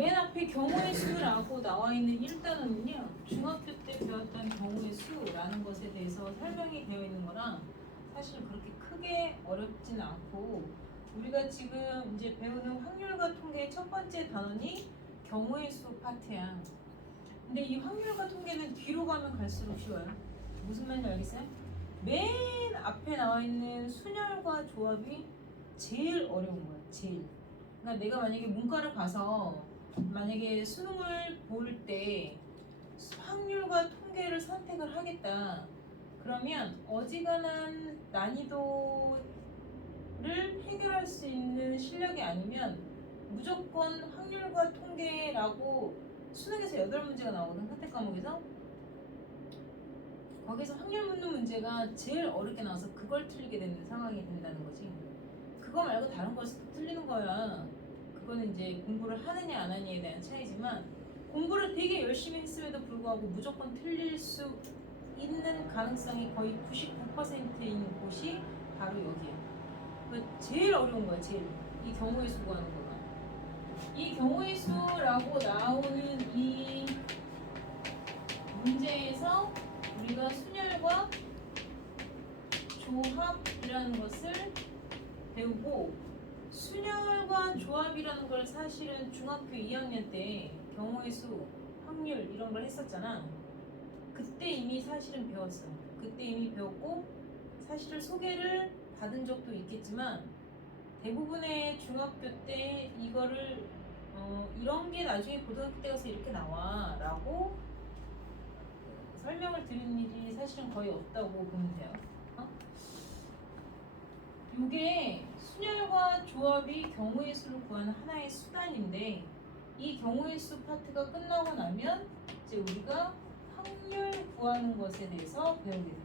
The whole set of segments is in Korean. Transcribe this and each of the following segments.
맨 앞에 경우의 수라고 나와 있는 1단원은요, 중학교 때 배웠던 경우의 수라는 것에 대해서 설명이 되어 있는 거랑 사실 그렇게 크게 어렵진 않고, 우리가 지금 이제 배우는 확률과 통계의 첫 번째 단원이 경우의 수 파트야. 근데 이 확률과 통계는 뒤로 가면 갈수록 쉬워요. 무슨 말인지 알겠어요? 맨 앞에 나와 있는 순열과 조합이 제일 어려운 거야. 제일. 그러니까 내가 만약에 문과를 가서 만약에 수능을 볼 때 확률과 통계를 선택을 하겠다. 그러면 어지간한 난이도를 해결할 수 있는 실력이 아니면 무조건 확률과 통계라고 수능에서 8문제가 나오거든. 선택 과목에서. 거기서 확률 묻는 문제가 제일 어렵게 나와서 그걸 틀리게 되는 상황이 된다는 거지. 그거 말고 다른 거에서 틀리는 거야. 그거는 이제 공부를 하느냐 안 하느냐에 대한 차이지만, 공부를 되게 열심히 했음에도 불구하고 무조건 틀릴 수 있는 가능성이 거의 99%인 곳이 바로 여기야. 그 제일 어려운 거야. 제일 이 경우의 수 구하는 거가. 이 경우의 수라고 나오는 이 문제에서 우리가 순열과 조합이라는 것을 배우고, 순열과 조합이라는 걸 사실은 중학교 2학년 때 경우의 수, 확률 이런 걸 했었잖아. 그때 이미 사실은 배웠어. 그때 이미 배웠고, 사실은 소개를 받은 적도 있겠지만 대부분의 중학교 때 이거를 이런 게 나중에 고등학교 때 가서 이렇게 나와 라고 설명을 드리는 일이 사실은 거의 없다고 보면 돼요. 이게 순열과 조합이 경우의 수를 구하는 하나의 수단인데, 이 경우의 수 파트가 끝나고 나면 이제 우리가 확률 구하는 것에 대해서 배우게 돼요.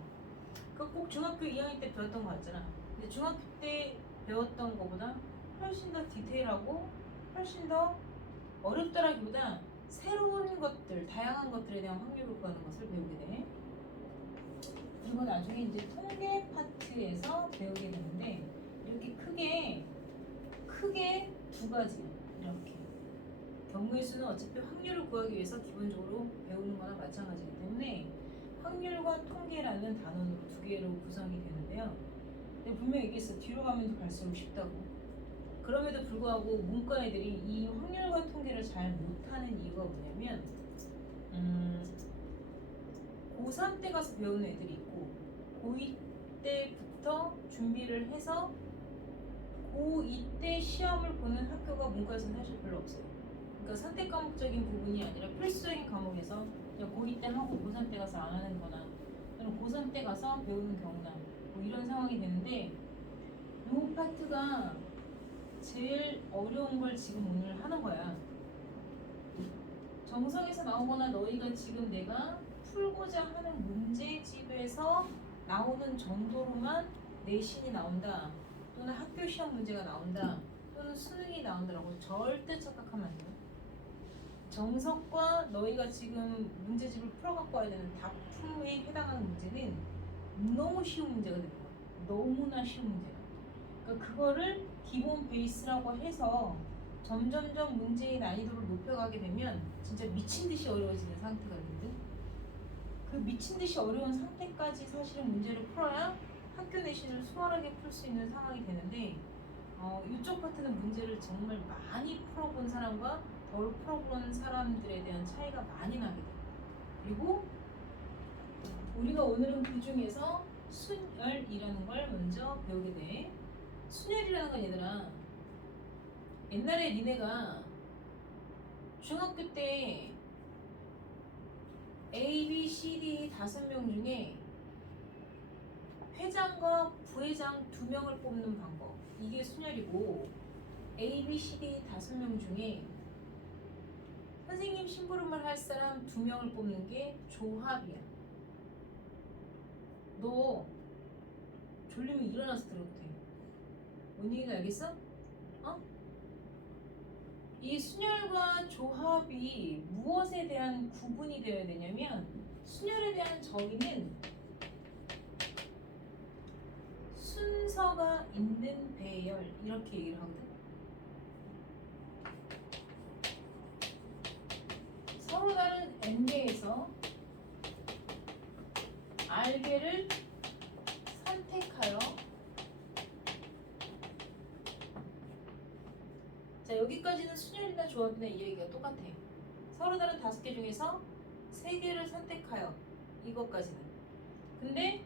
그러니까 꼭 중학교 2학년 때 배웠던 거 같잖아. 근데 중학교 때 배웠던 것보다 훨씬 더 디테일하고 훨씬 더 어렵더라기보다 새로운 것들, 다양한 것들에 대한 확률을 구하는 것을 배우게 돼. 그리고 나중에 이제 통계 파트에서 배우게 되는데, 이렇게 크게 두 가지. 이렇게 경우의 수는 어차피 확률을 구하기 위해서 기본적으로 배우는 거나 마찬가지이기 때문에 확률과 통계라는 단원으로 두 개로 구성이 되는데요. 근데 분명히 얘기했어. 뒤로 가면 더 갈수록 쉽다고. 그럼에도 불구하고 문과 애들이 이 확률과 통계를 잘 못하는 이유가 뭐냐면, 고3 때 가서 배우는 애들이 있고, 고2 때부터 준비를 해서 고2 때 시험을 보는 학교가 문과에서는 사실 별로 없어요. 그러니까 선택 과목적인 부분이 아니라 필수적인 과목에서 그냥 고2 때 하고 고3 때 가서 안 하는 거나, 또는 고3 때 가서 배우는 경우나 뭐 이런 상황이 되는데, 이 파트가 제일 어려운 걸 지금 오늘 하는 거야. 정성에서 나오거나 너희가 지금 내가 풀고자 하는 문제집에서 나오는 정도로만 내신이 나온다, 또는 학교 시험 문제가 나온다, 또는 수능이 나온다라고 절대 착각하면 안 돼요. 정석과 너희가 지금 문제집을 풀어갖고 와야 되는 답품에 해당하는 문제는 너무 쉬운 문제가 되는 거야. 너무나 쉬운 문제야. 그러니까 그거를 기본 베이스라고 해서 점점점 문제의 난이도를 높여가게 되면 진짜 미친 듯이 어려워지는 상태가 되거든. 그 미친 듯이 어려운 상태까지 사실은 문제를 풀어야 학교 내신을 수월하게 풀 수 있는 상황이 되는데, 이쪽 파트는 문제를 정말 많이 풀어본 사람과 덜 풀어본 사람들에 대한 차이가 많이 나게 돼요. 그리고 우리가 오늘은 그 중에서 순열이라는 걸 먼저 배우게 돼. 순열이라는 건 얘들아, 옛날에 니네가 중학교 때 A, B, C, D 5명 중에 회장과 부회장 2명을 뽑는 방법, 이게 순열이고, A, B, C, D 5명 중에 선생님 심부름을 할 사람 2명을 뽑는 게 조합이야. 너 졸리면 일어나서 들어도 돼. 뭔 얘기인지 알겠어? 이 순열과 조합이 무엇에 대한 구분이 되어야 되냐면, 순열에 대한 정의는 순서가 있는 배열, 이렇게 얘기를 하거든. 서로 다른 n개에서 r개를 선택하여 자 여기까지는 순열이나 조합이나 이 얘기가 똑같아. 서로 다른 5개 중에서 3개를 선택하여 이것까지는. 근데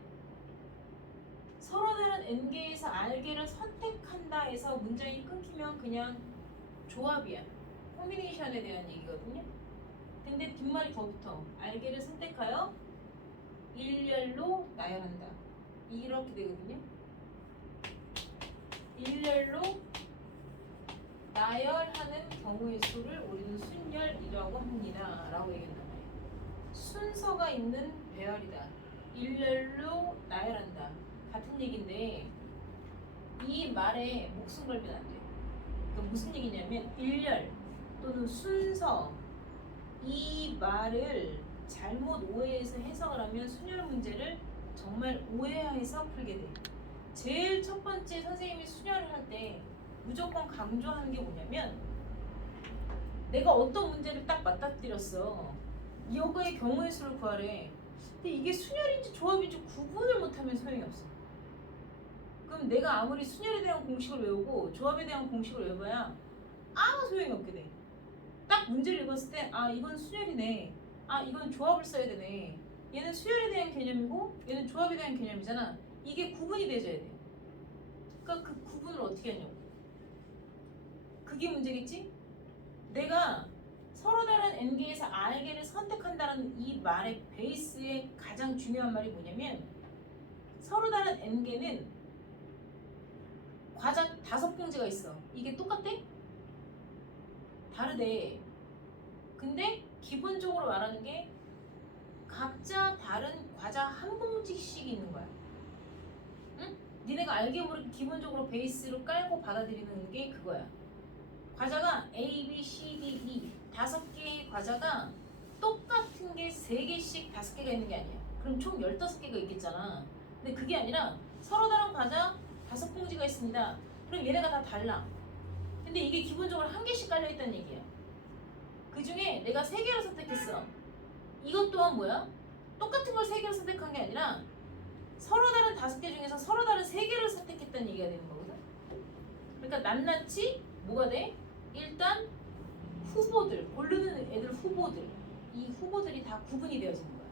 서로 다른 n개에서 r개를 선택한다 해서 문장이 끊기면 그냥 조합이야. 콤비네이션에 대한 얘기거든요. 근데 뒷말이 더 붙어. r개를 선택하여 일렬로 나열한다. 이렇게 되거든요. 일렬로 나열하는 경우의 수를 우리는 순열이라고 합니다. 라고 얘기한단 말이에요. 순서가 있는 배열이다. 일렬로 나열한다. 같은 얘기인데 이 말에 목숨 걸면 안 돼. 그러니까 무슨 얘기냐면 일렬 또는 순서 이 말을 잘못 오해해서 해석을 하면 순열 문제를 정말 오해해서 풀게 돼. 제일 첫 번째 선생님이 순열을 할 때 무조건 강조하는 게 뭐냐면 내가 어떤 문제를 딱 맞닥뜨렸어. 이거의 경우의 수를 구하래. 근데 이게 순열인지 조합인지 구분을 못하면 소용이 없어. 그럼 내가 아무리 순열에 대한 공식을 외우고 조합에 대한 공식을 외워봐야 아무 소용이 없게 돼. 딱 문제를 읽었을 때 아 이건 순열이네. 아 이건 조합을 써야 되네. 얘는 수열에 대한 개념이고 얘는 조합에 대한 개념이잖아. 이게 구분이 돼줘야 돼. 그러니까 그 구분을 어떻게 하냐고. 그게 문제겠지? 내가 서로 다른 n개에서 r개를 선택한다는 이 말의 베이스의 가장 중요한 말이 뭐냐면 서로 다른 n개는 과자 5봉지가 있어. 이게 똑같대? 다르대. 근데 기본적으로 말하는 게 각자 다른 과자 한 봉지씩 있는 거야. 응? 니네가 알게 모르게 기본적으로 베이스로 깔고 받아들이는 게 그거야. 과자가 A, B, C, D, E 5개의 과자가 똑같은 게 3개씩 5개가 있는 게 아니야. 그럼 총 15개가 있겠잖아. 근데 그게 아니라 서로 다른 과자 5봉지가 있습니다. 그럼 얘네가 다 달라. 근데 이게 기본적으로 1개씩 깔려있다는 얘기야. 그 중에 내가 3개를 선택했어. 이것 또한 뭐야? 똑같은 걸 3개를 선택한 게 아니라 서로 다른 5개 중에서 서로 다른 3개를 선택했다는 얘기가 되는 거거든. 그러니까 낱낱이 뭐가 돼? 일단 후보들, 고르는 애들 후보들, 이 후보들이 다 구분이 되어지는 거야.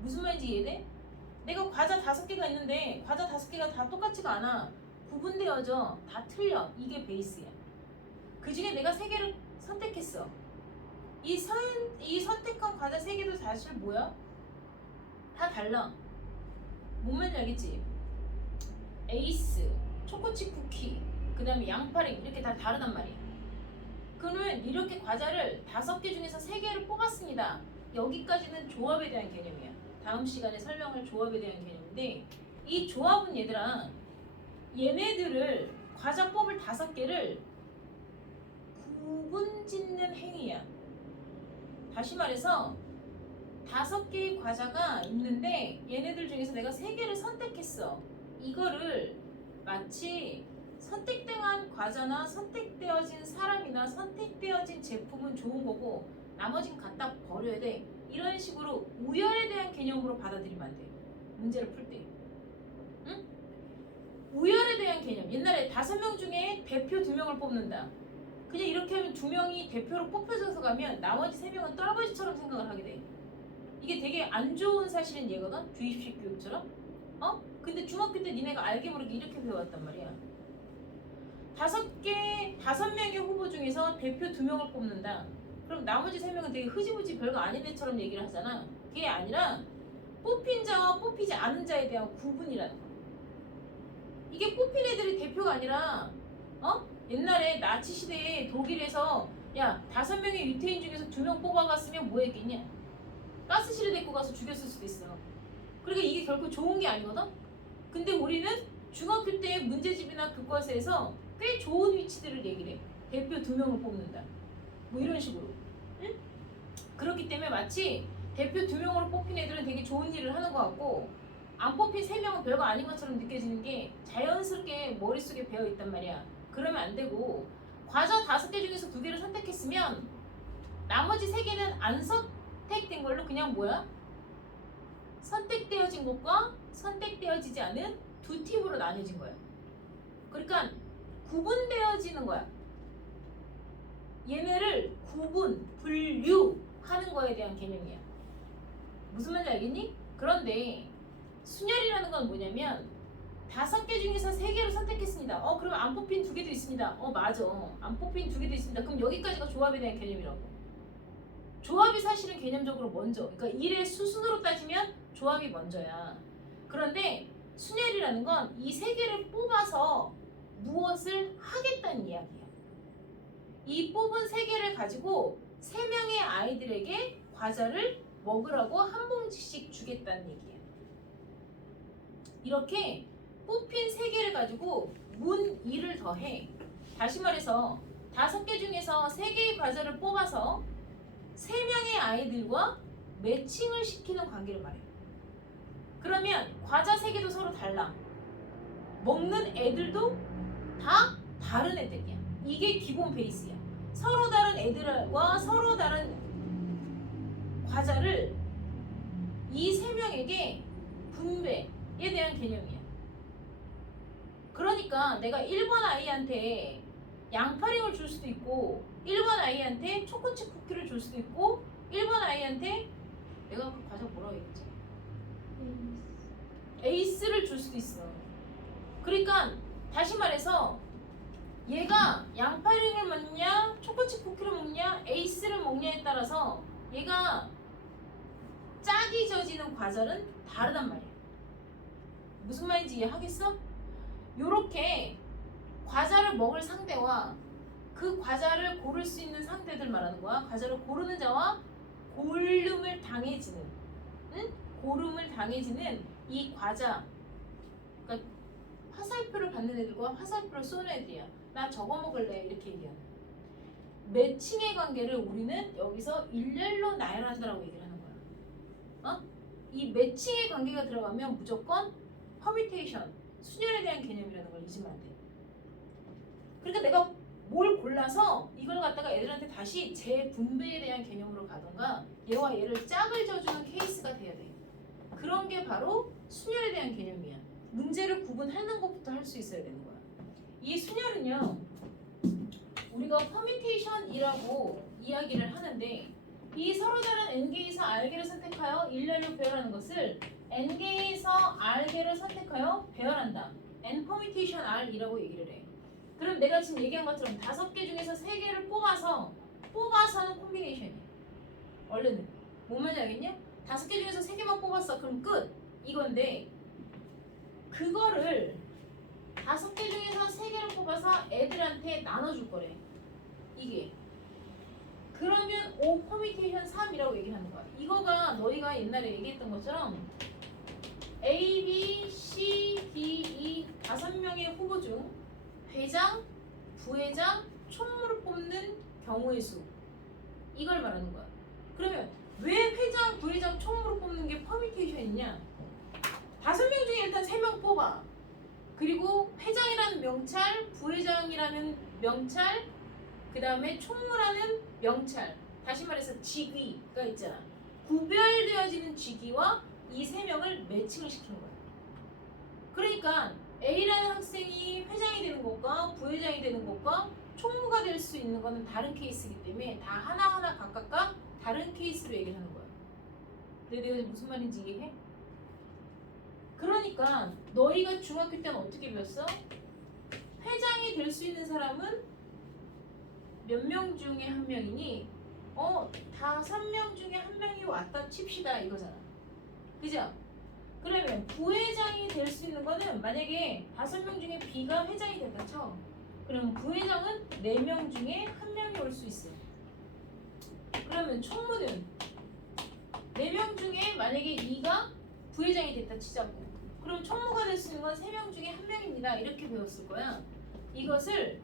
무슨 말인지 이해돼? 내가 과자 5개가 있는데 과자 5개가 다 똑같지가 않아. 구분되어져. 다 틀려. 이게 베이스야. 그 중에 내가 3개를 선택했어. 이 선택한 과자 3개도 사실 뭐야? 다 달라. 뭔 말인지 알겠지? 에이스, 초코칩 쿠키, 그 다음에 양파링 이렇게 다 다르단 말이야. 그러면 이렇게 과자를 5개 중에서 3개를 뽑았습니다. 여기까지는 조합에 대한 개념이야. 다음 시간에 설명할 조합에 대한 개념인데 이 조합은 얘들아 얘네들을 과자 뽑을 5개를 구분 짓는 행위야. 다시 말해서 5개의 과자가 있는데 얘네들 중에서 내가 3개를 선택했어. 이거를 마치 선택된 과자나 선택되어진 사람이나 선택되어진 제품은 좋은 거고 나머진 갖다 버려야 돼. 이런 식으로 우열에 대한 개념으로 받아들이면 안 돼. 문제를 풀 때. 응? 우열에 대한 개념. 옛날에 5명 중에 대표 2명을 뽑는다. 그냥 이렇게 하면 2명이 대표로 뽑혀져서 가면 나머지 3명은 떨거지처럼 생각을 하게 돼. 이게 되게 안 좋은 사실은 얘거든. 주입식 교육처럼. 근데 중학교 때 니네가 알게 모르게 이렇게 배워왔단 말이야. 5명의 후보 중에서 대표 2명을 뽑는다. 그럼 나머지 3명은 되게 흐지부지 별거 아닌 애처럼 얘기를 하잖아. 그게 아니라 뽑힌 자와 뽑히지 않은 자에 대한 구분이라는 거야. 이게 뽑힌 애들이 대표가 아니라 옛날에 나치 시대에 독일에서 야 5명의 유태인 중에서 2명 뽑아갔으면 뭐 했겠냐? 가스실에 데리고 가서 죽였을 수도 있어. 그러니까 이게 결코 좋은 게 아니거든? 근데 우리는 중학교 때 문제집이나 교과서에서 꽤 좋은 위치들을 얘기를 해. 대표 2명을 뽑는다. 뭐 이런 식으로. 응? 그렇기 때문에 마치 대표 2명으로 뽑힌 애들은 되게 좋은 일을 하는 것 같고 안 뽑힌 3명은 별거 아닌 것처럼 느껴지는 게 자연스럽게 머릿속에 배어있단 말이야. 그러면 안 되고 과자 5개 중에서 2개를 선택했으면 나머지 3개는 안 선택된 걸로 그냥 뭐야? 선택되어진 것과 선택되어지지 않은 두 팀으로 나뉘어진 거야. 그러니까 구분되어지는 거야. 얘네를 구분, 분류하는 거에 대한 개념이야. 무슨 말인지 알겠니? 그런데 순열이라는 건 뭐냐면 5개 중에서 3개를 선택했습니다. 그럼 안 뽑힌 2개도 있습니다. 맞아. 안 뽑힌 2개도 있습니다. 그럼 여기까지가 조합에 대한 개념이라고. 조합이 사실은 개념적으로 먼저. 그러니까 일의 수순으로 따지면 조합이 먼저야. 그런데 순열이라는 건 이 3개를 뽑아서 무엇을 하겠다는 이야기야. 이 뽑은 3개를 가지고 3명의 아이들에게 과자를 먹으라고 한 봉지씩 주겠다는 얘기야. 이렇게 뽑힌 3개를 가지고 문 2를 더해. 다시 말해서 5개 중에서 3개의 과자를 뽑아서 3명의 아이들과 매칭을 시키는 관계를 말해요. 그러면 과자 3개도 서로 달라. 먹는 애들도 다 다른 애들이야. 이게 기본 베이스야. 서로 다른 애들과 서로 다른 과자를 이 3명에게 분배에 대한 개념이야. 그러니까 내가 1번 아이한테 양파링을 줄 수도 있고 1번 아이한테 초코칩 쿠키를 줄 수도 있고 1번 아이한테 내가 그 과자 뭐라고 했지? 에이스를 줄 수도 있어. 그러니까 다시 말해서 얘가 양파링을 먹냐 초코칩 쿠키를 먹냐 에이스를 먹냐에 따라서 얘가 짝이 져지는 과자는 다르단 말이야. 무슨 말인지 이해하겠어? 요렇게 과자를 먹을 상대와 그 과자를 고를 수 있는 상대들 말하는 거야. 과자를 고르는 자와 고름을 당해지는, 고름을 당해지는 이 과자. 그러니까 화살표를 받는 애들과 화살표를 쏘는 애들이야. 나 저거 먹을래 이렇게 얘기하는. 매칭의 관계를 우리는 여기서 일렬로 나열한다라고 얘기를 하는 거야. 이 매칭의 관계가 들어가면 무조건 퍼뮤테이션, 순열에 대한 개념이라는 걸 잊으면 안 돼. 그러니까 내가 뭘 골라서 이걸 갖다가 애들한테 다시 재분배에 대한 개념으로 가던가 얘와 얘를 짝을 져주는 케이스가 돼야 돼. 그런 게 바로 순열에 대한 개념이야. 문제를 구분하는 것부터 할 수 있어야 되는 거야. 이 순열은요, 우리가 퍼뮤테이션이라고 이야기를 하는데 이 서로 다른 N개에서 R개를 선택하여 일렬로 배열하는 것을 N개에서 R개를 선택하여 배열한다. N 퍼뮤테이션 R이라고 얘기를 해. 그럼 내가 지금 얘기한 것처럼 5개 중에서 3개를 뽑아서는 콤비네이션이야. 원래는 뭔 말인지 알겠냐? 5개 중에서 3개만 뽑았어. 그럼 끝. 이건데 그거를 5개 중에서 3개를 뽑아서 애들한테 나눠줄 거래. 이게. 그러면 O 퍼뮤테이션 3이라고 얘기하는 거야. 이거가 너희가 옛날에 얘기했던 것처럼 A, B, C, D, E 5명의 후보 중 회장, 부회장, 총무를 뽑는 경우의 수. 이걸 말하는 거야. 그러면 왜 회장, 부회장, 총무를 뽑는 게 퍼뮤테이션이냐? 5명 중에 일단 3명 뽑아. 그리고 회장이라는 명찰, 부회장이라는 명찰, 그 다음에 총무라는 명찰. 다시 말해서 직위가 있잖아. 구별되어지는 직위와 이 3명을 매칭을 시키는 거야. 그러니까 A라는 학생이 회장이 되는 것과 부회장이 되는 것과 총무가 될 수 있는 것은 다른 케이스이기 때문에 다 하나하나 각각과 다른 케이스로 얘기를 하는 거야. 근데 내가 무슨 말인지 이해해? 그러니까 너희가 중학교 때는 어떻게 배웠어? 회장이 될 수 있는 사람은 몇 명 중에 한 명이니 5명 중에 한 명이 왔다 칩시다 이거잖아. 그죠? 그러면 부회장이 될 수 있는 거는 만약에 5명 중에 B가 회장이 됐다 쳐. 그럼 부회장은 4명 중에 1명이 올 수 있어. 그러면 총무는 4명 중에 만약에 E가 부회장이 됐다 치자고. 그럼 총무가 될 수 있는 건 3명 중에 1명입니다. 이렇게 배웠을 거야. 이것을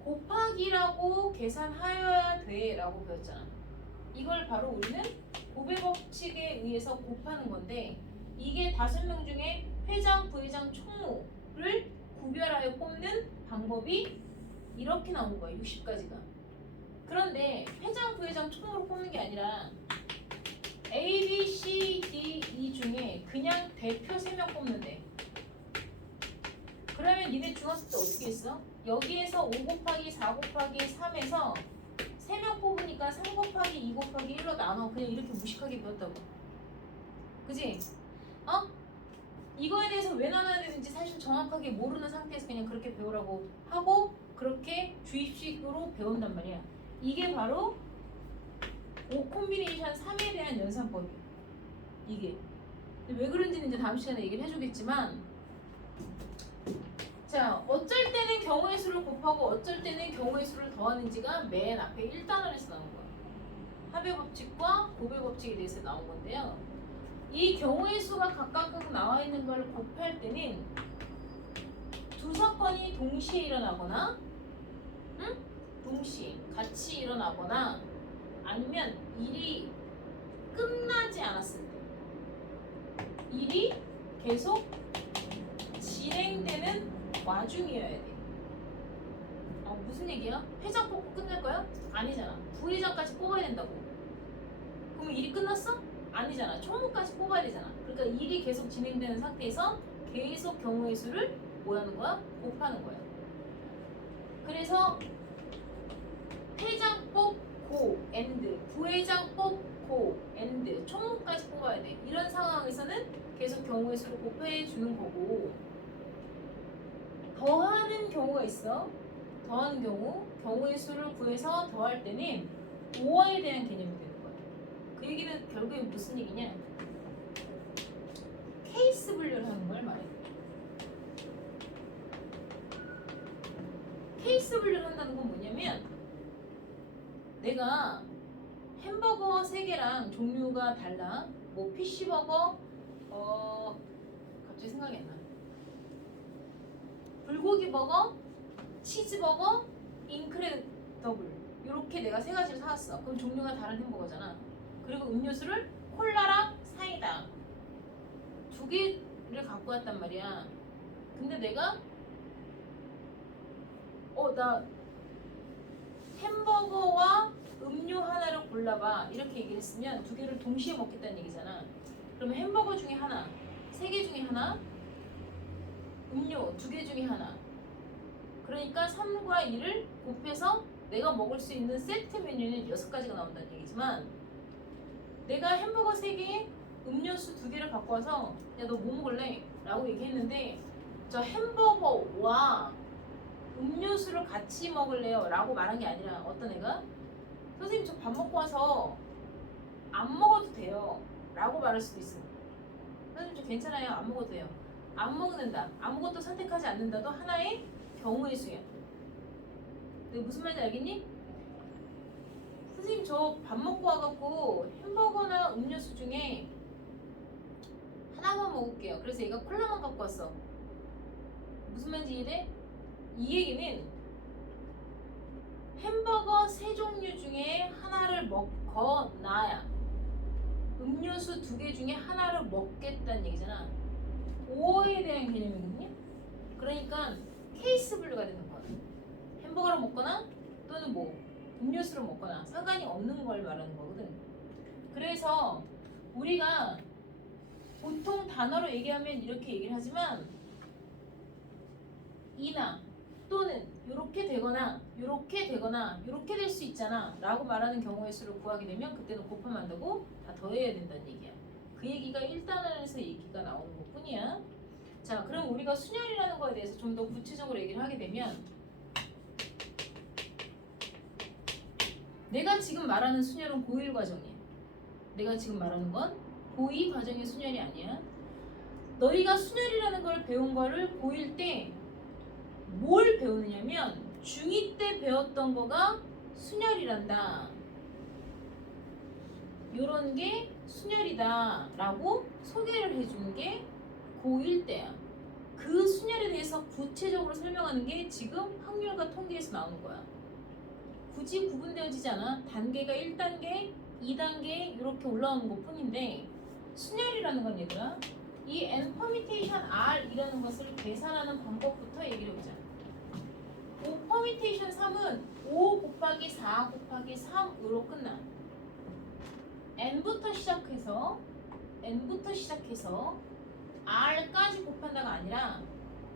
곱하기라고 계산하여야 돼 라고 배웠잖아. 이걸 바로 우리는 곱의 법칙에 의해서 곱하는 건데 이게 5명 중에 회장, 부회장, 총무를 구별하여 뽑는 방법이 이렇게 나온 거야. 60가지가. 그런데 회장, 부회장 총으로 뽑는 게 아니라 A, B, C, D, E 중에 그냥 대표 3명 뽑는데 그러면 니네 중학교 때 어떻게 했어? 여기에서 5 곱하기 4 곱하기 3에서 3명 뽑으니까 3 곱하기 2 곱하기 1로 나눠. 그냥 이렇게 무식하게 배웠다고. 그지? 어? 이거에 대해서 왜 나눠야 되는지 사실 정확하게 모르는 상태에서 그냥 그렇게 배우라고 하고 그렇게 주입식으로 배운단 말이야. 이게 바로 5 콤비네이션 3에 대한 연산법이야. 이게. 왜 그런지는 이제 다음 시간에 얘기를 해주겠지만 자, 어쩔 때는 경우의 수를 곱하고 어쩔 때는 경우의 수를 더하는지가 맨 앞에 1단원에서 나온 거야. 합의 법칙과 고배 법칙에 대해서 나온 건데요. 이 경우의 수가 각각 나와 있는 걸 곱할 때는 두 사건이 동시에 일어나거나 동시에 같이 일어나거나 아니면 일이 끝나지 않았을 때 일이 계속 진행되는 와중이어야 돼. 무슨 얘기야? 회장 뽑고 끝날 거야? 아니잖아. 부회장까지 뽑아야 된다고. 그럼 일이 끝났어? 아니잖아. 총무까지 뽑아야 되잖아. 그러니까 일이 계속 진행되는 상태에서 계속 경우의 수를 뭐 하는 거야? 곱하는 거야. 그래서 회장 뽑고 엔드, 부회장 뽑고 엔드, 총무까지 뽑아야 돼. 이런 상황에서는 계속 경우의 수를 곱해 주는 거고 더하는 경우가 있어. 더하는 경우, 경우의 수를 구해서 더할 때는 5와에 대한 개념이 되는 거야. 그 얘기는 결국에 무슨 얘기냐? 케이스 분류를 하는 걸 말해. 케이스 분류를 한다는 건 뭐냐면 내가 햄버거 3개랑 종류가 달라. 뭐 피쉬버거, 갑자기 생각이 안 나. 불고기 버거, 치즈버거, 인크레더블 이렇게 내가 3가지를 사왔어. 그럼 종류가 다른 햄버거잖아. 그리고 음료수를 콜라랑 사이다 2개를 갖고 왔단 말이야. 근데 내가 나 햄버거와 음료 하나를 골라봐 이렇게 얘기를 했으면 2개를 동시에 먹겠다는 얘기잖아. 그러면 햄버거 중에 하나, 3개 중에 하나, 음료 2개 중에 하나. 그러니까 3과 2를 곱해서 내가 먹을 수 있는 세트 메뉴는 6가지가 나온다는 얘기지만 내가 햄버거 3개, 음료수 2개를 갖고 와서 야 너 뭐 먹을래? 라고 얘기했는데 저 햄버거와 음료수를 같이 먹을래요? 라고 말한 게 아니라 어떤 애가 선생님 저 밥 먹고 와서 안 먹어도 돼요 라고 말할 수도 있어. 선생님 저 괜찮아요 안 먹어도 돼요. 안 먹는다, 아무것도 선택하지 않는다도 하나의 경우의 수야. 내가 무슨 말인지 알겠니? 선생님 저 밥 먹고 와갖고 햄버거나 음료수 중에 하나만 먹을게요. 그래서 얘가 콜라만 갖고 왔어. 무슨 말인지 이해돼? 이 얘기는 햄버거 3종류 중에 하나를 먹거나 음료수 2개 중에 하나를 먹겠다는 얘기잖아. 5에 대한 개념이거든요. 그러니까 케이스 분류가 되는 거야. 햄버거를 먹거나 또는 뭐 음료수를 먹거나 상관이 없는 걸 말하는 거거든. 그래서 우리가 보통 단어로 얘기하면 이렇게 얘기를 하지만 이나 또는 이렇게 되거나 이렇게 되거나 이렇게 될 수 있잖아 라고 말하는 경우의 수를 구하게 되면 그때는 곱하면 안 되고 다 더해야 된다는 얘기야. 그 얘기가 1단원에서 얘기가 나오는 것 뿐이야. 자, 그럼 우리가 순열이라는 거에 대해서 좀 더 구체적으로 얘기를 하게 되면 내가 지금 말하는 순열은 고1 과정이야. 내가 지금 말하는 건 고2 과정의 순열이 아니야. 너희가 순열이라는 걸 배운 거를 고1 때 뭘 배우느냐면 중2 때 배웠던 거가 순열이란다. 요런 게 순열이다 라고 소개를 해주는 게 고1 때야. 그 순열에 대해서 구체적으로 설명하는 게 지금 확률과 통계에서 나오는 거야. 굳이 구분되어지지 않아. 단계가 1단계, 2단계 이렇게 올라오는 것 뿐인데 순열이라는 건 얘들아 이 n 퍼미테이션 r이라는 것을 계산하는 방법부터 얘기를 해보자. 5 퍼미테이션 3은 5 곱하기 4 곱하기 3으로 끝나. n부터 시작해서 r까지 곱한다가 아니라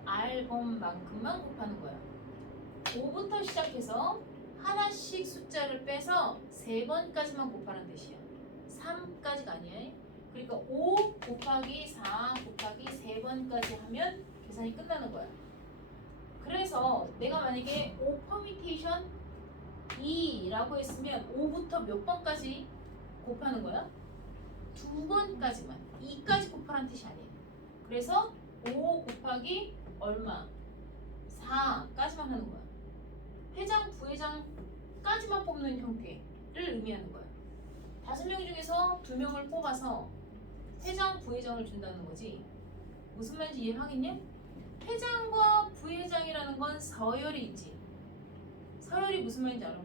r번만큼만 곱하는 거야. 5부터 시작해서 하나씩 숫자를 빼서 3번까지만 곱하는 뜻이야. 3까지가 아니야. 그러니까 5 곱하기 4 곱하기 3번까지 하면 계산이 끝나는 거야. 그래서 내가 만약에 5 퍼미테이션 2라고 했으면 5부터 몇 번까지 곱하는 거야? 2번까지만. 2까지 곱하라는 뜻이 아니에요. 그래서 5 곱하기 얼마? 4까지만 하는 거야. 회장, 부회장까지만 뽑는 형태를 의미하는 거야. 5명 중에서 2명을 뽑아서 회장, 부회장을 준다는 거지. 무슨 말인지 이해하겠냐? 회장과 부회장이라는 건 서열이 있지. 서열이 무슨 말인지 알아?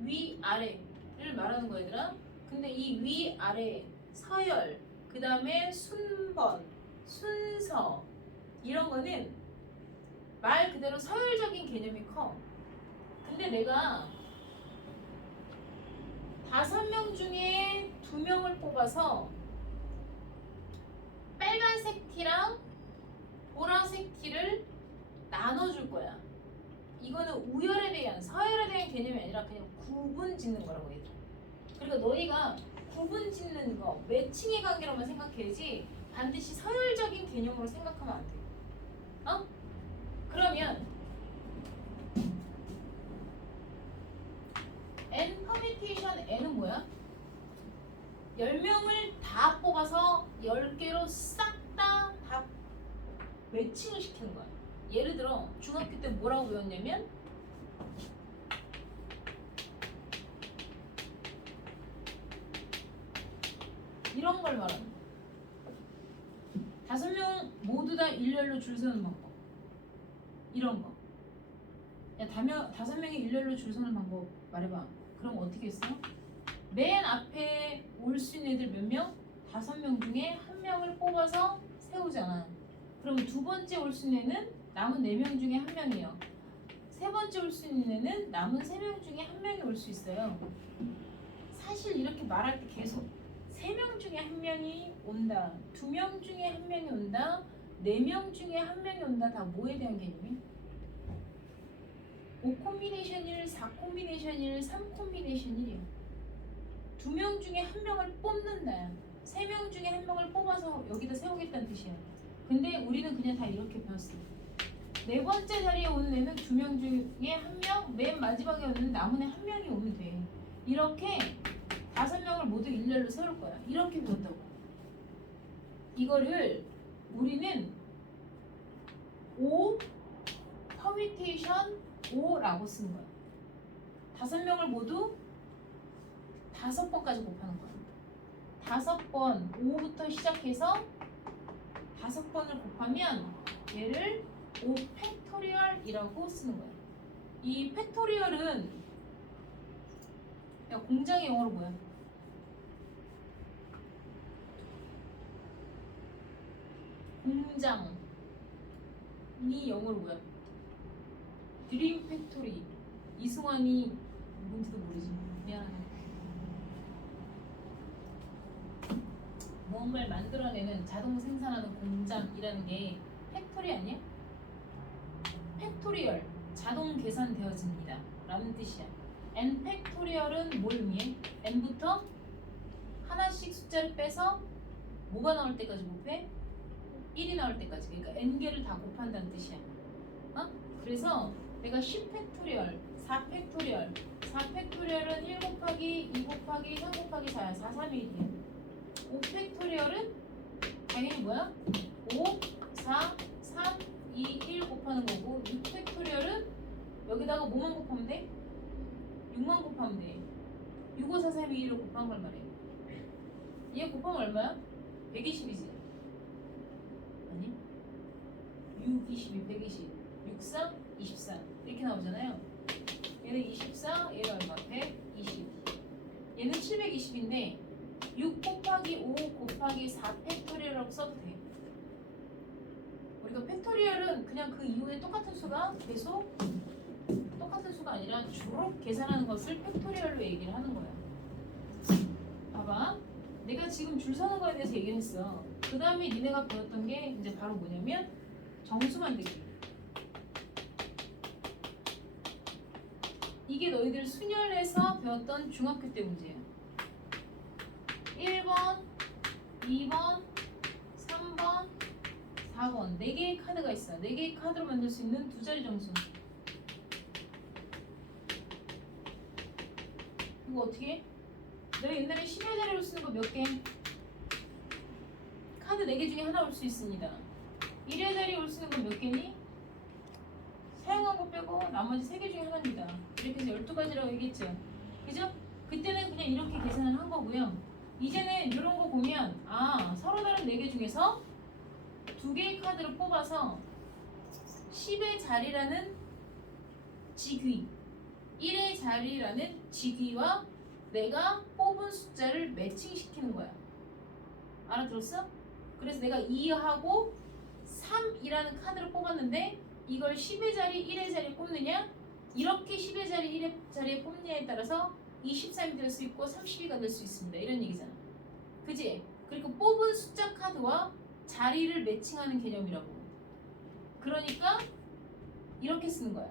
위, 아래를 말하는 거야, 얘들아. 근데 이 위, 아래, 서열, 그 다음에 순번, 순서 이런 거는 말 그대로 서열적인 개념이 커. 근데 내가 5명 중에 2명을 뽑아서 빨간색 티랑 보라색 티를 나눠줄 거야. 이거는 우열에 대한, 서열에 대한 개념이 아니라 그냥 구분 짓는 거라고 얘들아. 그러니까 너희가 구분 짓는 거, 매칭의 관계로만 생각해야지 반드시 서열적인 개념으로 생각하면 안 돼. 어? 그러면 n 퍼뮤테이션 n은 뭐야? 10명을 다 뽑아서 10개로 싹 다 매칭을 시키는 거야. 예를 들어 중학교 때 뭐라고 배웠냐면 이런 걸 말하는 거야. 5명 모두 다 일렬로 줄 서는 방법. 이런 거. 야, 5명이 일렬로 줄 서는 방법 말해봐. 그럼 어떻게 했어? 맨 앞에 올 수 있는 애들 몇 명? 5명 중에 1명을 뽑아서 세우잖아. 그럼 두 번째 올 수 있는 애는 남은 4명 중에 1명이에요. 세 번째 올 수 있는 애는 남은 3명 중에 1명이 올 수 있어요. 사실 이렇게 말할 때 계속 3명 중에 1명이 온다, 2명 중에 1명이 온다, 4명 중에 1명이 온다. 다 뭐에 대한 개념이? 5 콤비네이션 1, 4 콤비네이션 1, 3 콤비네이션 1이야. 2명 중에 1명을 뽑는다. 3명 중에 1명을 뽑아서 여기다 세우겠다는 뜻이야. 근데 우리는 그냥 다 이렇게 배웠어. 4번째 자리에 오는 애는 2명 중에 1명, 맨 마지막에 오는 남은 애 1명이 오면 돼. 이렇게 5명을 모두 일렬로 세울 거야. 이렇게 배웠다고. 이거를 우리는 5 퍼뮤테이션 5라고 쓰는 거야. 5명을 모두 5번까지 곱하는 거야. 5번, 5부터 시작해서 5번을 곱하면 얘를 5 팩토리얼이라고 쓰는 거야. 이 팩토리얼은 야, 공장의 영어로 뭐야? 공장이 영어로 뭐야? 드림 팩토리. 이승환이 뭔지도 모르지. 미안해. 뭔가를 만들어내는 자동 생산하는 공장이라는 게 팩토리 아니야? 팩토리얼, 자동 계산되어집니다 라는 뜻이야. n 팩토리얼은 뭘 의미해? n부터 하나씩 숫자를 빼서 뭐가 나올 때까지 곱해? 1이 나올 때까지. 그러니까 n개를 다 곱한다는 뜻이야. 어? 그래서 내가 10 팩토리얼, 4 팩토리얼, 4 팩토리얼은 1 곱하기 2 곱하기 3 곱하기 4야. 4, 3, 1이야. 5 팩토리얼은 당연히 뭐야? 5, 4, 3, 2, 1 곱하는 거고, 6 팩토리얼은 여기다가 뭐만 곱하면 돼? 6만 곱하면 돼. 6, 5, 4, 3, 2, 1을 곱한 걸 말해. 얘 곱하면 얼마야? 120이지. 아니? 6, 22, 120. 6, 4, 24. 이렇게 나오잖아요. 얘는 24, 얘가 얼마? 120. 얘는 720인데 6 곱하기 5 곱하기 4 팩토리얼이라고 써도 돼. 우리가 팩토리얼은 그냥 그 이후에 똑같은 수가 계속 똑같은 바로 계산하는 것을 팩토리얼로 얘기를 하는 거야. 봐봐. 내가 지금 줄 서는 거에 대해서 얘기를 했어. 그 다음에 니네가 배웠던 게 이제 바로 뭐냐면 정수 만들기. 이게 너희들 순열에서 배웠던 중학교 때 문제야. 1번, 2번, 3번, 4번 4개의 카드가 있어. 4개의 카드로 만들 수 있는 두 자리 정수. 이거 어떻게 해? 너 옛날에 10의 자리로 쓰는 거 몇 개? 카드 4개 중에 하나 올 수 있습니다. 1의 자리에 올 수 있는 건 몇 개니? 사용한 거 빼고 나머지 3개 중에 하나입니다. 이렇게 해서 12가지라고 얘기했죠. 그죠? 그때는 그냥 이렇게 계산을 한 거고요. 이제는 이런 거 보면 서로 다른 4개 중에서 2개의 카드를 뽑아서 10의 자리라는 직위, 1의 자리라는 직위와 내가 뽑은 숫자를 매칭시키는 거야. 알아들었어? 그래서 내가 2하고 3이라는 카드를 뽑았는데 이걸 10의 자리, 1의 자리에 뽑느냐, 이렇게 10의 자리, 1의 자리에 뽑느냐에 따라서 23이 될 수 있고 32가 될 수 있습니다. 이런 얘기잖아. 그지? 그리고 뽑은 숫자 카드와 자리를 매칭하는 개념이라고. 그러니까 이렇게 쓰는 거야.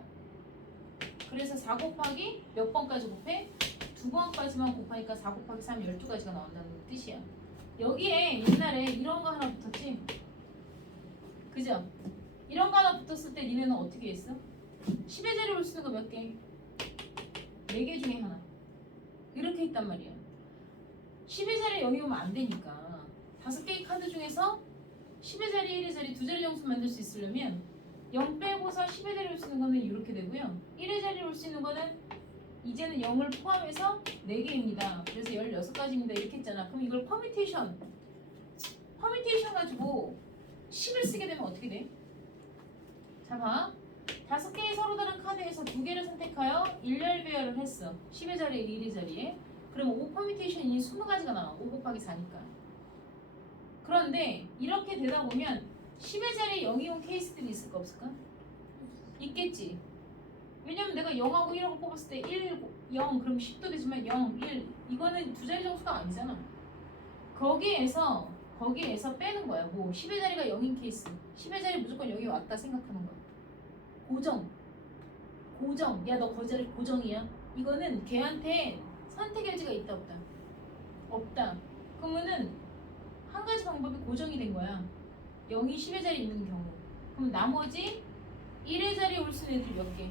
그래서 4 곱하기 몇 번까지 곱해? 2번까지만 곱하니까 4 곱하기 3 12가지가 나온다는 뜻이야. 여기에 옛날에 이런 거 하나 붙었지? 그죠? 이런 거 하나 붙었을 때 니네는 어떻게 했어? 10의 자리에 올 수 있는 거 몇 개? 4개 중에 하나. 이렇게 했단 말이야. 10의 자리에 0이 오면 안 되니까 5개의 카드 중에서 10의 자리, 1의 자리 두 자리 정수 만들 수 있으려면 0 빼고서 10의 자리에 올 수 있는 거는 이렇게 되고요. 1의 자리에 올 수 있는 거는 이제는 0을 포함해서 4개입니다. 그래서 16가지입니다. 이렇게 했잖아. 그럼 이걸 퍼뮤테이션 가지고 10을 쓰게 되면 어떻게 돼? 자 봐. 5개의 서로 다른 카드에서 2개를 선택하여 일렬 배열을 했어. 10의 자리에 1의 자리에. 그러면 5 퍼뮤테이션이 20가지가 나와. 5 곱하기 4니까. 그런데 이렇게 되다 보면 10의 자리에 0이 온 케이스들이 있을까 없을까? 있겠지. 왜냐면 내가 0하고 1하고 뽑았을 때 1, 0 그럼 10도 되지만 0, 1 이거는 두 자리 정수가 아니잖아. 거기에서 빼는 거야. 뭐 10의 자리가 0인 케이스, 10의 자리 무조건 0이 왔다 생각하는 거야. 고정. 야 너 거기 자리 고정이야. 이거는 걔한테 선택의 여지가 있다 없다? 없다. 그러면은 한 가지 방법이 고정이 된 거야. 0이 10의 자리에 있는 경우. 그럼 나머지 1의 자리에 올 수 있는 애들이 몇 개?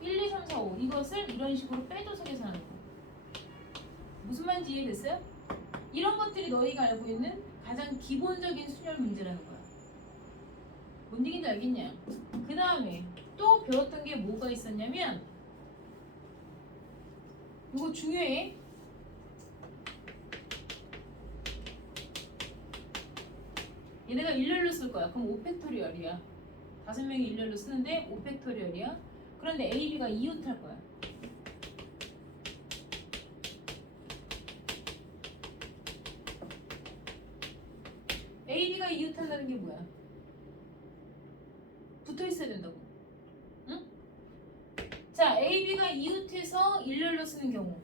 1, 2, 3, 4, 5 이것을 이런 식으로 빼줘서 계산하는 거야. 무슨 말인지 이해됐어요? 이런 것들이 너희가 알고 있는 가장 기본적인 수열 문제라는 거야. 뭔 얘기인지 알겠냐? 그 다음에 또 배웠던 게 뭐가 있었냐면 이거 중요해. 얘네가 일렬로 쓸 거야. 그럼 5팩토리얼이야. 5명이 일렬로 쓰는데 5팩토리얼이야. 그런데 A, B가 이웃할 거야. A, B가 이웃한다는 게 뭐야? 붙어 있어야 된다고. 응? 자, A, B가 이웃해서 일렬로 쓰는 경우.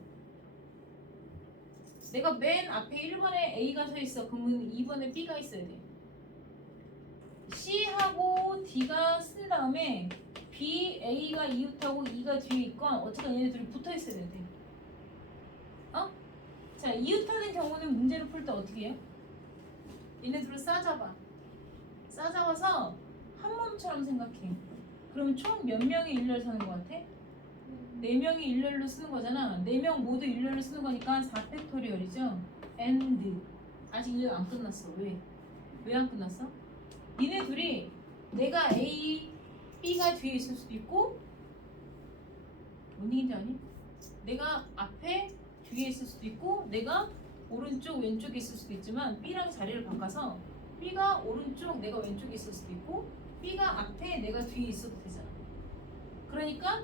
내가 맨 앞에 1번에 A가 서 있어. 그러면 2번에 B가 있어야 돼. C하고 D가 쓴 다음에 B, A가 이웃하고 E가 뒤에 있건 어쨌든 얘네 둘이 붙어 있어야 돼. 어? 자, 이웃하는 경우는 문제를 풀 때 어떻게 해요? 얘네 둘을 싸잡아서 한 몸처럼 생각해. 그럼 총 몇 명이 일렬 서는 것 같아? 4명이 일렬로 쓰는 거잖아. 4명 모두 일렬로 쓰는 거니까 4팩토리얼이죠. and 아직 일 안 끝났어. 왜? 왜 안 끝났어? 니네 둘이 내가 A, B가 뒤에 있을 수도 있고 뭔 얘기인지 아니? 내가 앞에 뒤에 있을 수도 있고 내가 오른쪽 왼쪽에 있을 수도 있지만 B랑 자리를 바꿔서 B가 오른쪽 내가 왼쪽에 있을 수도 있고 B가 앞에 내가 뒤에 있어도 되잖아. 그러니까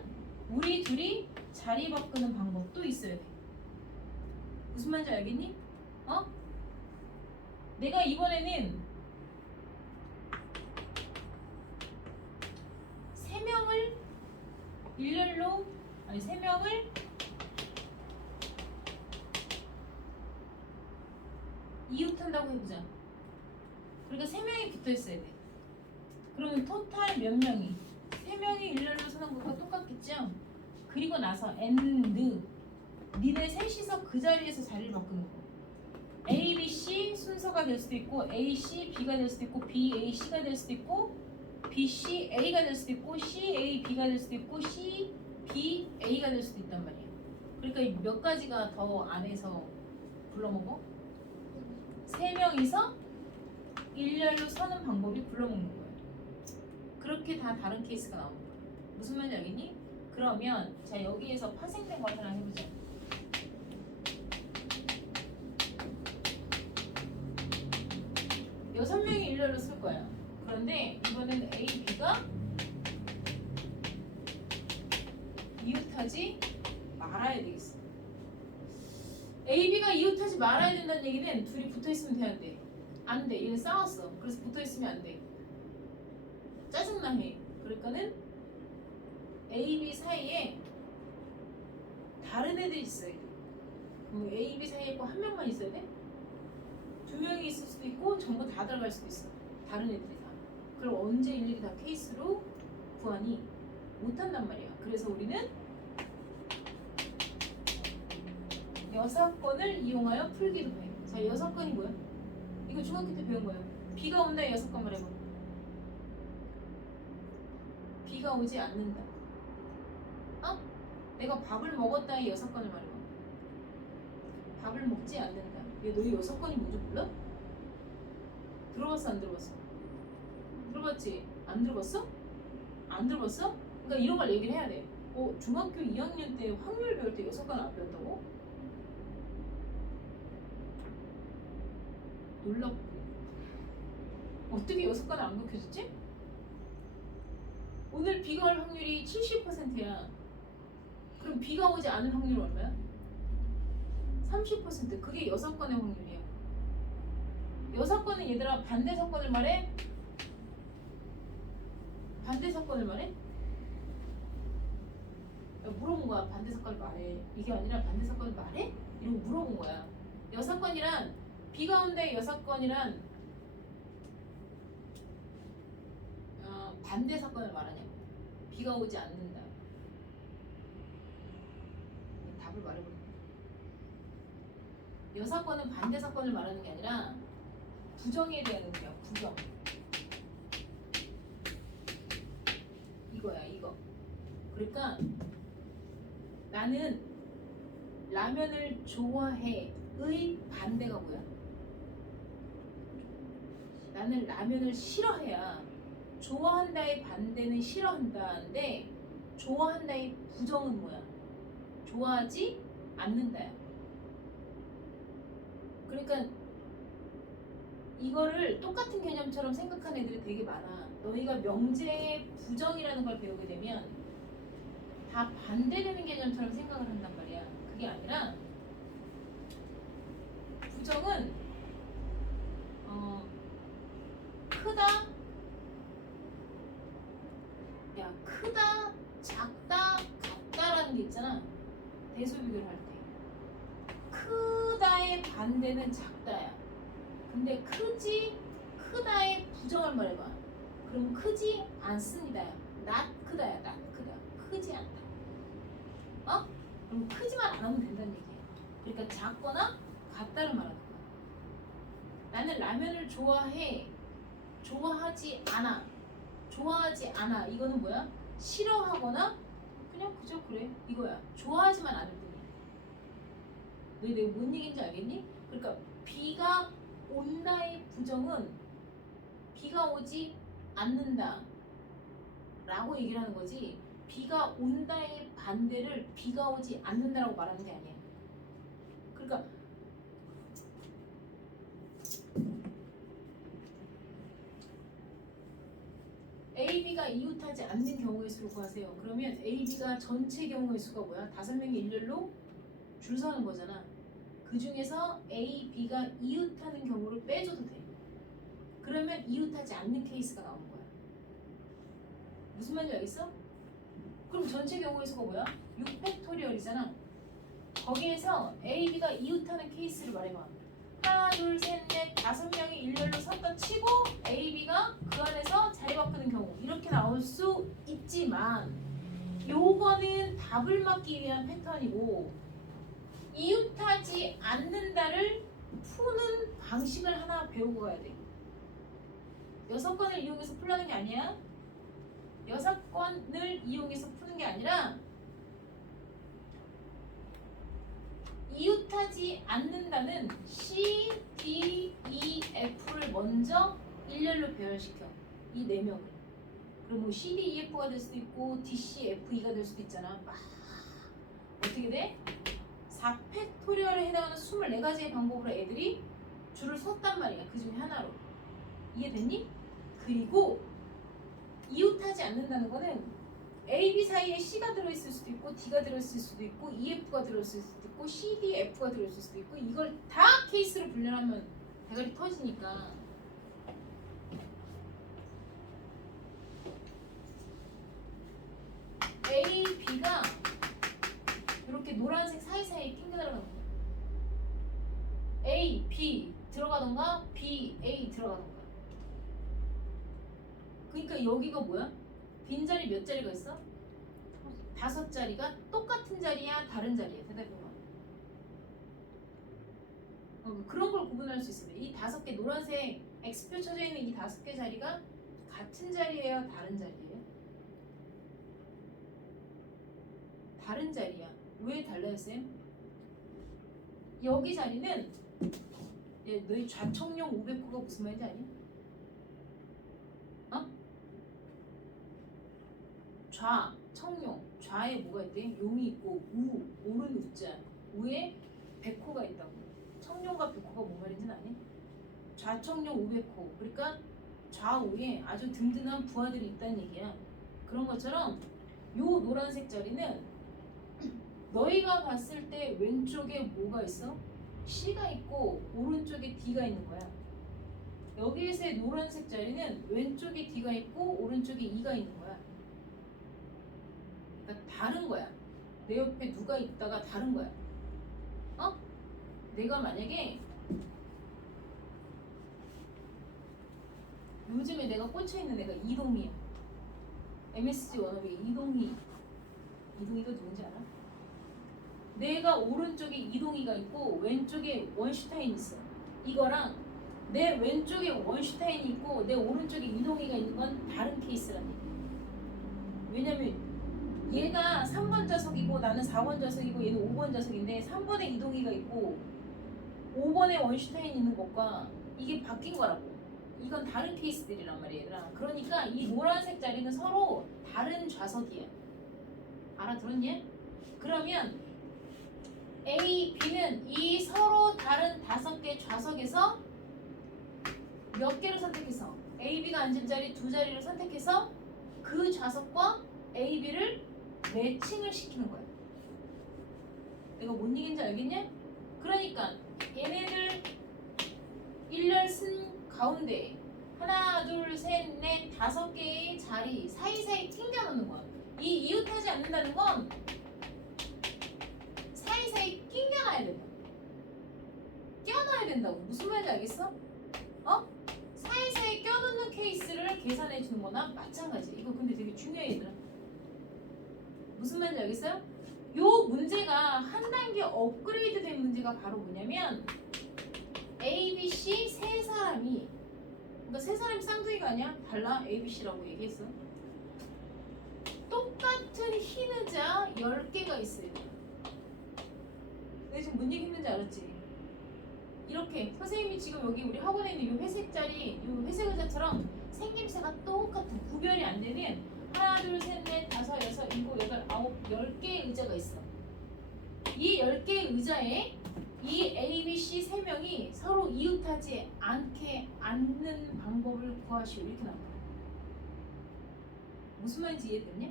우리 둘이 자리 바꾸는 방법도 있어야 돼. 무슨 말인지 알겠니? 어? 내가 이번에는 3명을 일렬로 아니 3명을 이웃한다고 해보자. 그러니까 3명이 붙어있어야 돼. 그러면 토탈 몇 명이? 3명이 일렬로 서는 것과 똑같겠죠? 그리고 나서 and 니네 셋이서 그 자리에서 자리를 바꾸는 거. A, B, C 순서가 될 수도 있고 A, C, B가 될 수도 있고 B, A, C가 될 수도 있고 B, C, A가 될 수도 있고 C, A, B가 될 수도 있고 C, B, A가 될 수도 있단 말이야. 그러니까 이 몇 가지가 더 안에서 불러먹어? 3명이서 일렬로 서는 방법이 불러먹는 거예요. 그렇게 다 다른 케이스가 나오는 거야. 무슨 말인지 알겠니? 그러면 자 여기에서 파생된 거 하나 해보자. 여섯 명이 일렬로 쓸 거야. 그런데 이번에는 A, B가 이웃하지 말아야 되겠어. A, B가 이웃하지 말아야 된다는 얘기는 둘이 붙어있으면 되는데 안 돼. 얘는 싸웠어. 그래서 붙어있으면 안 돼. 짜증나 해. 그러니까는 A, B 사이에 다른 애들이 있어야 돼. 그럼 A, B 사이에 꼭 한 명만 있어야 돼? 2명이 있을 수도 있고 전부 다 들어갈 수도 있어. 다른 애들이 다. 그럼 언제 일일이 다 케이스로 구하니? 못한단 말이야. 그래서 우리는 6건을 이용하여 풀기도 해. 자, 6건이 뭐야? 이거 중학교 때 배운 거야. 비가 온다 6건 말해봐. 비가 오지 않는다. 어? 내가 밥을 먹었다의 6건을 말해봐. 밥을 먹지 않는다. 얘 너희 6건이 뭔지 몰라? 들어봤어 안 들어봤어? 들어봤지? 안 들어봤어? 안 들어봤어? 그러니까 이런 걸 얘기를 해야 돼. 중학교 2학년 때 확률 배울 때 6건 안 배웠다고? 놀랍고 어떻게 6건 안 가르쳐줬지? 오늘 비가 올 확률이 70%야. 그럼 비가 오지 않을 확률은 얼마야? 30%. 그게 6건의 확률이야. 6건은 얘들아 반대 사건을 말해? 반대 사건을 말해? 물어본 거야. 반대 사건을 말해. 이게 아니라 반대 사건을 말해? 이러고 물어본 거야. 6건이란 비가 온다의 6건이란 반대 사건을 말하냐고. 비가 오지 않는다. 답을 말해버려. 6건은 반대 사건을 말하는 게 아니라 부정에 대한 의미야. 부정. 이거야 이거. 그러니까 나는 라면을 좋아해의 반대가 뭐야? 나는 라면을 싫어해야. 좋아한다의 반대는 싫어한다인데 좋아한다의 부정은 뭐야? 좋아하지 않는다야. 그러니까 이거를 똑같은 개념처럼 생각하는 애들이 되게 많아. 너희가 명제의 부정이라는 걸 배우게 되면 다 반대되는 개념처럼 생각을 한단 말이야. 그게 아니라 부정은 크다, 야 크다, 작다, 같다라는 게 있잖아. 대소비교를 할 때 크다의 반대는 작다야. 근데 크다의 부정을 말해봐. 그럼 크지 않습니다. not 크다야. not 크다. 크지 않다. 그럼 크지만 안 하면 된다는 얘기야. 그러니까 작거나 같다를 말하는 거야. 나는 라면을 좋아해. 좋아하지 않아. 좋아하지 않아. 이거는 뭐야? 싫어하거나 그냥 그저 그래. 이거야. 좋아하지만 않을 뿐이야. 너희 내가 뭔 얘기인지 알겠니? 그러니까 비가 온다의 부정은 비가 오지 않는다 라고 얘기를 하는 거지, 비가 온다의 반대를 비가 오지 않는다라고 말하는 게 아니야. 그러니까 A, B가 이웃하지 않는 경우의 수를 구하세요. 그러면 A, B가 전체 경우의 수가 뭐야? 5명이 일렬로 줄 서는 거잖아. 그 중에서 A, B가 이웃하는 경우를 빼줘도 돼. 그러면 이웃하지 않는 케이스가 나오는 거야. 무슨 말인지 알겠어? 그럼 전체 경우의 수가 뭐야? 6팩토리얼이잖아. 거기에서 A, B가 이웃하는 케이스를 말해봐. 하나, 둘, 셋, 넷, 5명이 일렬로 섰다 치고 A, B가 그 안에서 자리 바꾸는 경우 이렇게 나올 수 있지만 요거는 답을 맞기 위한 패턴이고 이웃하지 않는다를 푸는 방식을 하나 배우고 가야 돼. 6건을 이용해서 풀라는 게 아니야. 6건을 이용해서 푸는 게 아니라 이웃하지 않는다는 C, D, E, F를 먼저 일렬로 배열시켜. 이 4명을. 그럼 뭐 C, D, E, F가 될 수도 있고 D, C, F, E가 될 수도 있잖아. 막 어떻게 돼? 4팩토리얼에 해당하는 24가지의 방법으로 애들이 줄을 섰단 말이야. 그 중에 하나로. 이해됐니? 그리고 이웃하지 않는다는 거는 A, B 사이에 C가 들어있을 수도 있고 D가 들어있을 수도 있고 EF가 들어있을 수도 있고 C, D, F가 들어있을 수도 있고 이걸 다 케이스로 분류하면 대가리 터지니까 A, B가 이렇게 노란색 사이사이에 낑겨 들어가는 거야. A, B 들어가던가 B, A 들어가던가. 그러니까 여기가 뭐야? 빈자리 몇 자리가 있어? 5자리가 똑같은 자리야? 다른 자리야? 대답해봐. 그런 걸 구분할 수 있어요. 이 5개 노란색 X표 쳐져 있는 이 5개 자리가 같은 자리예요? 다른 자리예요? 다른 자리야. 왜 달라요, 쌤? 여기 자리는 너희 좌청룡 500호가 무슨 말인지 아니? 어? 좌, 청룡. 좌에 뭐가 있대? 용이 있고 우, 오른 우자. 우에 백호가 있다고. 청룡과 백호가 뭔 말인지는 아니? 좌청룡 500호. 그러니까 좌우에 아주 든든한 부하들이 있다는 얘기야. 그런 것처럼 요 노란색 자리는 너희가 봤을 때 왼쪽에 뭐가 있어? C가 있고 오른쪽에 D가 있는 거야. 여기에서의 노란색 자리는 왼쪽에 D가 있고 오른쪽에 E가 있는 거야. 그러니까 다른 거야. 내 옆에 누가 있다가 다른 거야. 어? 내가 만약에 요즘에 내가 꽂혀있는 애가 이동이야. MSG 워너비 이동이가 누군지 알아? 내가 오른쪽에 이동이가 있고 왼쪽에 원슈타인이 있어. 이거랑 내 왼쪽에 원슈타인이 있고 내 오른쪽에 이동이가 있는 건 다른 케이스란 얘기야. 왜냐면 얘가 3번 좌석이고 나는 4번 좌석이고 얘는 5번 좌석인데 3번에 이동이가 있고 5번에 원슈타인이 있는 것과 이게 바뀐 거라고. 이건 다른 케이스들이란 말이야, 얘들아. 그러니까 이 노란색 자리는 서로 다른 좌석이야. 알아들었니? 그러면 A, B는 이 서로 다른 5개 좌석에서 몇 개를 선택해서 A, B가 앉은 자리 2자리를 선택해서 그 좌석과 A, B를 매칭을 시키는 거야. 내가 뭔 얘기인지 알겠냐? 그러니까 얘네들 일렬 쓴 가운데 하나, 둘, 셋, 넷, 5개의 자리 사이사이 튕겨 놓는 거야. 이 이웃하지 않는다는 건 사이사이 낑겨놔야 된다. 껴놔야 된다고. 무슨 말인지 알겠어? 사이사이 껴놓는 케이스를 계산해 주는 거나 마찬가지. 이거 근데 되게 중요해, 얘들아. 무슨 말인지 알겠어요? 요 문제가 한 단계 업그레이드 된 문제가 바로 뭐냐면 A, B, C 세 사람이, 그러니까 세 사람이 쌍둥이가 아니야? 달라. A, B, C라고 얘기했어. 똑같은 흰 의자 10개가 있어요. 내가 지금 뭔 얘기 했는지 알았지? 이렇게 선생님이 지금 여기 우리 학원에 있는 이 회색 자리, 이 회색 의자처럼 생김새가 똑같은, 구별이 안 되는 하나, 둘, 셋, 넷, 다섯, 여섯, 일곱, 여덟, 아홉, 10개의 의자가 있어. 이 10개의 의자에 이 A, B, C 3명이 서로 이웃하지 않게 앉는 방법을 구하시오. 이렇게 나옵니다. 무슨 말인지 이해됐냐?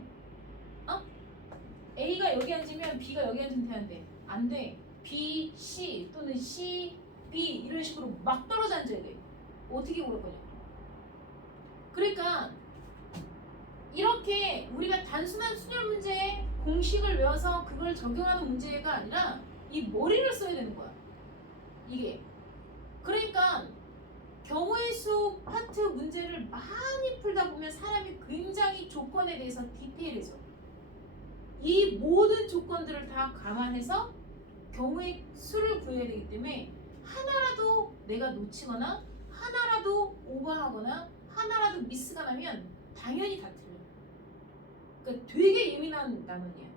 A가 여기 앉으면 B가 여기 앉으면 되는데 안 돼. B, C 또는 C, B 이런 식으로 막 떨어져 앉아야 돼. 어떻게 고를 거냐? 그러니까 이렇게 우리가 단순한 순열 문제에 공식을 외워서 그걸 적용하는 문제가 아니라 이 머리를 써야 되는 거야. 이게. 그러니까 경우의 수 파트 문제를 많이 풀다 보면 사람이 굉장히 조건에 대해서 디테일해져. 이 모든 조건들을 다 감안해서 경우의 수를 구해야 되기 때문에 하나라도 내가 놓치거나 하나라도 오버하거나 하나라도 미스가 나면 당연히 다 틀려. 그러니까 되게 예민한 단원이야.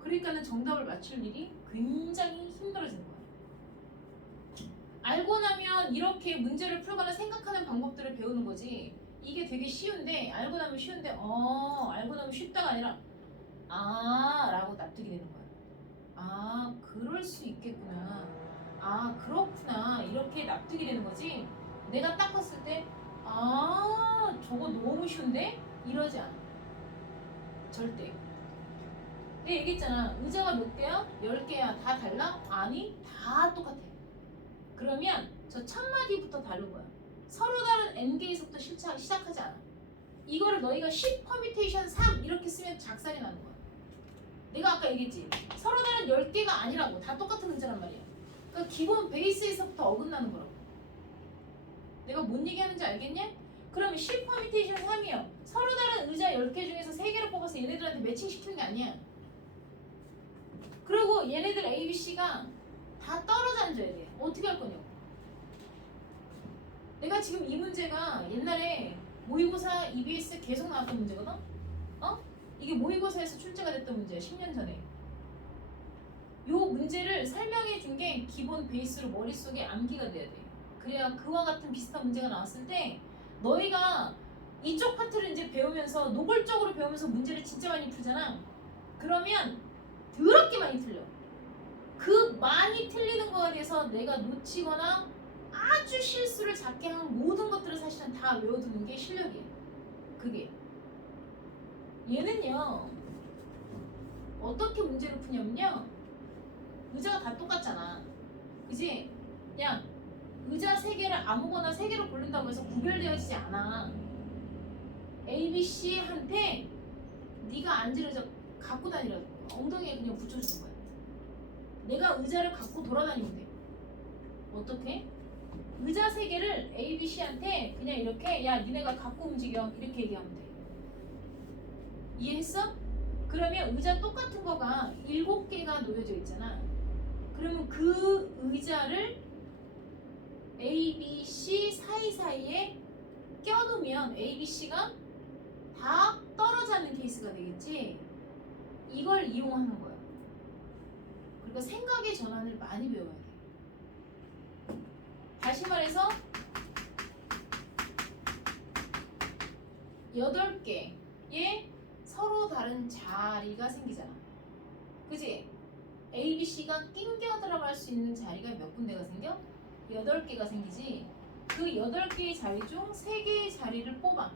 그러니까는 정답을 맞출 일이 굉장히 힘들어지는 거야. 알고 나면 이렇게 문제를 풀거나 생각하는 방법들을 배우는 거지. 이게 되게 쉬운데 알고 나면 쉬운데 알고 나면 쉽다가 아니라 라고 납득이 되는 거야. 그럴 수 있겠구나. 그렇구나. 이렇게 납득이 되는 거지. 내가 딱 봤을 때 저거 너무 쉬운데? 이러지 않아. 절대. 내가 얘기했잖아. 의자가 몇 개야? 10개야. 다 달라? 아니, 다 똑같아. 그러면 저 첫 마디부터 다른 거야. 서로 다른 n개에서부터 시작하지 않아. 이거를 너희가 10 퍼뮤테이션 3 이렇게 쓰면 작살이 나는 거야. 내가 아까 얘기했지. 서로 다른 10개가 아니라고. 다 똑같은 문제란 말이야. 그러니까 기본 베이스에서부터 어긋나는 거라고. 내가 뭔 얘기하는지 알겠냐? 그러면 10 퍼뮤테이션 3이요. 서로 다른 의자 10개 중에서 3개를 뽑아서 얘네들한테 매칭시키는 게 아니야. 그리고 얘네들 A, B, C가 다 떨어져 앉아야 돼. 어떻게 할 거냐고. 내가 지금 이 문제가 옛날에 모의고사 EBS 계속 나왔던 문제거든? 이게 모의고사에서 출제가 됐던 문제야. 10년 전에. 요 문제를 설명해 준 게 기본 베이스로 머릿속에 암기가 돼야 돼. 그래야 그와 같은 비슷한 문제가 나왔을 때 너희가 이쪽 파트를 이제 배우면서 노골적으로 배우면서 문제를 진짜 많이 풀잖아. 그러면 더럽게 많이 틀려. 그 많이 틀리는 거에 대해서 내가 놓치거나 아주 실수를 작게 한 모든 것들을 사실은 다 외워두는 게 실력이에요. 그게. 얘는요. 어떻게 문제를 푸냐면요. 의자가 다 똑같잖아. 그지? 그냥 의자 3개를 아무거나 3개를 고른다고 해서 구별되어지지 않아. A, B, C한테 네가 앉을 의자 갖고 다니라고. 엉덩이에 그냥 붙여주는 거야. 내가 의자를 갖고 돌아다니면 돼. 어떻게? 의자 3개를 A, B, C한테 그냥 이렇게 야 니네가 갖고 움직여 이렇게 얘기하면 돼. 이해했어? 그러면 의자 똑같은 거가 7개가 놓여져 있잖아. 그러면 그 의자를 A, B, C 사이사이에 껴놓으면 A, B, C가 다 떨어져 있는 케이스가 되겠지. 이걸 이용하는 거야. 그러니까 생각의 전환을 많이 배워야 돼. 다시 말해서 8개의 서로 다른 자리가 생기잖아. 그지? A, B, C가 낑겨 들어갈 수 있는 자리가 몇 군데가 생겨? 8개가 생기지. 그 8개의 자리 중 3개의 자리를 뽑아.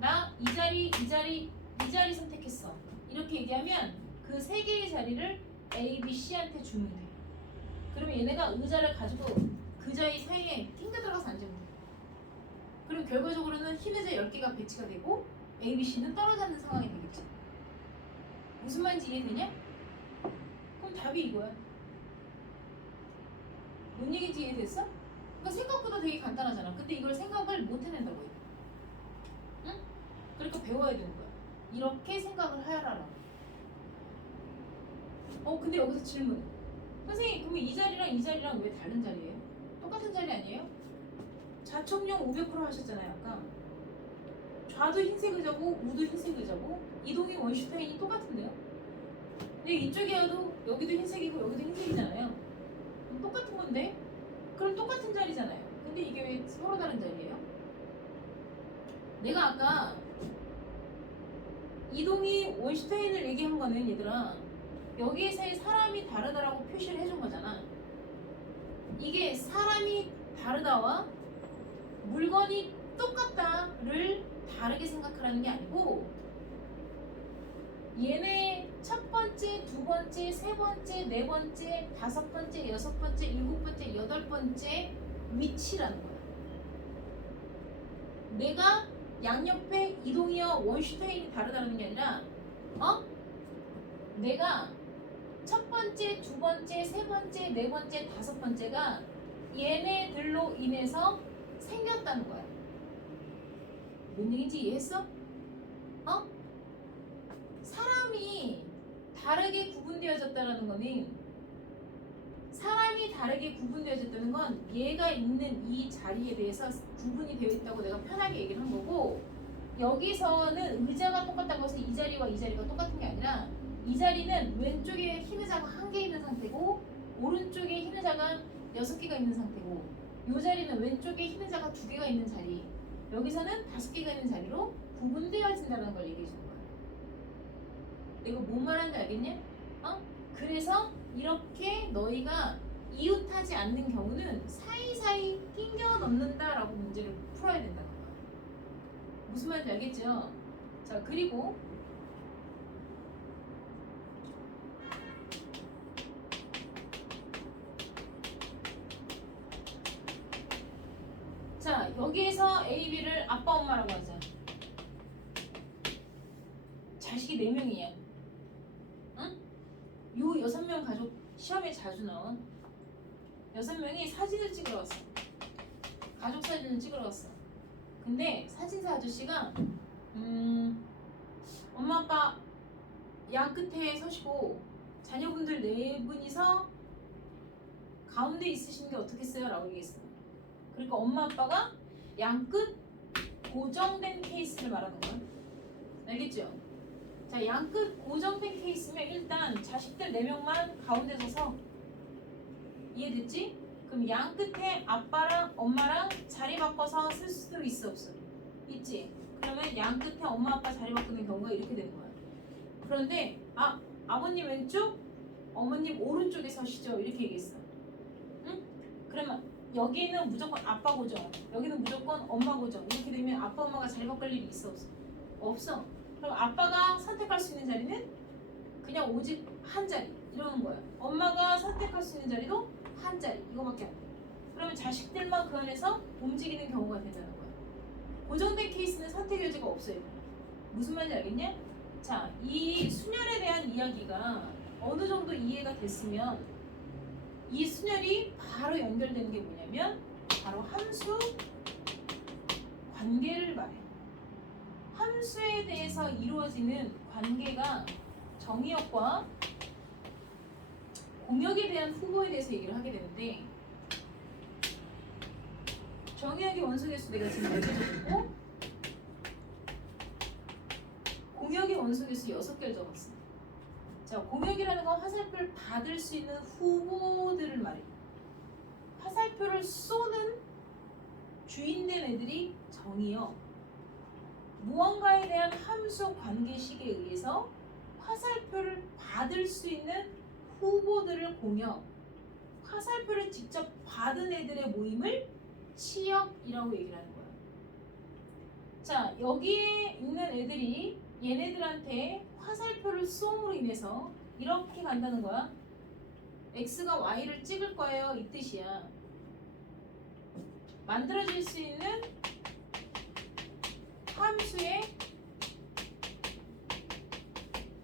나 이 자리, 이 자리, 이 자리 선택했어. 이렇게 얘기하면 그 3개의 자리를 A, B, C한테 주면 돼. 그러면 얘네가 의자를 가지고 그 자리 사이에 낑겨 들어가서 앉으면 돼. 그럼 결과적으로는 흰 의자 10개가 배치가 되고 A, B, C는 떨어져 있는 상황이 되겠지. 무슨 말인지 이해되냐? 그럼 답이 이거야. 뭔 얘기인지 이해됐어? 그러니까 생각보다 되게 간단하잖아. 근데 이걸 생각을 못 해낸다고 해. 응? 그러니까 배워야 되는 거야. 이렇게 생각을 하라라고. 근데 여기서 질문. 선생님, 그러면 이 자리랑 이 자리랑 왜 다른 자리예요? 똑같은 자리 아니에요? 좌청룡 500% 하셨잖아요, 아까. 좌도 흰색 의자고 우도 흰색 의자고 이동이 원슈타인이 똑같은데요? 근데 이쪽이어도 여기도 흰색이고 여기도 흰색이잖아요. 똑같은 건데? 그럼 똑같은 자리잖아요. 근데 이게 왜 서로 다른 자리예요? 내가 아까 이동이 원슈타인을 얘기한 거는 얘들아 여기에서의 사람이 다르다라고 표시를 해준 거잖아. 이게 사람이 다르다와 물건이 똑같다를 다르게 생각하라는 게 아니고 얘네 첫 번째, 두 번째, 세 번째, 네 번째, 다섯 번째, 여섯 번째, 일곱 번째, 여덟 번째 위치라는 거야. 내가 양옆에 이동이어 원슈타인이 다르다는 게 아니라 내가 첫 번째, 두 번째, 세 번째, 네 번째, 다섯 번째가 얘네들로 인해서 생겼다는 거야. 뭔 얘기인지 이해했어? 사람이 다르게 구분되어졌다는 거는 얘가 있는 이 자리에 대해서 구분이 되어 있다고 내가 편하게 얘기를 한 거고, 여기서는 의자가 똑같다고 해서 이 자리와 이 자리가 똑같은 게 아니라 이 자리는 왼쪽에 흰 의자가 한 개 있는 상태고 오른쪽에 흰 의자가 6개가 있는 상태고, 이 자리는 왼쪽에 흰 의자가 2개가 있는 자리, 여기서는 5개가 있는 자리로 구분되어진다는 걸 얘기해 주는 거야. 내가 뭔 말하는지 알겠냐? 그래서 이렇게 너희가 이웃하지 않는 경우는 사이사이 끼겨 넣는다라고 문제를 풀어야 된다는 거야. 무슨 말인지 알겠죠? 자, 그리고 자, 여기에서 A, B를 아빠, 엄마라고 하자. 자식이 4명이야. 응? 요 6명 가족 시험에 자주 나온 6명이 사진을 찍으러 왔어. 가족 사진을 찍으러 왔어. 근데 사진사 아저씨가 엄마 아빠 양 끝에 서시고 자녀분들 4분이서 가운데 있으시는 게 어떻겠어요? 라고 얘기했어. 그러니까 엄마 아빠가 양 끝 고정된 케이스를 말하는 거야. 알겠죠? 자, 양 끝 고정된 케이스면 일단 자식들 4명만 가운데 서서, 이해됐지? 그럼 양 끝에 아빠랑 엄마랑 자리 바꿔서 쓸 수도 있어 없어? 있지? 그러면 양 끝에 엄마 아빠 자리 바꾸는 경우가 이렇게 되는 거야. 그런데 아버님 왼쪽, 어머님 오른쪽에 서시죠, 이렇게 얘기했어. 응? 그러면 여기는 무조건 아빠 고정, 여기는 무조건 엄마 고정, 이렇게 되면 아빠 엄마가 자리 바꿀 일이 있어 없어? 없어. 그럼 아빠가 선택할 수 있는 자리는 그냥 오직 한 자리, 이러는 거야. 엄마가 선택할 수 있는 자리도 한 자리, 이거밖에 안 돼. 그러면 자식들만 그 안에서 움직이는 경우가 된다는 거야. 고정된 케이스는 선택 여지가 없어요. 무슨 말인지 알겠냐? 자, 이 순열에 대한 이야기가 어느 정도 이해가 됐으면 이 순열이 바로 연결되는 게 뭐냐면 바로 함수 관계를 말해. 함수에 대해서 이루어지는 관계가 정의역과 공역에 대한 후보에 대해서 얘기를 하게 되는데, 정의역의 원소개수 내가 지금 알려줬고, 공역의 원소개수 6개를 적었어. 자, 공역이라는 건 화살표를 받을 수 있는 후보들을 말해. 화살표를 쏘는 주인된 애들이 정의역. 무언가에 대한 함수 관계식에 의해서 화살표를 받을 수 있는 후보들을 공역, 화살표를 직접 받은 애들의 모임을 치역이라고 얘기를 하는 거야. 자, 여기에 있는 애들이 얘네들한테 화살표를 쏘므로 인해서 이렇게 간다는 거야. X가 Y를 찍을 거예요, 이 뜻이야. 만들어질 수 있는 함수의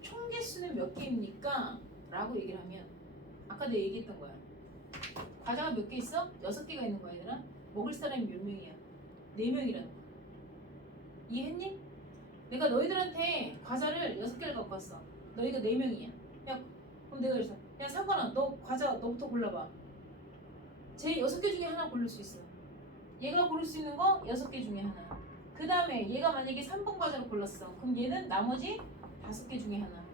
총개수는 몇 개입니까? 라고 얘기를 하면, 아까 내가 얘기했던 거야. 과자가 몇 개 있어? 6개가 있는 거야, 얘들아. 먹을 사람이 몇 명이야? 4명이라는 거야. 이해했니? 내가 너희들한테 과자를 6개를 갖고 왔어. 너희가 4명이야. 야, 그럼 내가 그래서, 야, 상관아, 너 과자 너부터 골라봐. 제 6개 중에 하나 고를 수 있어. 얘가 고를 수 있는 거 6개 중에 하나. 그 다음에 얘가 만약에 3번 과자를 골랐어. 그럼 얘는 나머지 5개 중에 하나.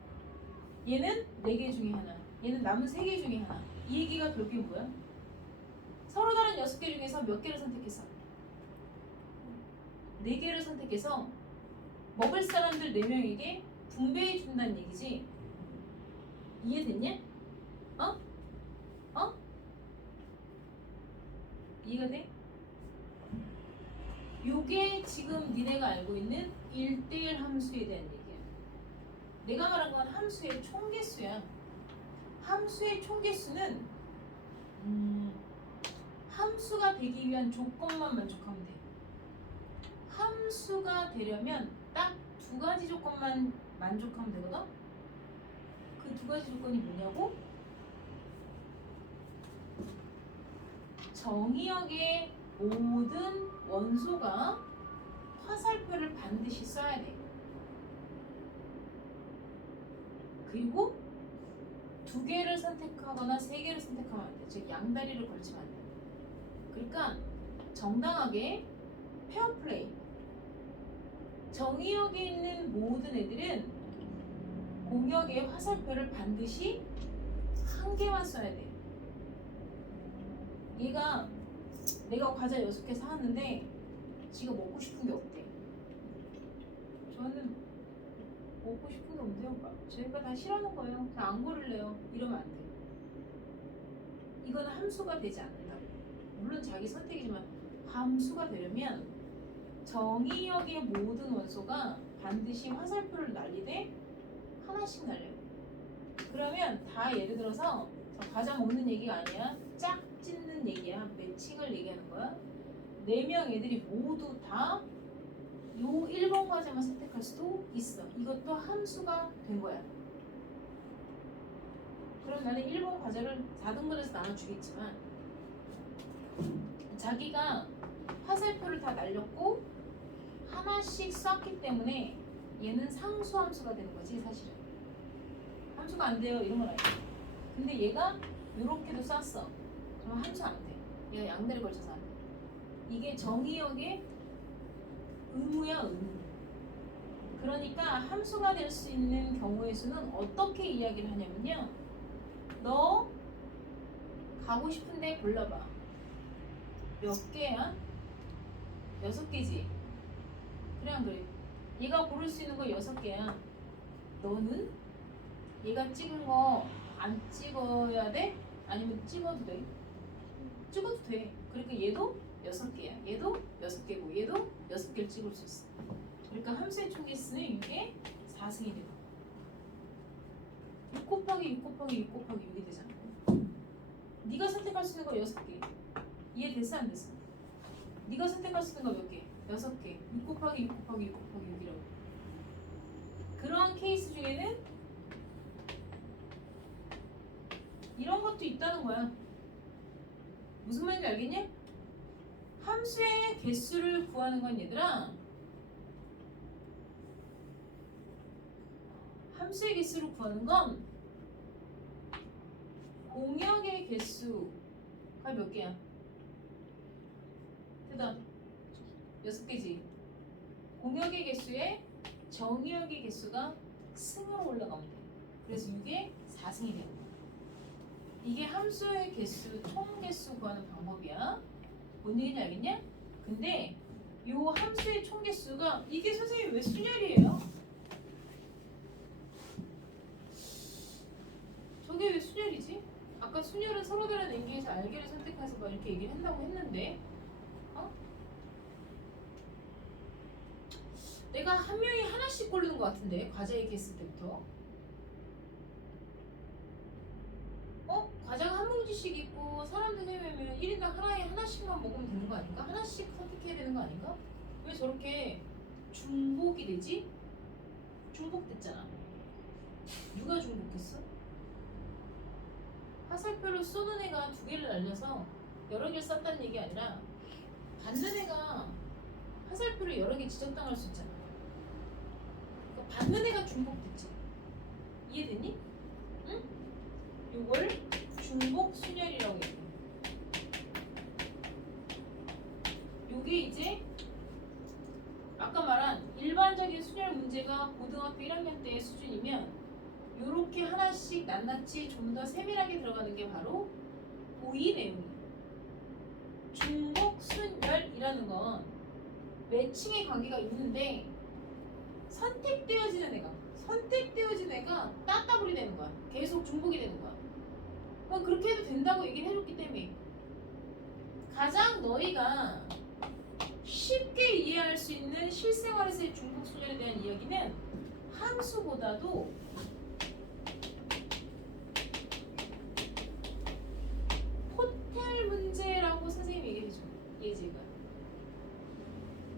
얘는 4개 중에 하나. 얘는 남은 3개 중에 하나. 이 얘기가 결국엔 뭐야? 서로 다른 6개 중에서 몇 개를 선택했어? 4개를 선택해서 먹을 사람들 4명에게 분배해 준다는 얘기지. 이해됐냐? 이해가 돼? 요게 지금 니네가 알고 있는 1대1 함수에 대한 얘기야. 내가 말한 건 함수의 총개수야. 함수의 총개수는 함수가 되기 위한 조건만 만족하면 돼. 함수가 되려면 딱 두 가지 조건만 만족하면 되거든. 그 두 가지 조건이 뭐냐고? 정의역의 모든 원소가 화살표를 반드시 써야 돼. 그리고 두 개를 선택하거나 세 개를 선택하면 안 돼. 즉 양다리를 걸치면 안 돼. 그러니까 정당하게 페어플레이. 정의역에 있는 모든 애들은 공역의 화살표를 반드시 한 개만 써야 돼. 얘가 내가 과자 6개 사왔는데 지가 먹고 싶은 게 없대. 저는 먹고 싶은 게 없는데요. 저희가 다 싫어하는 거예요. 다 안 고를래요. 이러면 안 돼. 이거는 함수가 되지 않는다고. 물론 자기 선택이지만 함수가 되려면 정의역의 모든 원소가 반드시 화살표를 날리되 하나씩 날려요. 그러면 다 예를 들어서 과자 먹는 얘기가 아니야. 짝 찢는 얘기야. 매칭을 얘기하는 거야. 4명 애들이 모두 다 요 1번 과자만 선택할 수도 있어. 이것도 함수가 된 거야. 그럼 나는 1번 과자를 4등분해서 나눠주겠지만 자기가 화살표를 다 날렸고 하나씩 쐈기 때문에 얘는 상수함수가 되는 거지 사실은. 함수가 안 돼요 이런 건 아니야. 근데 얘가 이렇게도 쐈어. 그럼 함수 안 돼. 얘가 양다리 걸쳐서 안 돼. 이게 정의역의 의무야 의무. 그러니까 함수가 될 수 있는 경우의 수는 어떻게 이야기를 하냐면요. 너 가고 싶은데 골라봐. 몇 개야? 6개지? 그래 안 그래? 얘가 고를 수 있는 거 6개야. 너는 얘가 찍은 거 안 찍어야 돼? 아니면 찍어도 돼? 찍어도 돼. 그러니까 얘도 6개야. 얘도 6개고 얘도 6개를 찍을 수 있어. 그러니까 함수의 총개수는 이게 4승이 되고 6 곱하기 6 곱하기 6 곱하기 6이 되잖아. 네가 선택할 수 있는 거 6개. 이해됐어 안 됐어? 네가 선택할 수 있는 거 몇 개? 6개. 6 곱하기 6 곱하기 6 곱하기 6이라고. 그러한 케이스 중에는 이런 것도 있다는 거야. 무슨 말인지 알겠냐? 함수의 개수를 구하는 건 얘들아, 함수의 개수를 구하는 건 공역의 개수가 몇 개야? 대답. 6개지. 공역의 개수에 정의역의 개수가 승으로 올라가면 돼. 그래서 이게 4승이 되는 거야. 이게 함수의 개수, 총 개수 구하는 방법이야. 뭔 얘기인지 알겠냐? 근데 요 함수의 총 개수가 이게 선생님 왜 순열이에요? 저게 왜 순열이지? 아까 순열은 서로 다른 인계에서 알게를 선택해서 막 이렇게 얘기를 한다고 했는데 내가 한 명이 하나씩 고르는 것 같은데 과자 얘기했을 때부터 과자가 한 봉지씩 있고 사람들 3명이면 1인당 하나씩만 먹으면 되는 거 아닌가? 하나씩 선택해야 되는 거 아닌가? 왜 저렇게 중복이 되지? 중복됐잖아. 누가 중복했어? 화살표를 쏘는 애가 2개를 날려서 여러 개를 쐈다는 얘기 아니라 받는 애가 화살표를 여러 개 지적당할 수 있잖아. 그러니까 받는 애가 중복됐지. 이해됐니? 응? 요걸 중복 순열이라고 해요. 요게 이제 아까 말한 일반적인 순열 문제가 고등학교 1학년 때의 수준이면 요렇게 하나씩 낱낱이 좀 더 세밀하게 들어가는 게 바로 고2 내용이에요. 중복 순열이라는 건 매칭의 관계가 있는데 선택되어지는 애가 따따블이 되는 거야. 계속 중복이 되는 거야. 그렇게 해도 된다고 얘기를 해줬기 때문에 가장 너희가 쉽게 이해할 수 있는 실생활에서의 중복 순열에 대한 이야기는 함수보다도 포텔 문제라고 선생님이 얘기해줘. 예제가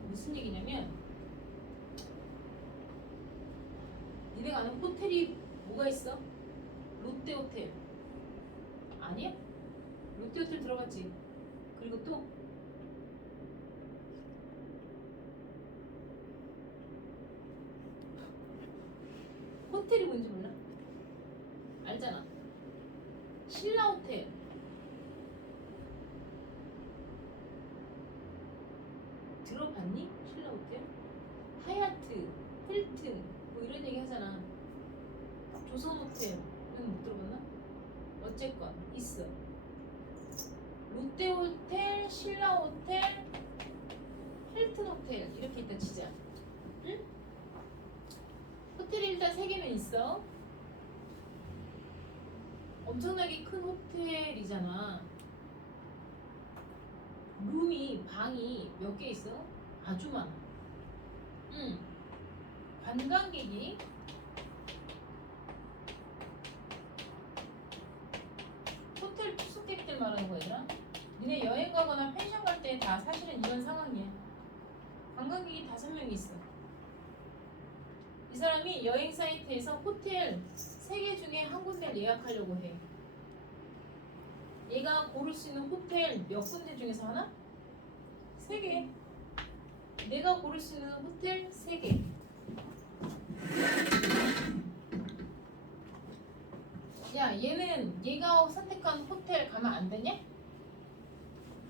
무슨 얘기냐면 뭐가 있어? 롯데호텔 아니야? 롯데호텔 들어갔지. 그리고 또 호텔이 뭔지 몰라? 알잖아. 신라호텔. 들어봤니? 신라호텔? 하얏트, 힐튼 뭐 이런 얘기 하잖아. 조선호텔 이건 못 들어봤나? 어쨌건 있어. 롯데호텔, 신라호텔, 힐튼호텔 이렇게 있다 치자. 응? 호텔이 일단 3개는 있어. 엄청나게 큰 호텔이잖아. 룸이 방이 몇 개 있어? 아주 많아. 응. 관광객이 호텔 투숙객들 말하는 거야. 니네 여행 가거나 펜션 갈 때 다 사실은 이런 상황이야. 관광객이 5명이 있어. 이 사람이 여행 사이트에서 호텔 3개 중에 한 군데를 예약하려고 해. 얘가 고를 수 있는 호텔 몇 군데 중에서 하나? 3개. 내가 고를 수 있는 호텔 3개. 야, 얘가 선택한 호텔 가면 안 되냐?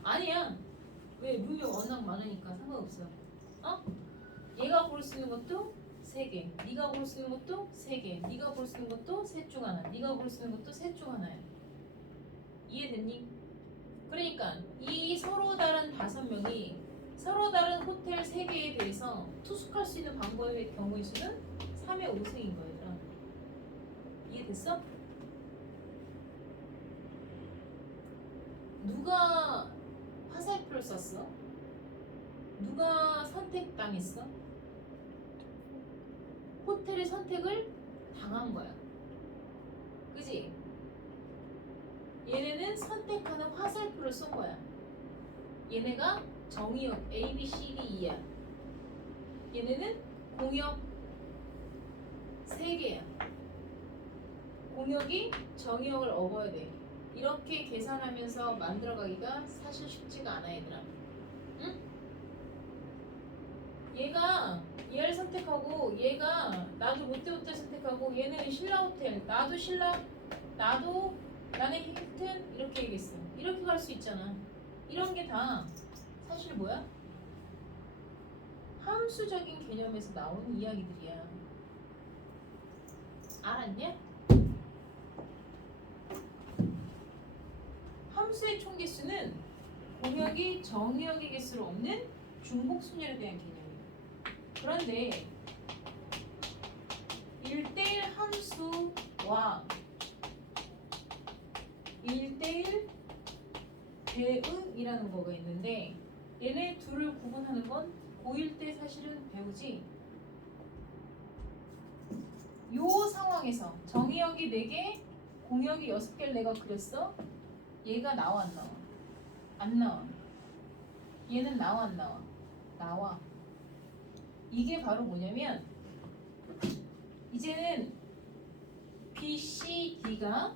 아니야. 왜? 룸이 워낙 많으니까 상관없어. 어? 얘가 고를 수 있는 것도 3개. 네가 고를 수 있는 것도 3개. 네가 고를 수 있는 것도 셋 중 하나. 네가 고를 수 있는 것도 셋 중 하나야. 이해됐니? 그러니까 이 서로 다른 5명이 서로 다른 호텔 3개에 대해서 투숙할 수 있는 방법의 경우의 수는 3의 5승인 거야. 얘들아. 이해됐어? 누가 화살표를 쐈어? 누가 선택당했어? 호텔의 선택을 당한 거야. 그지? 얘네는 선택하는 화살표를 쏜 거야. 얘네가 정의역 A, B, C, D, E야. 얘네는 공역 3개야. 공역이 정의역을 업어야 돼. 이렇게 계산하면서 만들어가기가 사실 쉽지가 않아 얘들아. 응? 얘가 얘를 선택하고 얘가 나도 롯데호텔 선택하고 얘는 신라호텔 나도 나는 힐튼 이렇게 얘기했어. 이렇게 갈 수 있잖아. 이런 게 다 사실 뭐야? 함수적인 개념에서 나오는 이야기들이야. 알았냐? 함수의 총개수는 공역이 정의역의 개수로 없는 중복순열에 대한 개념이에요. 그런데 1대1 함수와 1대1 대응이라는 거가 있는데 얘네 둘을 구분하는 건 고1 때 사실은 배우지. 요 상황에서 정의역이 4개, 공역이 6개를 내가 그렸어. 얘가 나와 안 나와? 안 나와. 얘는 나와 안 나와? 나와. 이게 바로 뭐냐면 이제는 B, C, D가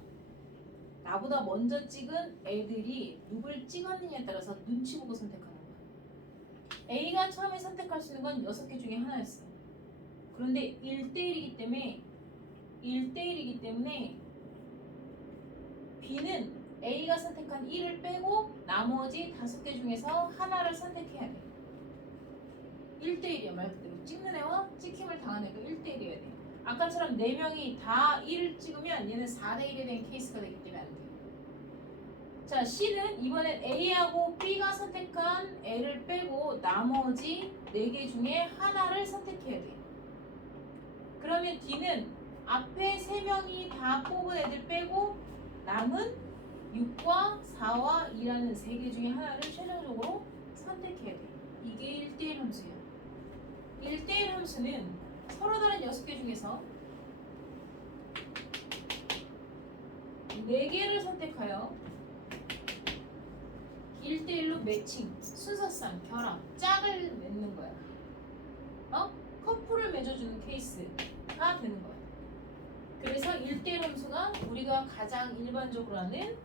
나보다 먼저 찍은 애들이 누굴 찍었느냐에 따라서 눈치 보고 선택하는 거야. A가 처음에 선택할 수 있는 건 6개 중에 하나였어. 그런데 1대1이기 때문에 B는 A가 선택한 1을 빼고 나머지 5개 중에서 하나를 선택해야 돼. 1대1이야 말 그대로. 찍는 애와 찍힘을 당한 애가 1대1이어야 돼. 아까처럼 4명이 다 1을 찍으면 얘는 4대1에 대한 케이스가 되기 때문에 안 돼. 자, C는 이번엔 A하고 B가 선택한 애를 빼고 나머지 4개 중에 하나를 선택해야 돼. 그러면 D는 앞에 3명이 다 뽑은 애들 빼고 남은 6과 4와 2라는 3개 중에 하나를 최종적으로 선택해야 돼. 이게 1대1 함수야. 1대1 함수는 서로 다른 6개 중에서 4개를 선택하여 1대1로 매칭, 순서상, 결합, 짝을 맺는 거야. 커플을 맺어주는 케이스가 되는 거야. 그래서 그래서 1대1 함수가 우리가 가장 일반적으로 하는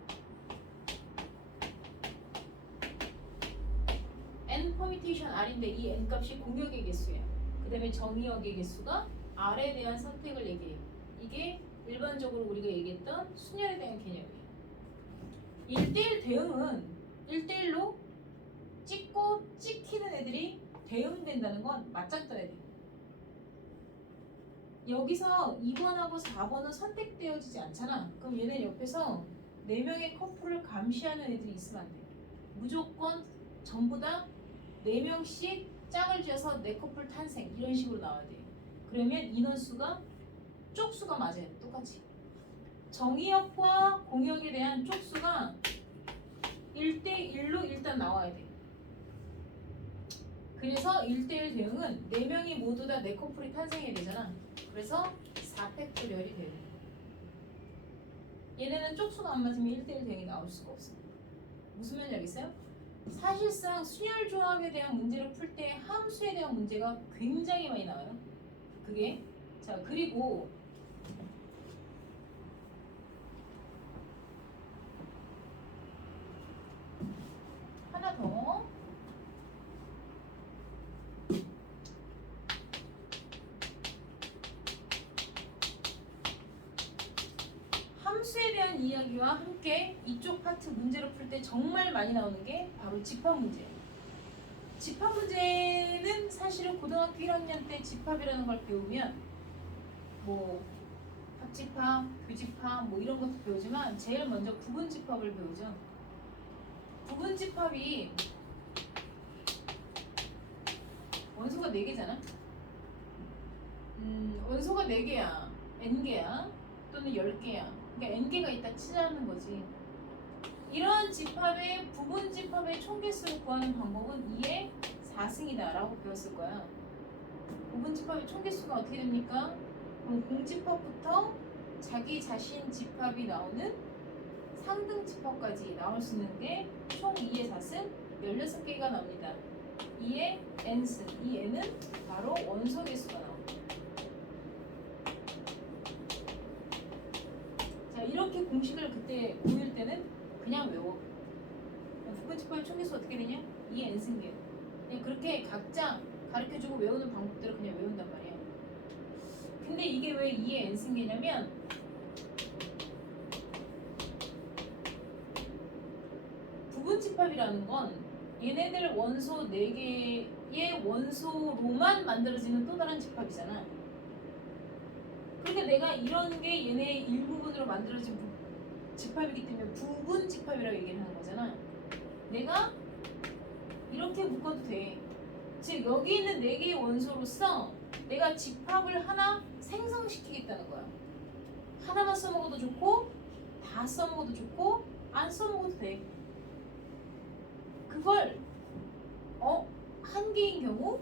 n 퍼미테이션 r인데 이 n 값이 공역의 개수예요. 그 다음에 정의역의 개수가 r에 대한 선택을 얘기해요. 이게 일반적으로 우리가 얘기했던 순열에 대한 개념이에요. 1대1 대응은 1대1로 찍고 찍히는 애들이 대응된다는 건 맞짱 떠야 돼요. 여기서 2번하고 4번은 선택되어지지 않잖아. 그럼 얘네 옆에서 4명의 커플을 감시하는 애들이 있으면 안 돼. 무조건 전부 다 4명씩 짝을 지어서 4커플 탄생 이런 식으로 나와야 돼. 그러면 인원수가 쪽수가 맞아요. 똑같이. 정의역과 공역에 대한 쪽수가 1대1로 일단 나와야 돼. 그래서 1대1 대응은 4명이 모두 다 4커플이 탄생해야 되잖아. 그래서 4팩토리얼이 돼요. 얘네는 쪽수가 안 맞으면 1대1 대응이 나올 수가 없어. 무슨 말인지 알겠어요? 사실상 순열 조합에 대한 문제를 풀 때 함수에 대한 문제가 굉장히 많이 나와요. 그게 자 그리고 하나 더 함수에 대한 이야기와 함께 이쪽 파트 문제를 풀 때 정말 많이 나오는 게 바로 집합 문제예요. 집합 문제는 사실은 고등학교 1학년 때 집합이라는 걸 배우면 뭐 합집합, 교집합 뭐 이런 것도 배우지만 제일 먼저 부분집합을 배우죠. 부분집합이 원소가 4개잖아. 원소가 4개야. n개야. 또는 10개야. 그러니까 n개가 있다 치자는 거지. 이런 집합의 부분 집합의 총개수를 구하는 방법은 2의 4승이다 라고 배웠을 거야. 부분 집합의 총개수가 어떻게 됩니까? 그럼 공집합부터 자기 자신 집합이 나오는 상등 집합까지 나올 수 있는 게 총 2의 4승 16개가 나옵니다. 2의 n승, 이 n은 바로 원소 개수가 나옵니다. 자, 이렇게 공식을 그때 보일 때는 그냥 외워. 부분 집합의 총개수 어떻게 되냐? 2의 n승이에요. 그냥 그렇게 각자 가르쳐주고 외우는 방법대로 그냥 외운단 말이야. 근데 이게 왜 2의 n승이냐면 부분 집합이라는 건 얘네들 원소 4개의 원소로만 만들어지는 또 다른 집합이잖아. 그러니까 내가 이런 게 얘네의 일부분으로 만들어진 집합이기 때문에 부분 집합이라고 얘기를 하는 거잖아. 내가 이렇게 묶어도 돼. 즉 여기 있는 4개의 원소로서 내가 집합을 하나 생성시키겠다는 거야. 하나만 써먹어도 좋고 다 써먹어도 좋고 안 써먹어도 돼. 그걸 한 개인 경우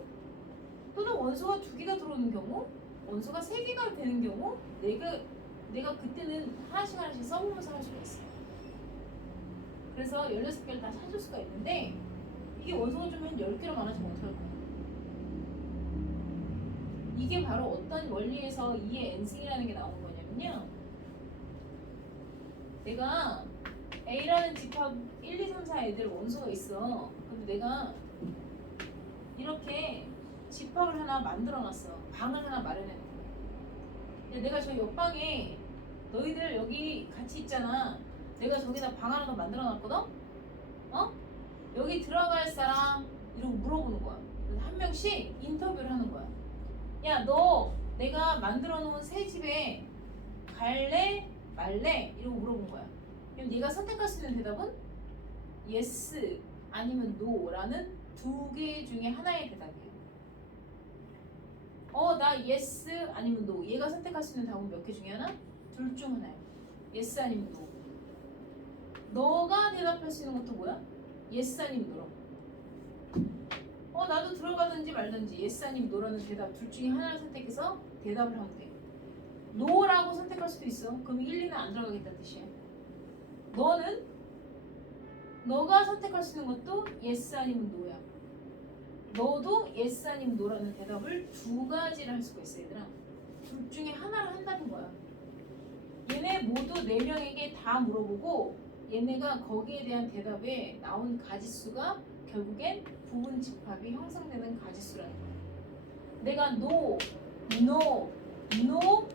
또는 원소가 2개가 들어오는 경우 원소가 3개가 되는 경우 내가 그때는 하나씩 써보면서 할 수가 있어. 그래서 16개를 다 찾을 수가 있는데 이게 원소가 좀 한 10개로 많아지면 어떡할 거야? 이게 바로 어떤 원리에서 2의 n승이라는 게 나오는 거냐면요. 내가 A라는 집합 1, 2, 3, 4 애들 원소가 있어. 근데 내가 이렇게 집합을 하나 만들어놨어. 방을 하나 마련해놓고. 내가 저 옆방에 너희들 여기 같이 있잖아. 내가 저기다 방 하나 더 만들어놨거든? 여기 들어갈 사람? 이러고 물어보는 거야. 그래서 한 명씩 인터뷰를 하는 거야. 야, 너 내가 만들어놓은 새 집에 갈래? 말래? 이러고 물어본 거야. 그럼 네가 선택할 수 있는 대답은 yes 아니면 no라는 2개 중에 하나의 대답이에요. 나 yes 아니면 no. 얘가 선택할 수 있는 답은 몇 개 중에 하나? 둘 중 하나예요. yes 아니면 no. 너가 대답할 수 있는 것도 뭐야? yes 아니면 no라고. 나도 들어가든지 말든지 yes 아니면 no라는 대답 둘 중에 하나를 선택해서 대답을 하면 돼. no라고 선택할 수도 있어. 그럼 1, 2는 안 들어가겠다는 뜻이야. 너가 선택할 수 있는 것도 yes 아니면 no야. 너도 yes 아니면 no라는 대답을 2가지를 할 수가 있어. 얘들아 둘 중에 하나를 한다는 거야. 얘네 모두 4명에게 다 물어보고 얘네가 거기에 대한 대답에 나온 가지수가 결국엔 부분 집합이 형성되는 가지수라는 거야. 내가 no, no, no,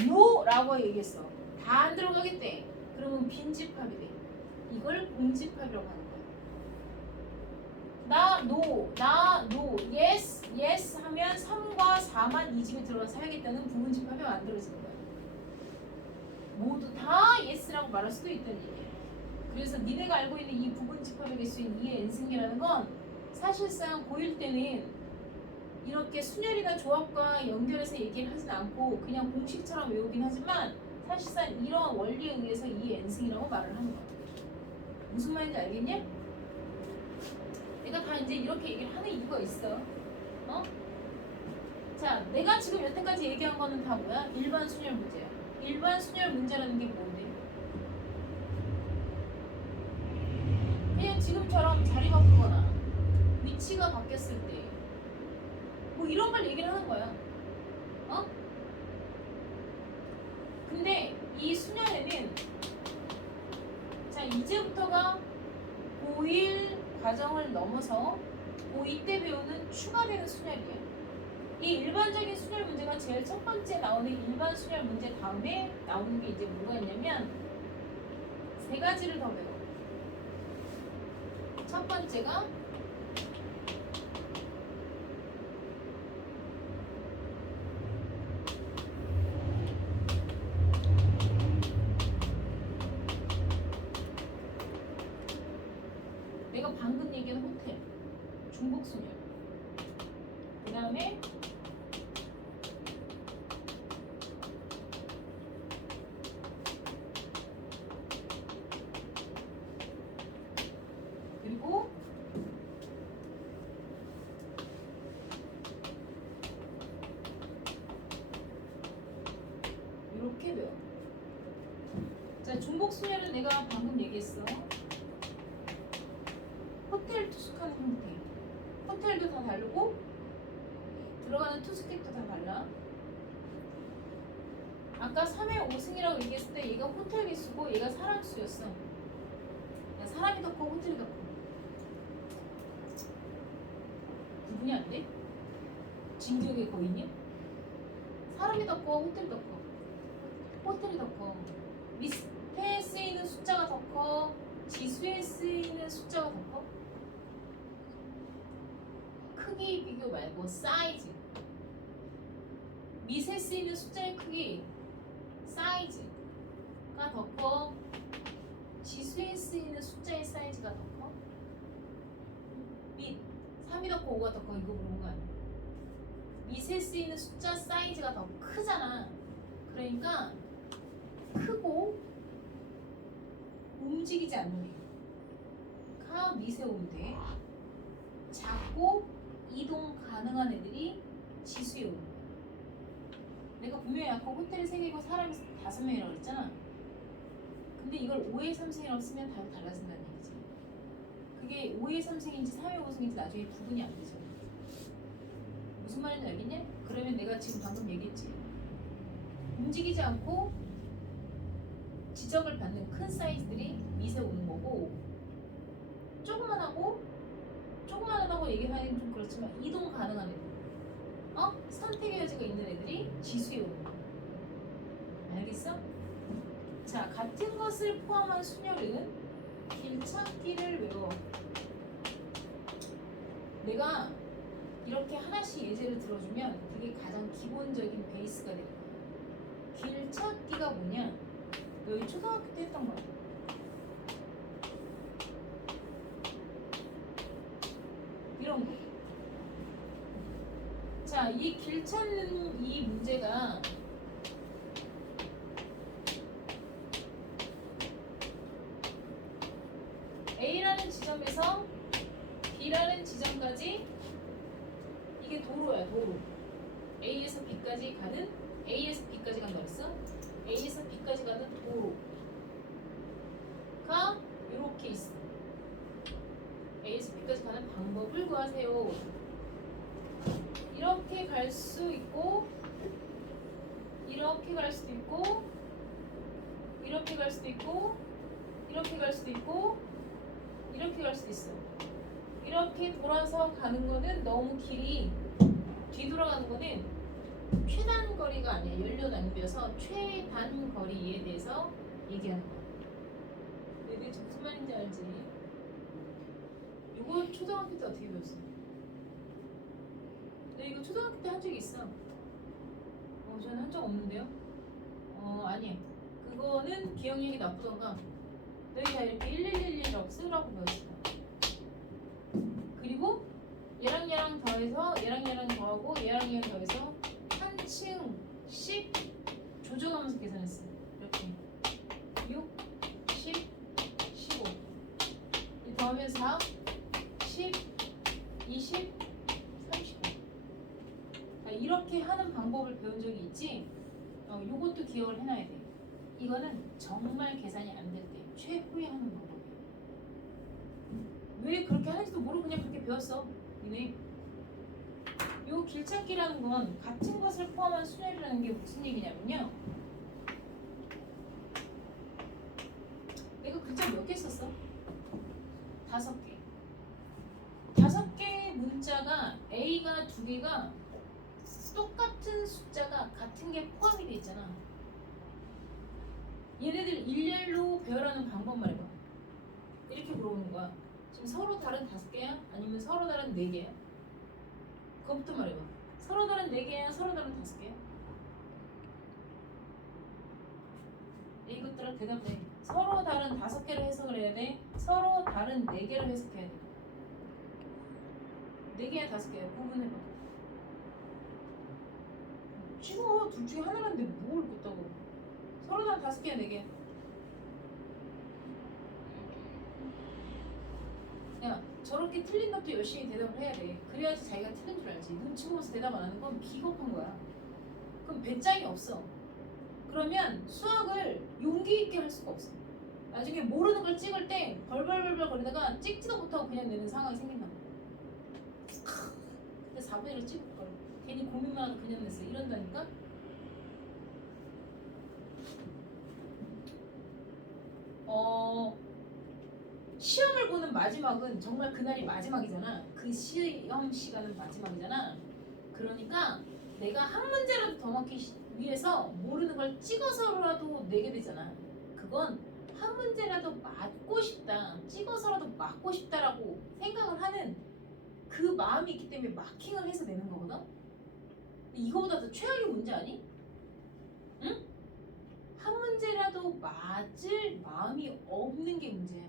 no 라고 얘기했어. 다 안 들어가겠대. 그러면 빈집합이 돼. 이걸 공집합이라고 하는 거야. 나 no, yes, yes 하면 3과 4만 이 집에 들어가서 해야겠다는 부분집합이 만들어지는 거야. 모두 다 yes라고 말할 수도 있다는 얘기야. 그래서 니네가 알고 있는 이 부분집합의 개수인 2의 n승이라는 건 사실상 고1 때는 이렇게 순열이나 조합과 연결해서 얘기를 하진 않고 그냥 공식처럼 외우긴 하지만 사실상 이러한 원리에 의해서 2의 n승이라고 말을 하는 거야. 무슨 말인지 알겠냐? 내가 다 이제 이렇게 얘기를 하는 이유가 있어. 어? 자, 내가 지금 여태까지 얘기한 거는 다 뭐야? 일반 순열 문제야. 일반 순열 문제라는 게 뭔데? 그냥 지금처럼 자리 바꾸거나 위치가 바뀌었을 때 뭐 이런 걸 얘기를 하는 거야. 어? 근데 이 순열에는 자, 이제부터가 고1 과정을 넘어서 고2 때 배우는 추가되는 순열이에요. 이 일반적인 순열 문제가 제일 첫 번째 나오는 일반 순열 문제 다음에 나오는 게 이제 뭐가 있냐면 3가지를 더 배워. 첫 번째가 내가 방금 얘기한 호텔, 중복순열. 그 다음에 그리고 이렇게 배워. 자, 중복순열은 내가 방금 얘기했어. 호텔 투숙하는 형태. 호텔도 다 다르고 들어가는 투숙객도 다 달라. 아까 3회 5승이라고 얘기했을 때 얘가 호텔 개수고 얘가 사람 수였어. 사람이 더 커, 호텔이 더 커. 구분이 안 돼? 진격의 거인이야? 사람이 더 커, 호텔이 더 커. 호텔이 더 커. 리스트에 쓰이는 숫자가 더 커, 지수에 쓰이는 숫자가 더 커? 크기 비교 말고 사이즈. 밑에 쓰이는 숫자의 크기, 사이즈가 더 커, 지수에 쓰이는 숫자의 사이즈가 더 커? 밑 3이 더 커, 5가 더 커? 이거 물어본 거 아니야? 밑에 쓰이는 숫자 사이즈가 더 크잖아. 그러니까 크고 움직이지 않는 애가 밑에 오면 돼. 작고 이동 가능한 애들이 지수에 오는 거야. 내가 분명히 아까 호텔이 3개고 사람이 5명이라고 그랬잖아. 근데 이걸 5의 3승이라고 쓰면 다 달라진다는 얘기지. 그게 5의 3승인지 3의 5승인지 나중에 구분이 안 되잖아. 무슨 말인지 알겠냐? 그러면 내가 지금 방금 얘기했지. 움직이지 않고 지적을 받는 큰 사이즈들이 밑에 오는 거고, 조그만하다고 얘기하기는 좀 그렇지만 이동 가능한 애들, 선택의 여지가 있는 애들이 지수에 오는 거야. 알겠어? 자, 같은 것을 포함한 순열은 길찾기를 외워. 내가 이렇게 하나씩 예제를 들어주면 그게 가장 기본적인 베이스가 되는 거야. 길찾기가 뭐냐? 너희 초등학교 때 했던 거야. 이런 거. 자, 이 길 찾는 이 문제가 A라는 지점에서 B라는 지점까지 이게 도로야, 도로. A에서 B까지 가는, A에서 B까지 간다 그랬어? A에서 B까지 가는 도로가 이렇게 있어. A에서 B까지 가는 방법을 구하세요. 이렇게 갈 수 있고, 이렇게 갈 수도 있고, 이렇게 갈 수도 있고 이렇게 갈 수도 있고 이렇게 갈 수도 있어. 이렇게 돌아서 가는 거는 너무 길이 뒤돌아가는 거는 최단 거리가 아니야. 연료 낭비여서 최단 거리에 대해서 얘기하는 거야. 너희들 무슨 말인지 알지? 이거 초등학교 때 어떻게 배웠어? 너 이거 초등학교 때 한 적이 있어? 저는 한 적 없는데요? 아니. 그거는 기억력이 나쁘던가 너희 다 이렇게 1111이라고 쓰라고 배웠어. 그리고 얘랑 더해서 얘랑 더하고 얘랑 더해서 한 층씩 조정하면서 계산했어. 이렇게 6, 10, 15 더하면 4, 10, 20, 35 이렇게 하는 방법을 배운 적이 있지. 요것도 기억을 해놔야 돼. 이거는 정말 계산이 안 될 때 최후에 하는 방법이에요. 왜 그렇게 하는지도 모르고 그냥 그렇게 배웠어. 니네. 요 길찾기라는 건 같은 것을 포함한 순열이라는 게 무슨 얘기냐면요. 내가 글자 몇 개 썼어? 5개. 5개의 문자가 A가 2개가 똑같은 숫자가 같은 게 포함이 돼 있잖아. 얘네들 일렬로 배열하는 방법 말해봐. 이렇게 물어보는 거야. 지금 서로 다른 5개야? 아니면 서로 다른 4개야? 그것부터 말해봐. 서로 다른 4개야? 서로 다른 5개야? 이것들을 대답해. 서로 다른 5개를 해석을 해야 돼? 서로 다른 4개를 해석해야 돼? 4개야 5개야? 구분해봐. 찍어. 둘 중에 하나라는데 뭘 묻다고. 서로 다른 5개야 4개야? 야, 저렇게 틀린 것도 열심히 대답을 해야 돼. 그래야지 자기가 틀린 줄 알지. 눈치 보면서 대답 안 하는 건 비겁한 거야. 그럼 배짱이 없어. 그러면 수학을 용기 있게 할 수가 없어. 나중에 모르는 걸 찍을 때 벌벌벌벌 거리다가 찍지도 못하고 그냥 내는 상황이 생긴다. 근데 4분의 1을 찍을 걸. 괜히 고민만 하고 그냥 냈어. 이런다니까? 시험을 보는 마지막은 정말 그날이 마지막이잖아. 그 시험 시간은 마지막이잖아. 그러니까 내가 한 문제라도 더 맞기 위해서 모르는 걸 찍어서라도 내게 되잖아. 그건 한 문제라도 맞고 싶다, 찍어서라도 맞고 싶다라고 생각을 하는 그 마음이 있기 때문에 마킹을 해서 내는 거거든. 이거보다 더 최악의 문제 아니? 응? 한 문제라도 맞을 마음이 없는 게 문제야.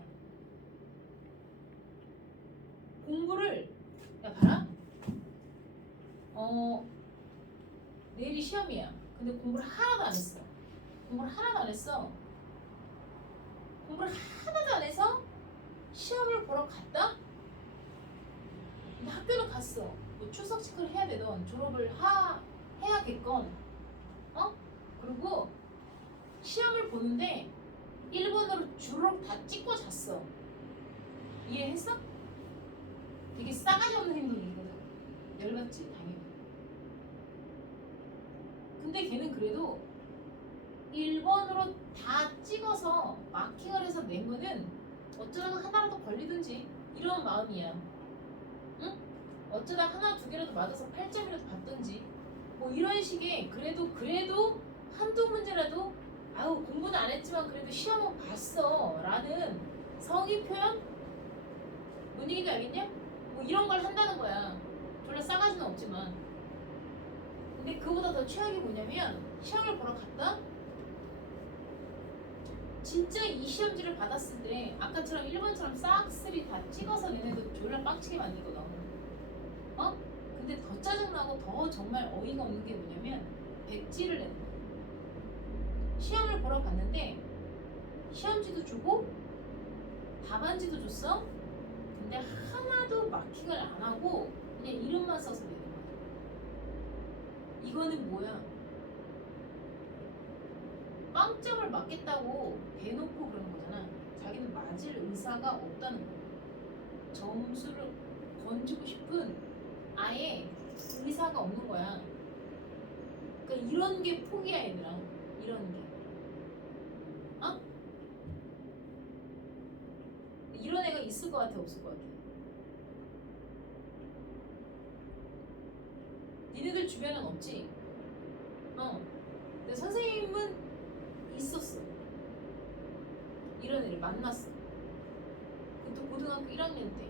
공부를 봐라. 내일이 시험이야. 근데 공부를 하나도 안 했어. 공부를 하나도 안 했어. 공부를 하나도 안 해서 시험을 보러 갔다? 근데 학교는 갔어. 뭐 출석 체크를 해야 되던 졸업을 해야겠건 그리고 시험을 보는데 1번으로 주르륵 다 찍고 잤어. 이해했어? 되게 싸가지 없는 행동이거든. 열받지 당연히. 근데 걔는 그래도 1번으로 다 찍어서 마킹을 해서 낸 거는 어쩌다가 하나라도 걸리든지 이런 마음이야. 응? 어쩌다 하나 두 개라도 맞아서 8점이라도 받든지 뭐 이런 식의 그래도 한두 문제라도 아유 공부는 안 했지만 그래도 시험은 봤어 라는 성의 표현? 뭔 얘기인지 알겠냐? 뭐 이런 걸 한다는 거야. 졸라 싸가지는 없지만. 근데 그보다 더 최악이 뭐냐면 시험을 보러 갔다? 진짜 이 시험지를 받았을 때 아까처럼 1번처럼 싹쓸이 다 찍어서 얘네도 졸라 빡치게 만들거든. 근데 더 짜증나고 더 정말 어이가 없는 게 뭐냐면 백지를 내는 거야. 시험을 보러 갔는데 시험지도 주고 답안지도 줬어. 근데 하나도 마킹을 안 하고 그냥 이름만 써서 내는 거야. 이거는 뭐야? 빵점을 맞겠다고 대놓고 그러는 거잖아. 자기는 맞을 의사가 없다는 거야. 점수를 건지고 싶은 아예 의사가 없는 거야. 그러니까 이런 게 포기야 얘들아. 이런 게. 것 같아, 없을 것 같아? 니네들 주변엔 없지? 근데 선생님은 있었어. 이런 애를 만났어. 그것도 고등학교 1학년 때.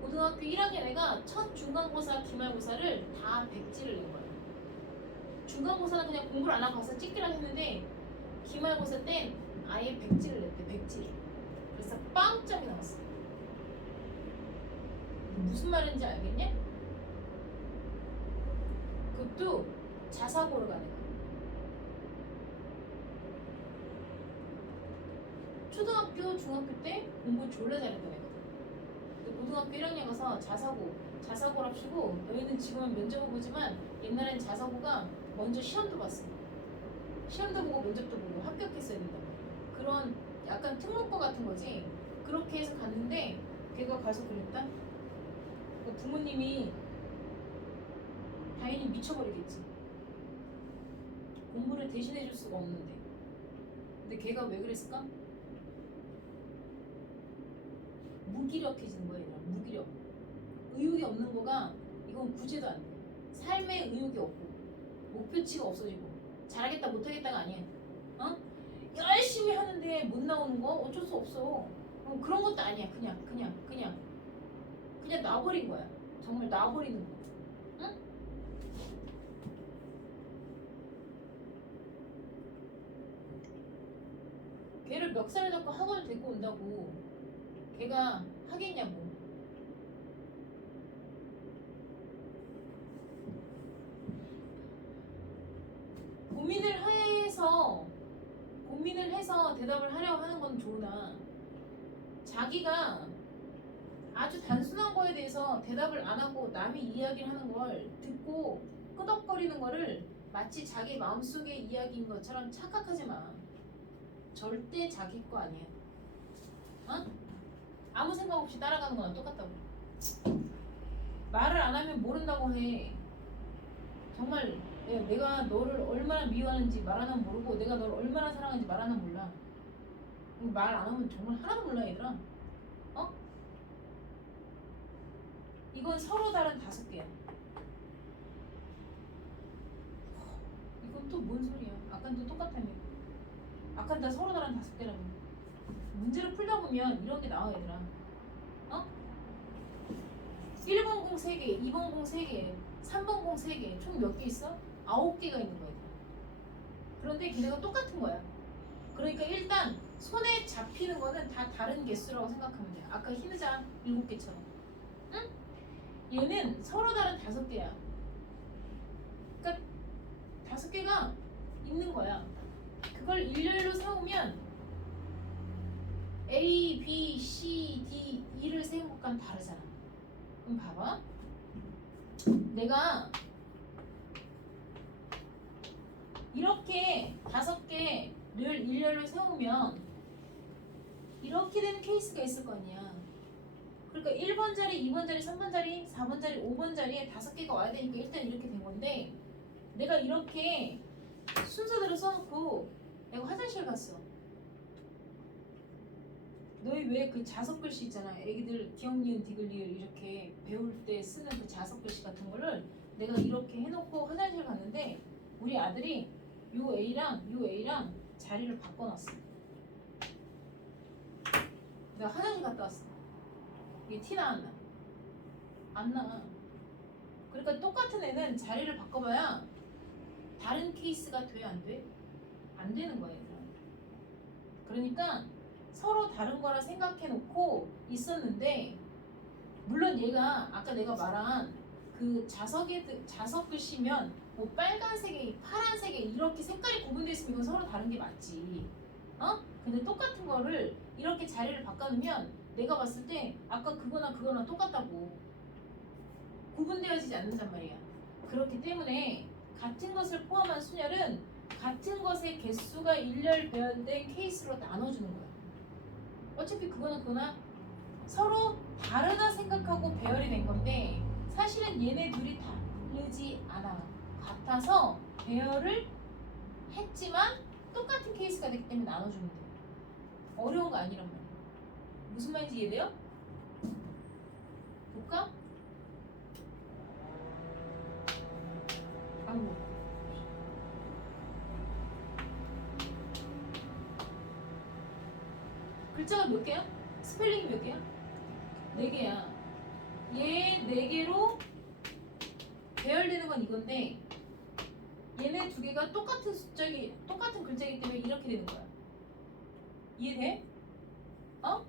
고등학교 1학년 애가 첫 중간고사, 기말고사를 다 백지를 낸 거야. 중간고사는 그냥 공부를 안 하고 가서 찍기랑 했는데 기말고사 땐 아예 백지를 냈대, 백지를. 그래서 빵점이 나왔어. 무슨 말인지 알겠냐? 그것도 자사고를 가는 거야. 초등학교, 중학교 때 공부 졸라 잘했던 애거든. 근데 고등학교 1학년 가서 자사고랍시고 너희는 지금은 면접을 보지만 옛날엔 자사고가 먼저 시험도 봤어. 시험도 보고 면접도 보고 합격했어야 된단 말이야. 그런 약간 특목고 같은 거지. 그렇게 해서 갔는데 걔가 가서 그랬다? 그 부모님이 당연히 미쳐버리겠지. 공부를 대신해 줄 수가 없는데. 근데 걔가 왜 그랬을까? 무기력해지는 거야, 얘들아. 무기력. 의욕이 없는 거가 이건 구제도 안 돼. 삶에 의욕이 없고 목표치가 없어지고 잘하겠다 못하겠다가 아니야. 열심히 하는데 못 나오는 거 어쩔 수 없어. 그런 것도 아니야. 그냥 놔버린 거야. 정말 놔버리는 거. 응? 걔를 멱살을 잡고 학원을 데리고 온다고 걔가 하겠냐고. 고민을 해서 대답을 하려고 하는 건 좋으나 자기가 아주 단순한 거에 대해서 대답을 안 하고 남이 이야기를 하는 걸 듣고 끄덕거리는 거를 마치 자기 마음속의 이야기인 것처럼 착각하지 마. 절대 자기 거 아니야. 아무 생각 없이 따라가는 거랑 똑같다고. 말을 안 하면 모른다고 해. 정말 내가 너를 얼마나 미워하는지 말 안 하면 모르고 내가 너를 얼마나 사랑하는지 말 안 하면 몰라. 말 안 하면 정말 하나도 몰라, 얘들아. 이건 서로 다른 5개야. 이건 또 뭔 소리야? 아까도 똑같다며. 아까 다 서로 다른 5개라고. 문제를 풀다 보면 이런 게 나와, 얘들아. 1번 공 3개, 2번 공 3개, 3번 공 3개, 총 몇 개 있어? 9개가 있는 거야. 그런데 걔네가 똑같은 거야. 그러니까 일단 손에 잡히는 거는 다 다른 개수라고 생각하면 돼. 아까 흰 의자 7개처럼. 응? 얘는 서로 다른 5개야. 그러니까 5개가 있는 거야. 그걸 일렬로 세우면 A, B, C, D, E를 세운 것과는 다르잖아. 그럼 봐봐. 내가 이렇게 5개를 일렬로 세우면 이렇게 되는 케이스가 있을 거 아니야. 그러니까 1번 자리, 2번 자리, 3번 자리, 4번 자리, 5번 자리에 5개가 와야 되니까 일단 이렇게 된 건데 내가 이렇게 순서대로 써놓고 내가 화장실 갔어. 너희 왜 그 자석글씨 있잖아. 애기들 기억, 니은, 디귿, 리을 이렇게 배울 때 쓰는 그 자석글씨 같은 거를 내가 이렇게 해놓고 화장실 갔는데 우리 아들이 요 A랑 자리를 바꿔놨어. 내가 화장실 갔다 왔어. 이게 티 나 안 나? 안 나. 그러니까 똑같은 애는 자리를 바꿔봐야 다른 케이스가 돼, 안 돼? 안 되는 거야, 얘들아. 그러니까 서로 다른 거라 생각해놓고 있었는데 물론 얘가 아까 내가 말한 그 자석 글씨면 뭐 빨간색에 파란색에 이렇게 색깔이 구분되어 있으면 이건 서로 다른 게 맞지. 근데 똑같은 거를 이렇게 자리를 바꿔놓으면 내가 봤을 때 아까 그거나 똑같다고 구분되어지지 않는단 말이야. 그렇기 때문에 같은 것을 포함한 순열은 같은 것의 개수가 일렬 배열된 케이스로 나눠주는 거야. 어차피 그거나 서로 다르다 생각하고 배열이 된 건데 사실은 얘네 둘이 다르지 않아. 같아서 배열을 했지만 똑같은 케이스가 되기 때문에 나눠주면 돼. 어려운 거 아니란 말이야. 무슨 말인지 이해돼요? 볼까? 아이고. 글자가 몇 개야? 스펠링이 몇 개야? 4개야. 얘 4개로 배열되는 건 이건데 얘네 2개가 똑같은 숫자기 똑같은 글자이기 때문에 이렇게 되는 거야. 이해돼? 어?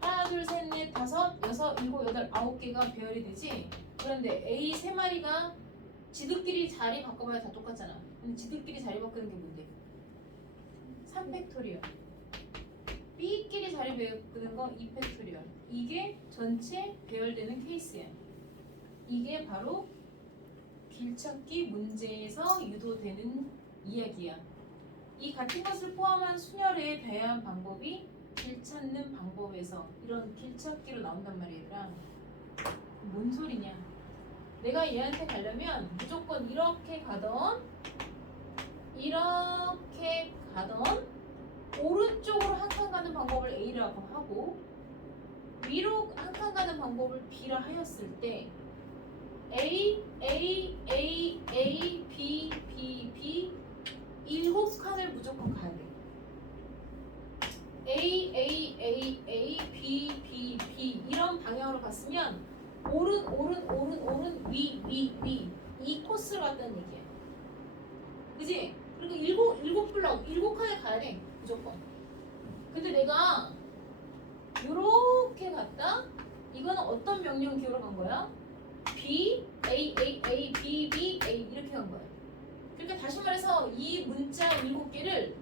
하나, 둘, 셋, 넷, 다섯, 여섯, 일곱, 여덟, 9개가 배열이 되지. 그런데 A 3마리가 지들끼리 자리 바꿔봐야 다 똑같잖아. 근데 지들끼리 자리 바꾸는 게 뭔데? 3팩토리얼. B끼리 자리 바꾸는 거 2팩토리얼. 이게 전체 배열되는 케이스야. 이게 바로 길찾기 문제에서 유도되는 이야기야. 이 같은 것을 포함한 순열에 대한 방법이 길 찾는 방법에서 이런 길찾기로 나온단 말이야, 얘들아. 뭔 소리냐? 내가 얘한테 가려면 무조건 이렇게 가던 오른쪽으로 한 칸 가는 방법을 A라고 하고 위로 한 칸 가는 방법을 B라 하였을 때 A, B, B 7칸을 무조건 가야 돼. A, B, B 이런 방향으로 갔으면 오른, 위 이 코스를 갔다는 얘기야. 그지? 그리고 일곱 칸을 가야 돼 무조건. 근데 내가 요렇게 갔다 이거는 어떤 명령 기호로 간 거야? B, A, B, A 이렇게 간 거야. 그러니까 다시 말해서 이 문자 7개를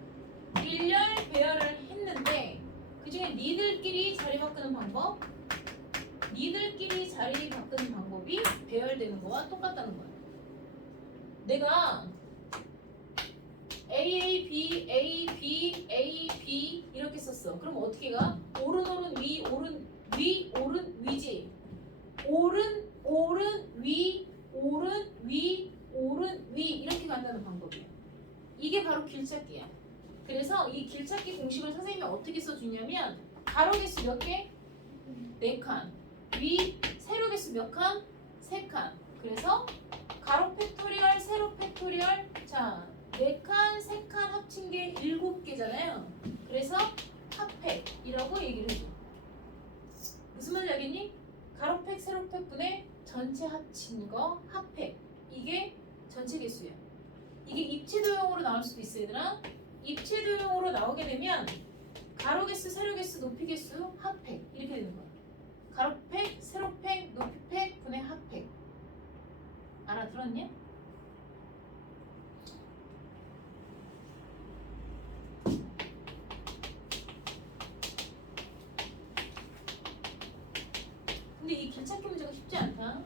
일렬 배열을 했는데 그 중에 니들끼리 자리 바꾸는 방법 니들끼리 자리 바꾸는 방법이 배열되는 거와 똑같다는 거야. 내가 A, B 이렇게 썼어. 그럼 어떻게 가? 오른, 위, 위지. 오른, 위 이렇게 간다는 방법이야. 이게 바로 길찾기야. 그래서 이 길찾기 공식을 선생님이 어떻게 써주냐면 가로 개수 몇 개? 4칸. 위 세로 개수 몇 칸? 3칸. 그래서 가로 팩토리얼, 세로 팩토리얼. 자, 4칸, 3칸 합친 게 7개잖아요. 그래서 합팩이라고 얘기를 해줘. 무슨 말인지 알겠니? 가로팩, 세로팩 분의 전체 합친 거 합팩. 이게 전체 개수야. 이게 입체도형으로 나올 수도 있어, 얘들아. 입체도형으로 나오게 되면 가로 개수, 세로 개수, 높이 개수, 합팩 이렇게 되는 거야. 가로팩, 세로팩, 높이팩 분의 합팩. 알아들었냐? 근데 이 길찾기 문제가 쉽지 않다.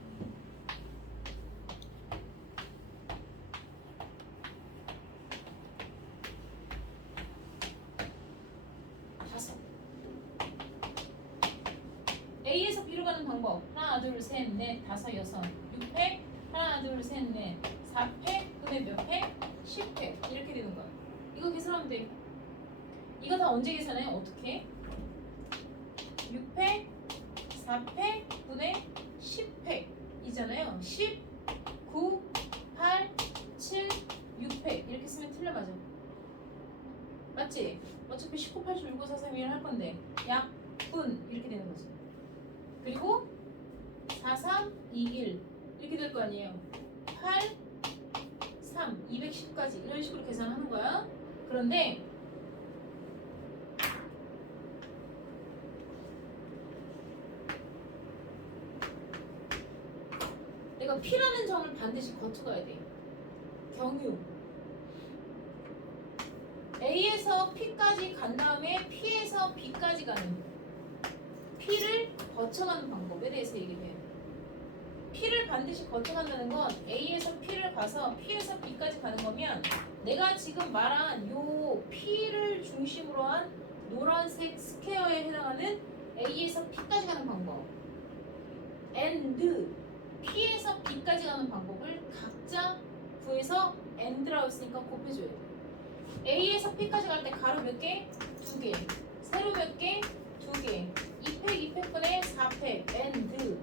A에서 B로 가는 방법. 하나, 둘, 셋, 넷, 다섯, 여섯, 6팩. 하나, 둘, 셋, 넷, 4팩 분의 몇 팩? 10팩. 이렇게 되는 거야. 이거 계산하면 돼. 이거 다 언제 계산해? 어떻게? 6팩, 4팩 분의 10팩 이잖아요. 10, 9, 8, 7, 6팩 이렇게 쓰면 틀려 맞아. 맞지? 어차피 19, 80, 65, 4, 3, 1 할 건데 약분 이렇게 되는 거지. 그리고 4, 3, 2, 1 이렇게 될 거 아니에요. 8, 3, 210까지 이런 식으로 계산하는 거야. 그런데 내가 P라는 점을 반드시 거쳐가야 돼. 경유 A에서 P까지 간 다음에 P에서 B까지 가는 P를 거쳐가는 방법에 대해서 얘기를 해요. P를 반드시 거쳐간다는 건 A에서 P를 가서 P에서 B까지 가는 거면 내가 지금 말한 요 P를 중심으로 한 노란색 스퀘어에 해당하는 A에서 P까지 가는 방법 and P에서 B까지 가는 방법을 각자 구해서 AND라고 했으니까 곱해줘야 돼. A에서 P까지 갈 때 가로 몇 개? 2개. 세로 몇 개? 2개. 2팩 2팩분의 4팩 AND.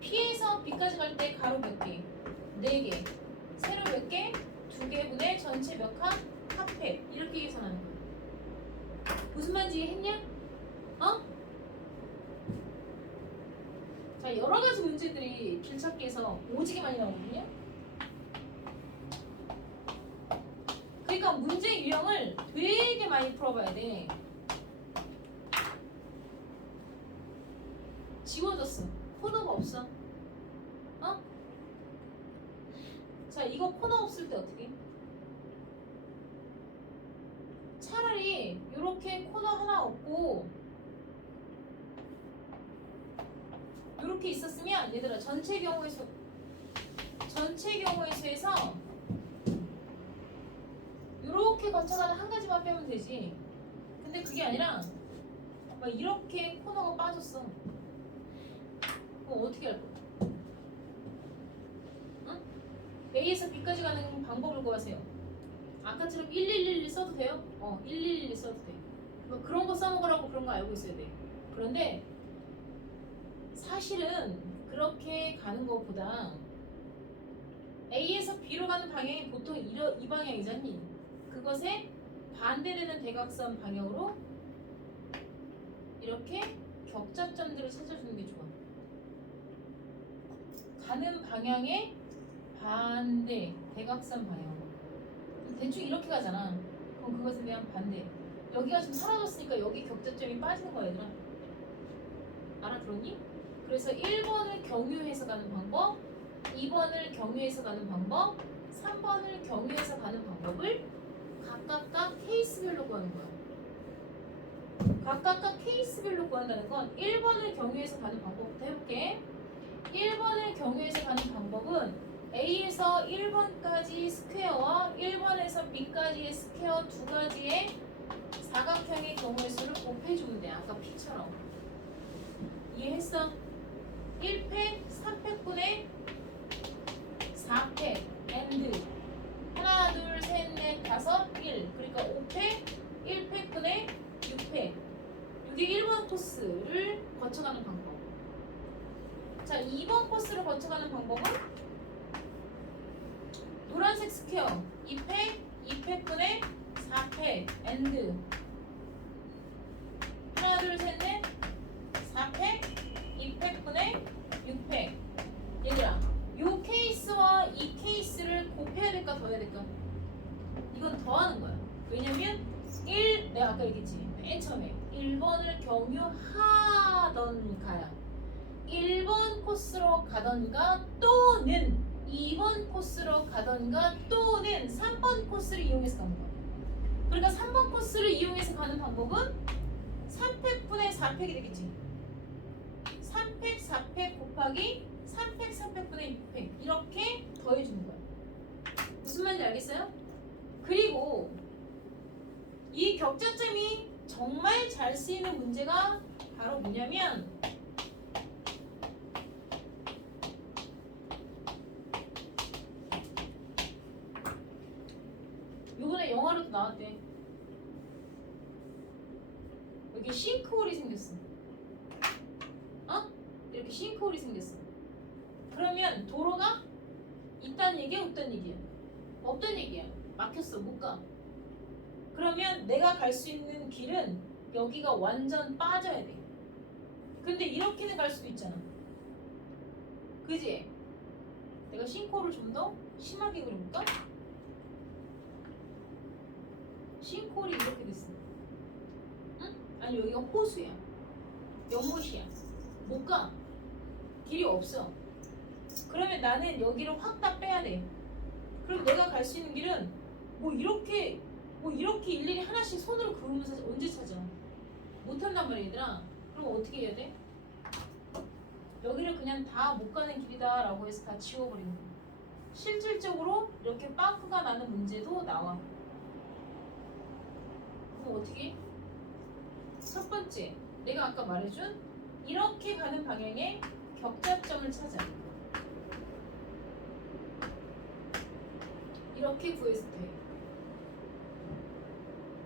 P에서 B까지 갈 때 가로 몇 개? 4개. 세로 몇 개? 2개분의 전체 몇 칸? 4팩. 이렇게 계산하는 거야. 무슨 말인지 이해했냐? 어? 자, 여러 가지 문제들이 길찾기에서 오지게 많이 나오거든요. 그러니까 문제 유형을 되게 많이 풀어봐야 돼. 지워졌어. 코너가 없어. 어? 자, 이거 코너 없을 때 어떻게? 차라리 이렇게 코너 하나 없고 이렇게 있었으면 얘들아 전체 경우의 수에서 이렇게 거쳐가는 한 가지만 빼면 되지. 근데 그게 아니라 막 이렇게 코너가 빠졌어. 그럼 어떻게 할 거야? 응? A에서 B까지 가는 방법을 구하세요. 아까처럼 1111 써도 돼요? 1111 써도 돼. 그런 거 써먹으라고 그런 거 알고 있어야 돼. 그런데 사실은 그렇게 가는 것보다 A에서 B로 가는 방향이 보통 이 방향이잖니. 그것에 반대되는 대각선 방향으로 이렇게 격자점들을 찾아주는 게 좋아. 가는 방향의 반대 대각선 방향으로. 대충 이렇게 가잖아. 그럼 그것에 대한 반대. 여기가 지금 사라졌으니까 여기 격자점이 빠지는 거야, 얘들아. 알아들었니? 그래서 1번을 경유해서 가는 방법, 2번을 경유해서 가는 방법, 3번을 경유해서 가는 방법을 각각 케이스별로 구하는 거야. 각각 케이스별로 구한다는 건 1번을 경유해서 가는 방법부터 해볼게. 1번을 경유해서 가는 방법은 A에서 1번까지 스퀘어와 1번에서 B까지의 스퀘어 두 가지의 사각형의 경우의 수를 곱해주면 돼. 아까 P처럼. 이해했어? 1팩, 3팩분의 4팩, AND 하나, 둘, 셋, 넷, 다섯, 1 그러니까 5팩, 1팩분의 6팩 이게 1번 코스를 거쳐가는 방법. 자, 2번 코스를 거쳐가는 방법은 노란색 스퀘어 2팩, 2팩분의 4팩, AND 하나, 둘, 셋, 넷 4팩, 2팩분의 6팩. 얘들아, 요 케이스와 이 케이스를 곱해야 될까 더해야 될까? 이건 더하는 거야. 왜냐면 내가 아까 얘기했지. 맨 처음에 1번을 경유하던가야 1번 코스로 가던가 또는 2번 코스로 가던가 또는 3번 코스를 이용해서 가는 거야. 그러니까 3번 코스를 이용해서 가는 방법은 3팩분의 4팩이 되겠지. 3팩 4팩 곱하기 3팩 3팩분의 6팩 이렇게 더해주는 거야. 무슨 말인지 알겠어요? 그리고 이 격자점이 정말 잘 쓰이는 문제가 바로 뭐냐면 요번에 영화로도 나왔대. 여기 싱크홀이 생겼어. 이렇게 싱크홀이 생겼어. 그러면 도로가 있다는 얘기야, 없다는 얘기야? 없다는 얘기야. 막혔어, 못 가. 그러면 내가 갈 수 있는 길은 여기가 완전 빠져야 돼. 근데 이렇게는 갈 수도 있잖아. 그지? 내가 싱크홀을 좀 더 심하게 그려볼까? 싱크홀이 이렇게 됐어. 응? 아니 여기가 호수야. 연못이야. 못 가. 길이 없어. 그러면 나는 여기를 확 다 빼야 돼. 그럼 내가 갈 수 있는 길은 뭐 이렇게 일일이 하나씩 손으로 그으면서 언제 찾아? 못한단 말이야 얘들아. 그럼 어떻게 해야 돼? 여기를 그냥 다 못 가는 길이다 라고 해서 다 지워버리는 거야. 실질적으로 이렇게 빵꾸가 나는 문제도 나와. 그럼 어떻게 해? 첫 번째, 내가 아까 말해준 이렇게 가는 방향의 격자점을 찾아. 이렇게 구해서 돼.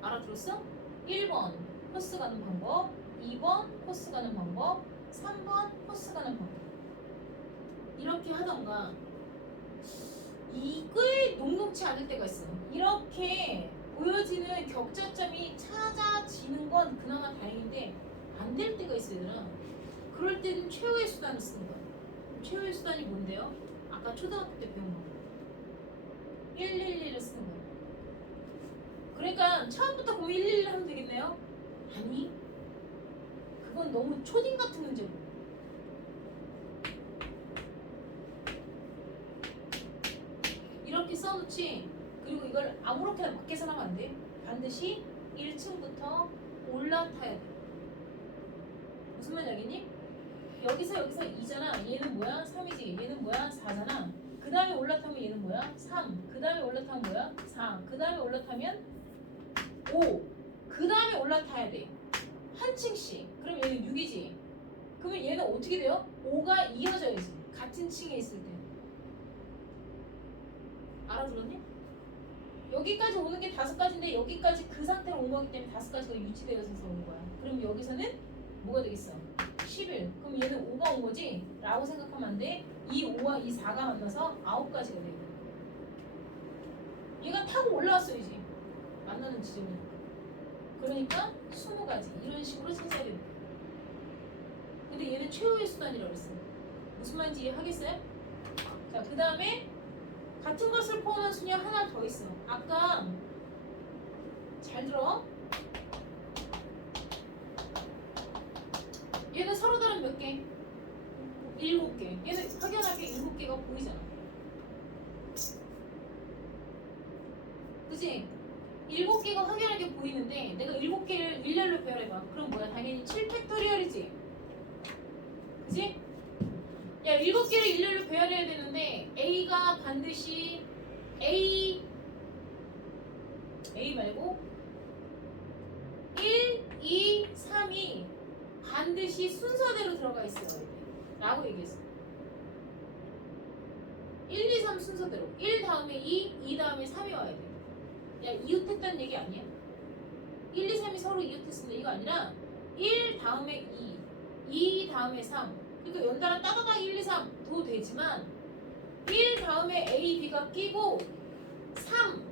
알아들었어? 1번 코스 가는 방법, 2번 코스 가는 방법, 3번 코스 가는 방법. 이렇게 하던가. 이게 녹록치 않을 때가 있어. 이렇게 보여지는 격차점이 찾아지는 건 그나마 다행인데 안 될 때가 있어 얘들아. 그럴 때는 최후의 수단을 쓰는 거야. 최후의 수단이 뭔데요? 아까 초등학교 때 배운 거. 111을 쓰는 거야. 그러니까 처음부터 보면 111 하면 되겠네요? 아니, 그건 너무 초딩 같은 문제고. 이렇게 써놓지. 그리고 이걸 아무렇게나 밖에서 하면 안 돼. 반드시 1층부터 올라타야 돼. 무슨 말인지 알겠니? 여기서 2잖아. 얘는 뭐야? 3이지. 얘는 뭐야? 4잖아. 그 다음에 올라타면 얘는 뭐야? 3. 그 다음에 올라타면 뭐야? 4. 그 다음에 올라타면 5. 그 다음에 올라타야 돼. 한 층씩. 그럼 얘는 6이지. 그러면 얘는 어떻게 돼요? 5가 이어져야지. 같은 층에 있을 때. 알아들었니? 여기까지 오는 게 5가지인데 여기까지 그 상태로 온 거기 때문에 5가지가 유지되어서 오는 거야. 그럼 여기서는 뭐가 되겠어? 11. 그럼 얘는 5가 온 거지? 라고 생각하면 안 돼. 이 5와 이 4가 만나서 9가지가 돼. 얘가 타고 올라왔어야지. 만나는 지점이니까. 그러니까 20가지. 이런 식으로 찾아야 된다. 근데 얘는 최후의 수단이라고 그랬어. 무슨 말인지 이해하겠어요? 자, 그 다음에 같은 것을 포함한 순위 하나 더 있어. 아까 잘 들어. 얘는 서로 다른 몇 개? 7개. 얘는 확연하게 7개가 보이잖아. 그치? 7개가 확연하게 보이는데 내가 7개를 일렬로 배열해봐. 그럼 뭐야? 당연히 7팩토리얼이지. 그치? 야, 7개를 일렬로 배열해야 되는데 A가 반드시 A 말고 1, 2, 3이 반드시 순서대로 들어가 있어야 돼 라고 얘기했어. 1, 2, 3 순서대로 1 다음에 2, 2 다음에 3이 와야 돼. 야, 이웃했다는 얘기 아니야? 1, 2, 3이 서로 이웃했으면 이거 아니라 1 다음에 2, 2 다음에 3. 그러니까 연달아 따다닥 1, 2, 3도 되지만 1 다음에 A, B가 끼고 3,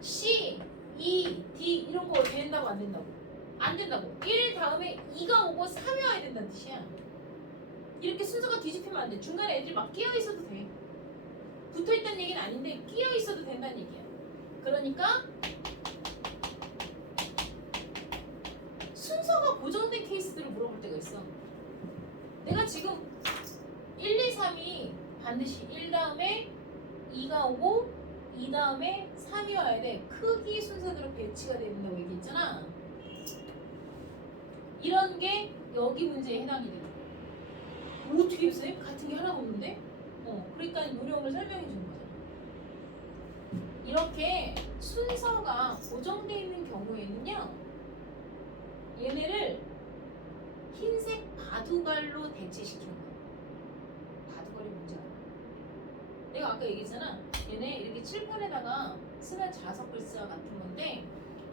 C, E, D 이런 거 된다고 안 된다고? 안 된다고. 1 다음에 2가 오고 3이 와야 된다는 뜻이야. 이렇게 순서가 뒤집히면 안 돼. 중간에 애들이 막 끼어 있어도 돼. 붙어 있다는 얘기는 아닌데 끼어 있어도 된다는 얘기야. 그러니까 순서가 고정된 케이스들을 물어볼 때가 있어. 내가 지금 1, 2, 3이 반드시 1 다음에 2가 오고 2 다음에 3이 와야 돼. 크기 순서대로 배치가 되야 된다고 얘기했잖아. 이런 게 여기 문제에 해당이 돼. 어떻게 쌤? 같은 게 하나가 없는데? 그러니까 요령을 설명해 주는 거잖아. 이렇게 순서가 고정되어 있는 경우에는요, 얘네를 흰색 바둑알로 대체시키는 거야. 바둑알이 뭔지 알아? 내가 아까 얘기했잖아. 얘네 이렇게 칠판에다가 쓰는 자석 글자 같은 건데,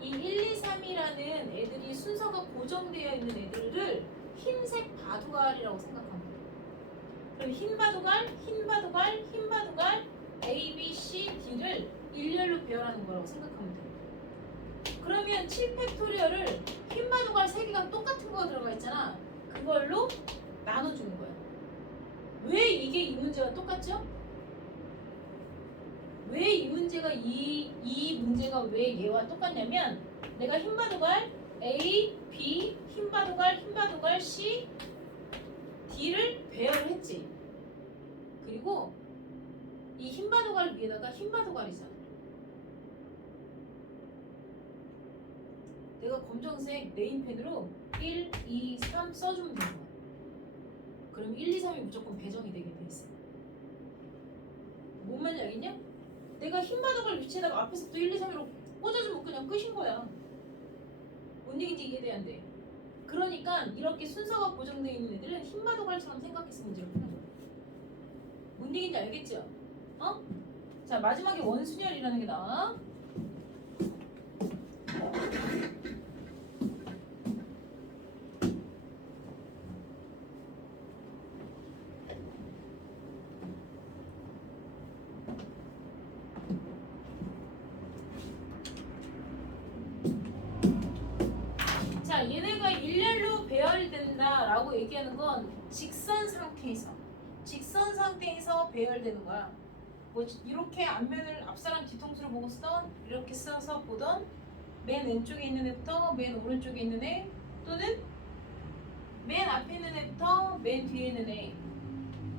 이 1, 2, 3이라는 애들이 순서가 고정되어 있는 애들을 흰색 바둑알이라고 생각합니다. 그럼 흰 바둑알, 흰 바둑알, 흰 바둑알 A, B, C, D를 일렬로 배열하는 거라고 생각하면 돼요. 그러면 7팩토리얼을 흰 바둑알 3개가 똑같은 거가 들어가 있잖아. 그걸로 나눠주는 거야. 왜 이게 이 문제가 똑같죠? 왜 이 문제가 이 문제가 왜 얘와 똑같냐면, 내가 흰 바둑알 A, B, 흰 바둑알 C, D를 배열을 했지. 그리고 이 흰 바둑알 위에다가 흰 바둑알이잖아. 내가 검정색 네임펜으로 1, 2, 3 써주면 되는 거야. 그럼 1, 2, 3이 무조건 배정이 되게 돼 있어. 뭔 말인지 알겠냐? 내가 흰 바둑알 위치에다가 앞에서부터 1, 2, 3으로 꽂아주면 그냥 끝인 거야. 뭔 얘기인지 이해돼야 안 돼? 그러니까 이렇게 순서가 고정되어 있는 애들은 흰 바둑알처럼 생각해서 문제를 푸는 거야. 뭔 얘기인지 알겠죠? 자, 마지막에 원순열이라는 게 나와. 자, 얘네가 일렬로 배열된다라고 얘기하는 건 직선 상태에서 배열되는 거야. 뭐 이렇게 앞면을 앞사람 뒤통수를 보고 쓰던, 이렇게 써서 보던, 맨 왼쪽에 있는 애부터 맨 오른쪽에 있는 애, 또는 맨 앞에 있는 애부터 맨 뒤에 있는 애,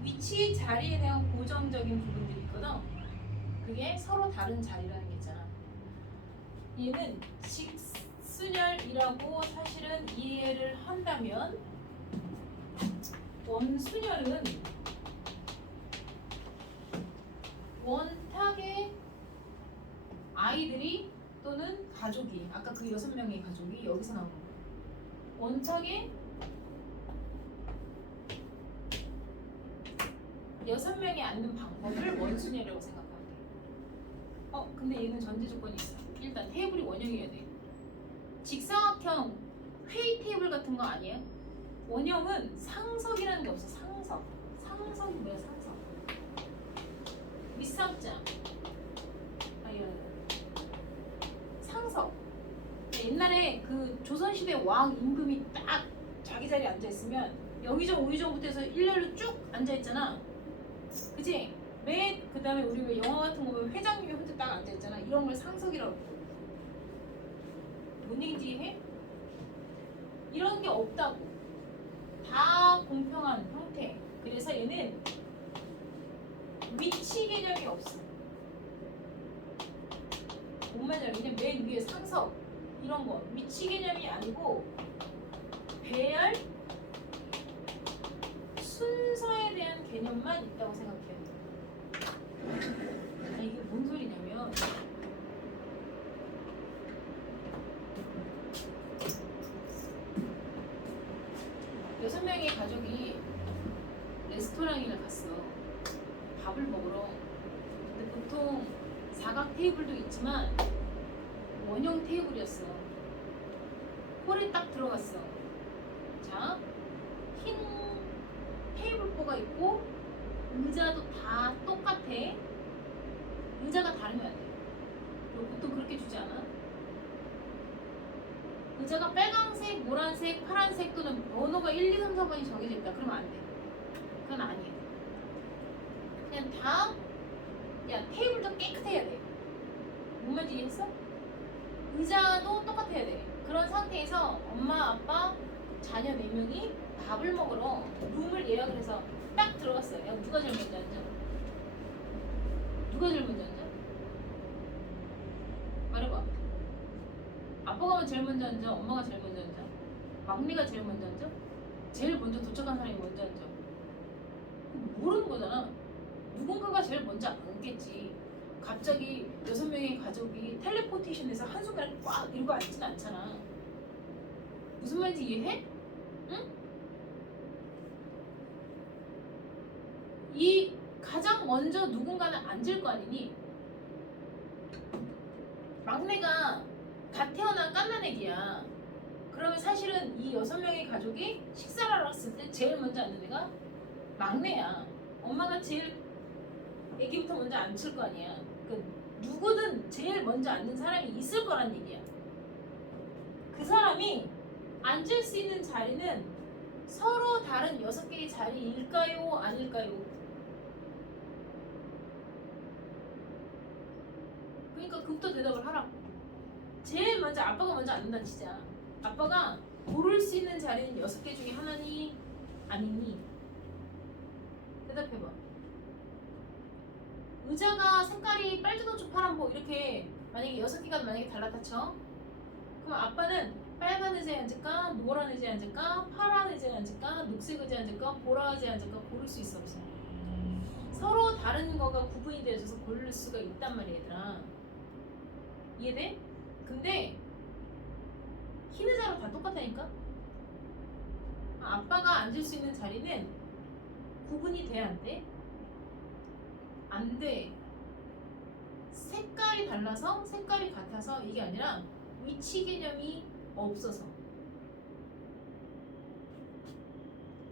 위치 자리에 대한 고정적인 부분들이 있거든. 그게 서로 다른 자리라는 게 있잖아. 얘는 직순열이라고 사실은 이해를 한다면, 원순열은 원탁의 아이들이 또는 가족이, 아까 그 6명의 가족이 여기서 나오는 거예요. 원탁의 6명이 앉는 방법을 원순열이라고 생각하면 돼. 근데 얘는 전제 조건이 있어. 일단 테이블이 원형이어야 돼. 직사각형 회의 테이블 같은 거 아니에요? 원형은 상석이라는 게 없어. 상석이 뭐야? 상석. 밑상자. 상석. 옛날에 그 조선시대 왕 임금이 딱 자기 자리에 앉아있으면 영의정, 우의정부터 해서 일렬로 쭉 앉아있잖아. 그치? 그 다음에 우리 왜 영화 같은 거 보면 회장님이 혼자 딱 앉아있잖아. 이런 걸 상석이라고 부르고. 뭔 얘기인지 이해해? 이런 게 없다고. 다 공평한 형태. 그래서 얘는 위치 개념이 없어. 뭔 말인지 알아? 그냥 맨 위에 상석 이런 거 위치 개념이 아니고 배열 순서에 대한 개념만 있다고 생각해요. 이게 뭔 소리냐면, 여섯 명의 가족이 레스토랑이나 갔어. 밥을 먹으러. 근데 보통 사각 테이블도 있지만 원형 테이블이었어. 홀에 딱 들어갔어. 자, 흰 테이블보가 있고 의자도 다 똑같아. 의자가 다르면 안 돼. 그리고 보통 그렇게 주지 않아? 의자가 빨강색, 노란색, 파란색 또는 번호가 1, 2, 3, 4번이 정해져 있다. 그러면 안 돼. 그건 아니야. 그냥 다, 야, 테이블도 깨끗해야 돼. 뭔 말인지 이해했어? 의자도 똑같아야 돼. 그런 상태에서 엄마, 아빠, 자녀 4명이 밥을 먹으러 룸을 예약을 해서 딱 들어갔어요. 야, 누가 제일 먼저 앉아? 누가 제일 먼저 앉아? 말해봐. 아빠가 제일 먼저 앉아? 엄마가 제일 먼저 앉아? 막내가 제일 먼저 앉아? 제일 먼저 도착한 사람이 먼저 앉아? 모르는 거잖아. 누군가가 제일 먼저 앉겠지. 갑자기 6명의 가족이 텔레포테이션에서 한순간에 꽉 이러고 앉진 않잖아. 무슨 말인지 이해해? 응? 이 가장 먼저 누군가는 앉을 거 아니니? 막내가 갓 태어난 갓난애기야. 그러면 사실은 이 6명의 가족이 식사를 하러 갔을 때 제일 먼저 앉는 애가 막내야. 엄마가 제일 애기부터 먼저 앉힐 거 아니야. 그러니까 누구든 제일 먼저 앉는 사람이 있을 거란 얘기야. 그 사람이 앉을 수 있는 자리는 서로 다른 6개의 자리일까요? 아닐까요? 그러니까 그부터 대답을 하라고. 제일 먼저 아빠가 먼저 앉는다는 치자. 아빠가 고를 수 있는 자리는 6개 중에 하나니 아니니? 대답해봐. 의자가 색깔이 빨주노초 파란보 이렇게 만약에 6개가 만약에 달랐다 쳐. 그럼 아빠는 빨간 의자에 앉을까? 노란 의자에 앉을까? 파란 의자에 앉을까? 녹색 의자에 앉을까? 보라 의자에 앉을까? 고를 수 있어 없어? 서로 다른 거가 구분이 되어져서 고를 수가 있단 말이야 얘들아. 이해돼? 근데 흰 의자로 다 똑같다니까? 아빠가 앉을 수 있는 자리는 구분이 돼 안 돼? 안 돼. 색깔이 달라서 색깔이 같아서 이게 아니라 위치 개념이 없어서.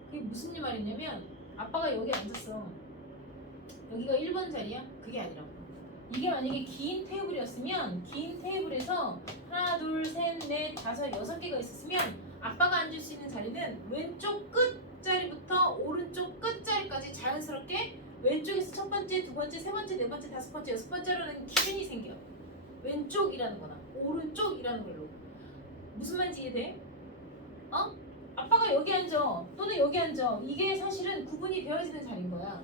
그게 무슨 말이냐면 아빠가 여기 앉았어. 여기가 1번 자리야? 그게 아니라고. 이게 만약에 긴 테이블이었으면 긴 테이블에서 하나, 둘, 셋, 넷, 다섯, 6개가 있었으면 아빠가 앉을 수 있는 자리는 왼쪽 끝자리부터 오른쪽 끝자리까지 자연스럽게 왼쪽에서 첫 번째, 두 번째, 세 번째, 네 번째, 다섯 번째, 여섯 번째라는 기준이 생겨. 왼쪽이라는 거나 오른쪽이라는 걸로. 무슨 말인지 이해돼? 어? 아빠가 여기 앉아 또는 여기 앉아. 이게 사실은 구분이 되어지는 자리인 거야.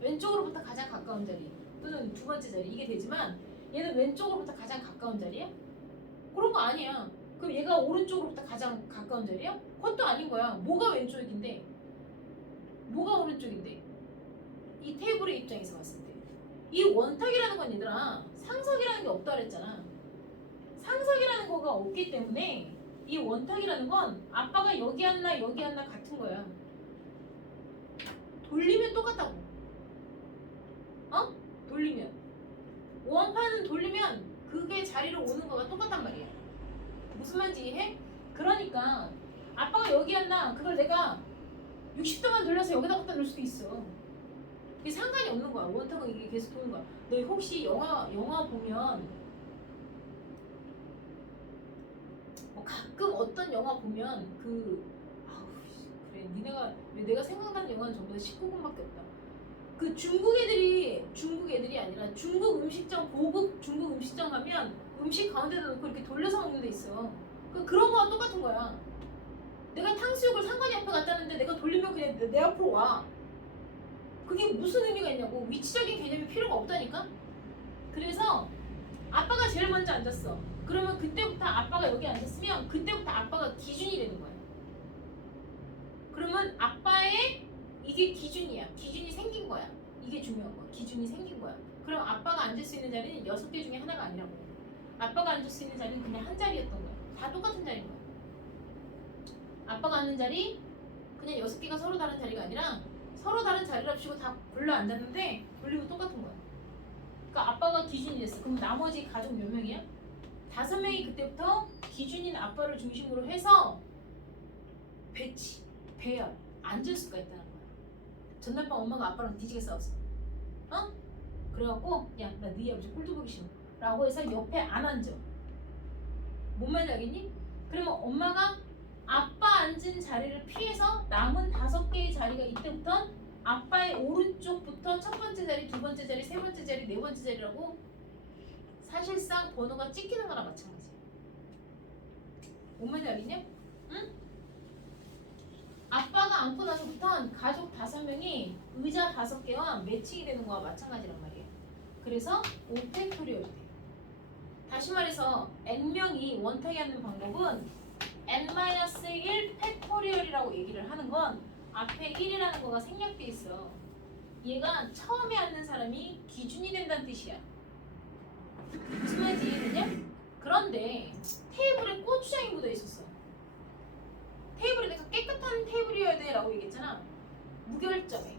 왼쪽으로부터 가장 가까운 자리 또는 두 번째 자리 이게 되지만 얘는 왼쪽으로부터 가장 가까운 자리야? 그런 거 아니야. 그럼 얘가 오른쪽으로부터 가장 가까운 자리야? 그것도 아닌 거야. 뭐가 왼쪽인데? 뭐가 오른쪽인데? 이 테이블의 입장에서 봤을 때 이 원탁이라는 건 얘들아 상석이라는 게 없다 그랬잖아. 상석이라는 거가 없기 때문에 이 원탁이라는 건 아빠가 여기 앉나 여기 앉나 같은 거야. 돌리면 똑같다고. 어? 돌리면 원판은 돌리면 그게 자리로 오는 거가 똑같단 말이야. 무슨 말인지 이해해? 그러니까 아빠가 여기 앉나 그걸 내가 60도만 돌려서 여기다 갖다 놓을 수도 있어. 이게 상관이 없는 거야. 원탁은 이게 계속 도는 거야. 너 혹시 영화 보면 뭐 가끔 어떤 영화 보면 그래 내가 생각나는 영화는 전부 다 19금밖에 없다. 그 중국 애들이 아니라 중국 음식점 고급 중국 음식점 가면 음식 가운데다 놓고 이렇게 돌려서 먹는 데 있어. 그런 거와 똑같은 거야. 내가 탕수육을 상관이 앞에 갖다 놨는데 내가 돌리면 그냥 내 앞으로 와. 그게 무슨 의미가 있냐고. 위치적인 개념이 필요가 없다니까. 그래서 아빠가 제일 먼저 앉았어. 그러면 그때부터 아빠가 여기 앉았으면 그때부터 아빠가 기준이 되는 거야. 그러면 아빠의 이게 기준이야. 기준이 생긴 거야. 이게 중요한 거야. 기준이 생긴 거야. 그럼 아빠가 앉을 수 있는 자리는 6개 중에 하나가 아니라고. 아빠가 앉을 수 있는 자리는 그냥 한 자리였던 거야. 다 똑같은 자리인 거야. 아빠가 앉는 자리 그냥 6개가 서로 다른 자리가 아니라 서로 다른 자리랍시고 다 골라 앉았는데 돌리고 똑같은 거야. 그러니까 아빠가 기준이 됐어. 그럼 나머지 가족 몇 명이야? 5명이 그때부터 기준인 아빠를 중심으로 해서 배치, 배열, 앉을 수가 있다는 거야. 전날 밤 엄마가 아빠랑 뒤지게 싸웠어. 어? 그래갖고 야, 나 네 아버지 꼴도 보기 싫어 라고 해서 옆에 안 앉아. 뭔 말인지 알겠니? 그러면 엄마가 아빠 앉은 자리를 피해서 남은 5개의 자리가 이때부터 아빠의 오른쪽부터 첫 번째 자리, 두 번째 자리, 세 번째 자리, 네 번째 자리라고 사실상 번호가 찍히는 거랑 마찬가지야. 뭔 말인지 알겠냐? 응? 아빠가 앉고 나서부터는 가족 5명이 의자 5개와 매칭이 되는 거와 마찬가지란 말이에요. 그래서 5팩토리얼이 돼. 다시 말해서 n명이 원탁이 앉는 방법은 n-1 팩토리얼이라고 얘기를 하는 건 앞에 1이라는 거가 생략돼 있어. 얘가 처음에 앉는 사람이 기준이 된다는 뜻이야. 무슨 말인지 이해되냐? 그런데 테이블에 고추장이 묻어 있었어. 테이블이 내가 깨끗한 테이블이어야 돼 라고 얘기했잖아. 무결점에.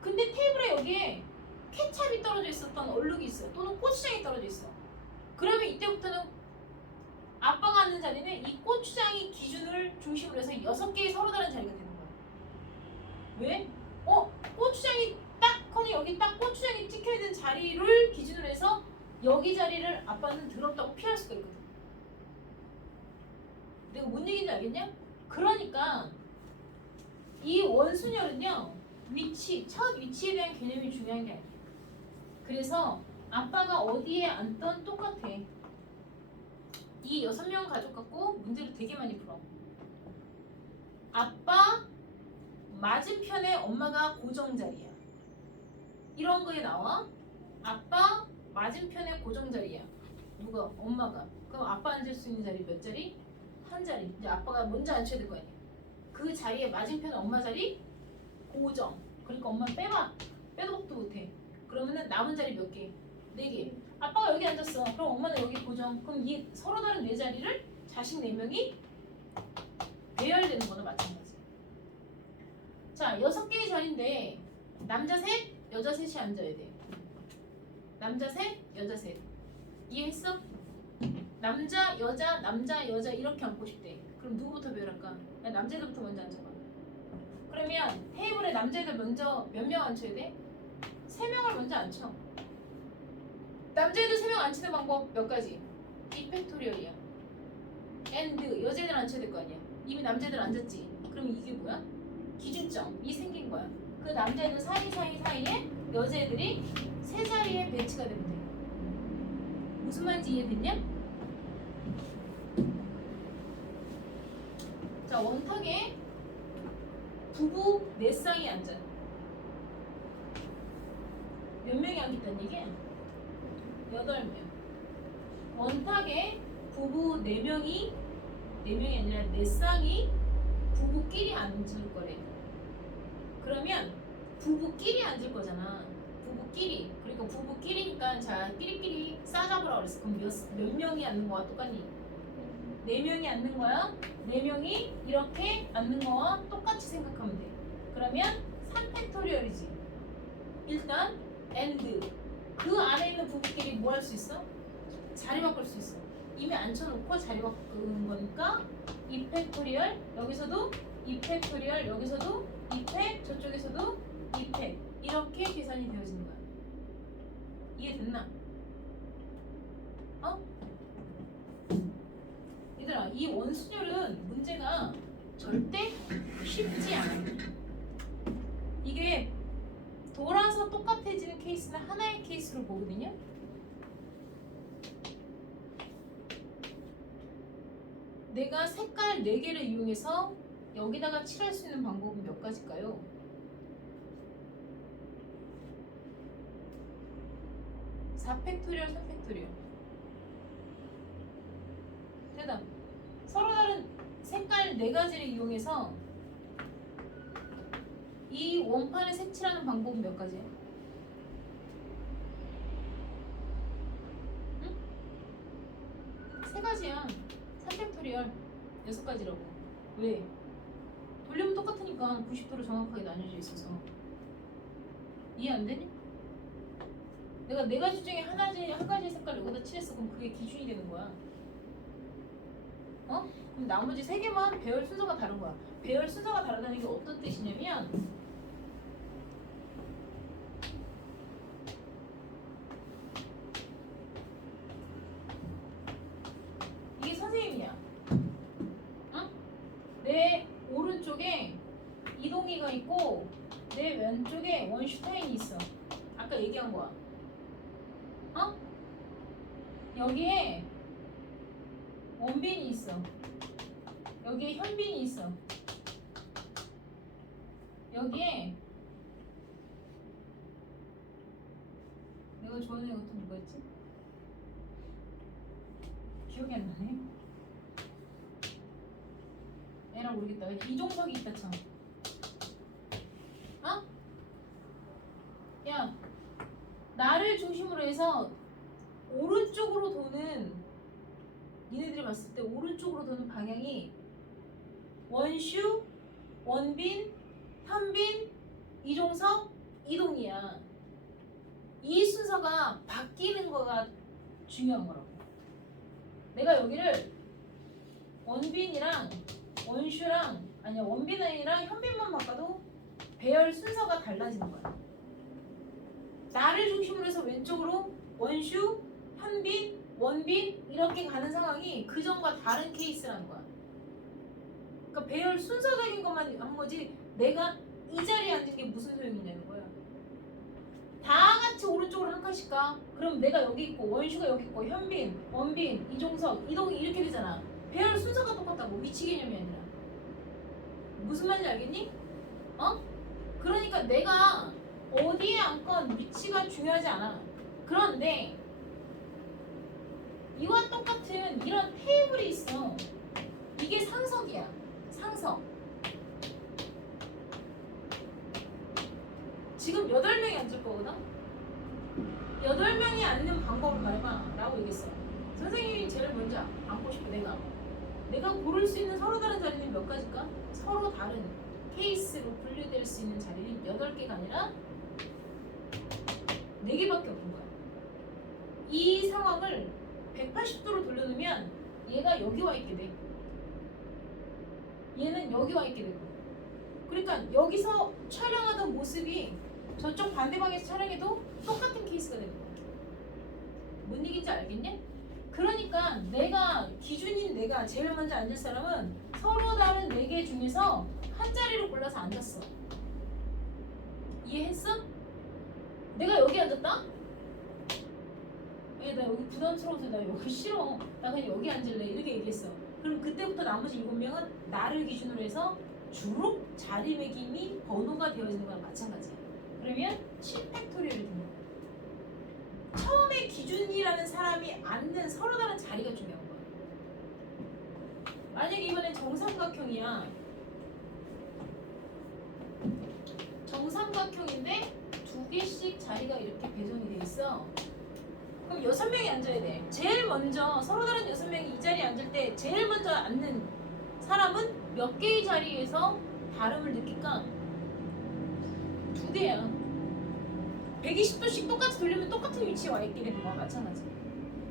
근데 테이블에 여기에 케찹이 떨어져 있었던 얼룩이 있어. 또는 고추장이 떨어져 있어. 그러면 이때부터는 아빠가 앉는 자리는 이 고추장이 기준을 중심으로 해서 6개의 서로 다른 자리가 되는 거야. 왜? 고추장이 딱 허니 여기 딱 고추장이 찍혀있는 자리를 기준으로 해서 여기 자리를 아빠는 더럽다고 피할 수가 있거든. 내가 뭔 얘기인지 알겠냐? 그러니까 이 원순열은요 첫 위치에 대한 개념이 중요한 게 아니야. 그래서 아빠가 어디에 앉던 똑같아. 이 6명 가족 갖고 문제를 되게 많이 풀어. 아빠 맞은편에 엄마가 고정자리야. 이런 거에 나와. 아빠 맞은편에 고정자리야. 누가? 엄마가. 그럼 아빠 앉을 수 있는 자리 몇 자리? 한 자리. 이제 아빠가 먼저 앉혀야 될 거 아니야. 그 자리에 맞은편에 엄마 자리 고정. 그러니까 엄마는 빼봐. 빼도 박도 못해. 그러면은 남은 자리 몇 개? 4개. 아빠가 여기 앉았어. 그럼 엄마는 여기 고정. 그럼 이 서로 다른 4자리를 자식 4명이 배열되는 거나 마찬가지. 자, 6개의 자리인데 남자 셋, 여자 셋이 앉아야 돼. 남자 셋, 여자 셋. 이해했어? 남자, 여자 이렇게 앉고 싶대. 그럼 누구부터 배열할까? 남자애들부터 먼저 앉아봐. 그러면 테이블에 남자애들 먼저 몇 명 앉혀야 돼? 3명을 먼저 앉혀. 남자애들 3명 앉히는 방법 몇 가지? 이펙토리얼이야. and 여자애들 앉혀야 될 거 아니야. 이미 남자애들 앉았지. 그럼 이게 뭐야? 기준점이 생긴 거야. 그 남자애들 사이에 여자애들이 세 자리에 배치가 되면 돼. 무슨 말인지 이해됐냐? 자, 원탁에 부부 4쌍이 앉아. 몇 명이 앉겠다는 얘기야? 8명. 원탁에 부부 4명이 아니라 4쌍이 부부끼리 앉을 거래. 그러면 부부끼리 앉을 거잖아. 부부끼리. 그리고 부부끼리니까 자 끼리끼리 싸잡으라고 그랬어. 그럼 몇 명이 앉는 거와 똑같니? 4명이 앉는 거야. 4명이 이렇게 앉는 거와 똑같이 생각하면 돼. 그러면 3팩토리얼이지. 일단 and 그 안에 있는 부부끼리 뭐 할 수 있어? 자리 바꿀 수 있어. 이미 앉혀놓고 자리 바꾸는 거니까 2팩토리얼 여기서도 2팩토리얼 여기서도 2팩 저쪽에서도 2팩 이렇게 계산이 되어지는 거야. 이해됐나? 어? 얘들아, 이 원순열은 문제가 절대 쉽지 않아. 이게 돌아서 똑같아지는 케이스는 하나의 케이스로 보거든요. 내가 색깔 4개를 이용해서 여기다가 칠할 수 있는 방법은 몇 가지일까요? (4팩토리얼) (3팩토리얼) 대답. 서로 다른 색깔 4가지를 이용해서 이 원판에 색칠하는 방법은 몇 가지야? 응? 3가지야. 3팩토리얼 6가지라고. 왜? 돌리면 똑같으니까 90도로 정확하게 나뉘어져 있어서. 이해 안 되니? 내가 4가지 중에 한 가지 색깔을 여기다 칠했어. 그럼 그게 기준이 되는 거야. 어? 그럼 나머지 3개만 배열 순서가 다른 거야. 배열 순서가 다르다는 게 어떤 뜻이냐면 이게 선생님이야. 응? 내 오른쪽에 이동희가 있고 내 왼쪽에 원슈타인이 있어. 아까 얘기한 거야. 어? 여기에 원빈이 있어. 여기에 현빈이 있어. 여기에 내가 좋아하는 애가 또 누가였지? 기억이 안 나네. 애랑 모르겠다. 이종석이 있다 참. 어? 야, 나를 중심으로 해서 오른쪽으로 도는, 니네들이 봤을 때 오른쪽으로 도는 방향이 원슈, 원빈, 현빈, 이종석, 이동이야. 이 순서가 바뀌는 거가 중요한 거라고. 내가 여기를 원빈이랑 원슈랑 아니야 원빈이랑 현빈만 바꿔도 배열 순서가 달라지는 거야. 나를 중심으로 해서 왼쪽으로 원슈, 현빈, 원빈 이렇게 가는 상황이 그전과 다른 케이스라는 거야. 그러니까 배열 순서적인 것만 한 거지 내가 이 자리에 앉은 게 무슨 소용이 있냐는 거야. 다 같이 오른쪽으로 한 칸씩 가. 그럼 내가 여기 있고 원슈가 여기 있고 현빈, 원빈, 이종석, 이동이 이렇게 되잖아. 배열 순서가 똑같다고. 위치 개념이 아니라. 무슨 말인지 알겠니? 어? 그러니까 내가 어디에 앉건 위치가 중요하지 않아. 그런데 이와 똑같은 이런 테이블이 있어. 이게 상석이야. 상석. 지금 8명이 앉을 거거든? 8명이 앉는 방법을 말해봐 라고 얘기했어. 선생님이 제일 먼저 앉고 싶어. 내가 고를 수 있는 서로 다른 자리는 몇 가지일까? 서로 다른 케이스로 분류될 수 있는 자리는 8개가 아니라 4개밖에 없는 거야. 이 상황을 180도로 돌려놓으면 얘가 여기 와 있게 돼. 얘는 여기 와 있게 되고. 그러니까 여기서 촬영하던 모습이 저쪽 반대방에서 촬영해도 똑같은 케이스가 되는 거야. 뭔 얘기인지 알겠냐? 그러니까 내가 기준인 내가 제일 먼저 앉을 사람은 서로 다른 4개 중에서 한 자리를 골라서 앉았어. 이해했어? 내가 여기 앉았다? 나 여기 부담스러워서 나 여기 싫어. 나 그냥 여기 앉을래. 이렇게 얘기했어. 그럼 그때부터 나머지 7명은 나를 기준으로 해서 주로 자리매김이 번호가 되어지는 거랑 마찬가지야. 그러면 7팩토리얼이 되는 거야. 처음에 기준이라는 사람이 앉는 서로 다른 자리가 중요한 거야. 만약에 이번엔 정삼각형이야. 정삼각형인데 2개씩 자리가 이렇게 배정이 돼 있어. 그럼 6명이 앉아야 돼. 제일 먼저 서로 다른 6명이 이 자리에 앉을 때 제일 먼저 앉는 사람은 몇 개의 자리에서 다름을 느낄까? 2개야. 120도씩 똑같이 돌리면 똑같은 위치에 와 있게 되는 거야. 마찬가지.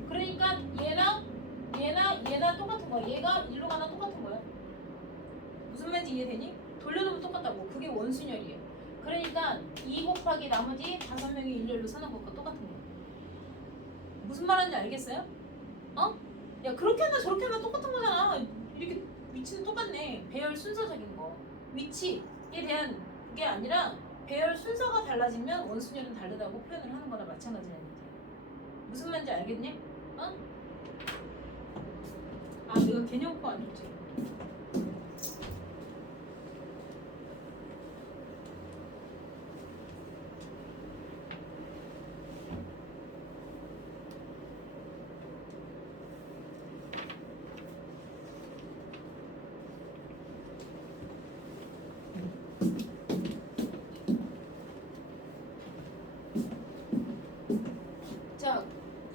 그러니까 얘나 똑같은 거야. 얘가 일로 가나 똑같은 거야. 무슨 말인지 이해되니? 돌려놓으면 똑같다고. 그게 원순열이에요. 그러니까 2 곱하기 나머지 5명이 일렬로 서는 것과 똑같은 거야. 무슨 말하는지 알겠어요? 어? 야 그렇게 하나 저렇게 하나 똑같은 거잖아. 이렇게 위치는 똑같네. 배열 순서적인 거. 위치에 대한 게 아니라 배열 순서가 달라지면 원순열은 다르다고 표현을 하는 거나 마찬가지라는 얘기야. 무슨 말인지 알겠니? 어? 아 내가 개념코 안 줬지. 자,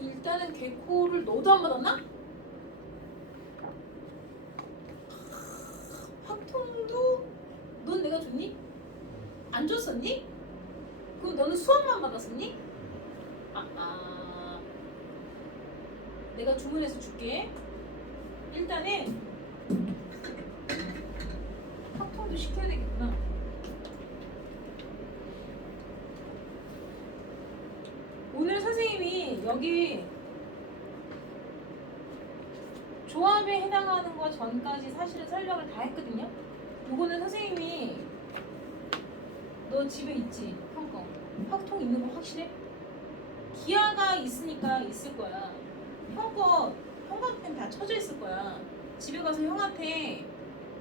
일단은 개코를 너도 안 받았나? 학통도 넌 내가 줬니? 안 줬었니? 그럼 너는 수업만 받았었니? 내가 주문해서 줄게. 일단은 학통도 시켜야 되겠구나. 오늘 선생님이 여기 조합에 해당하는 거 전까지 사실은 설명을 다 했거든요. 요거는 선생님이 너 집에 있지? 평가 확통 있는 거 확실해? 기아가 있으니까 있을 거야. 형광펜 다 쳐져 있을 거야. 집에 가서 형한테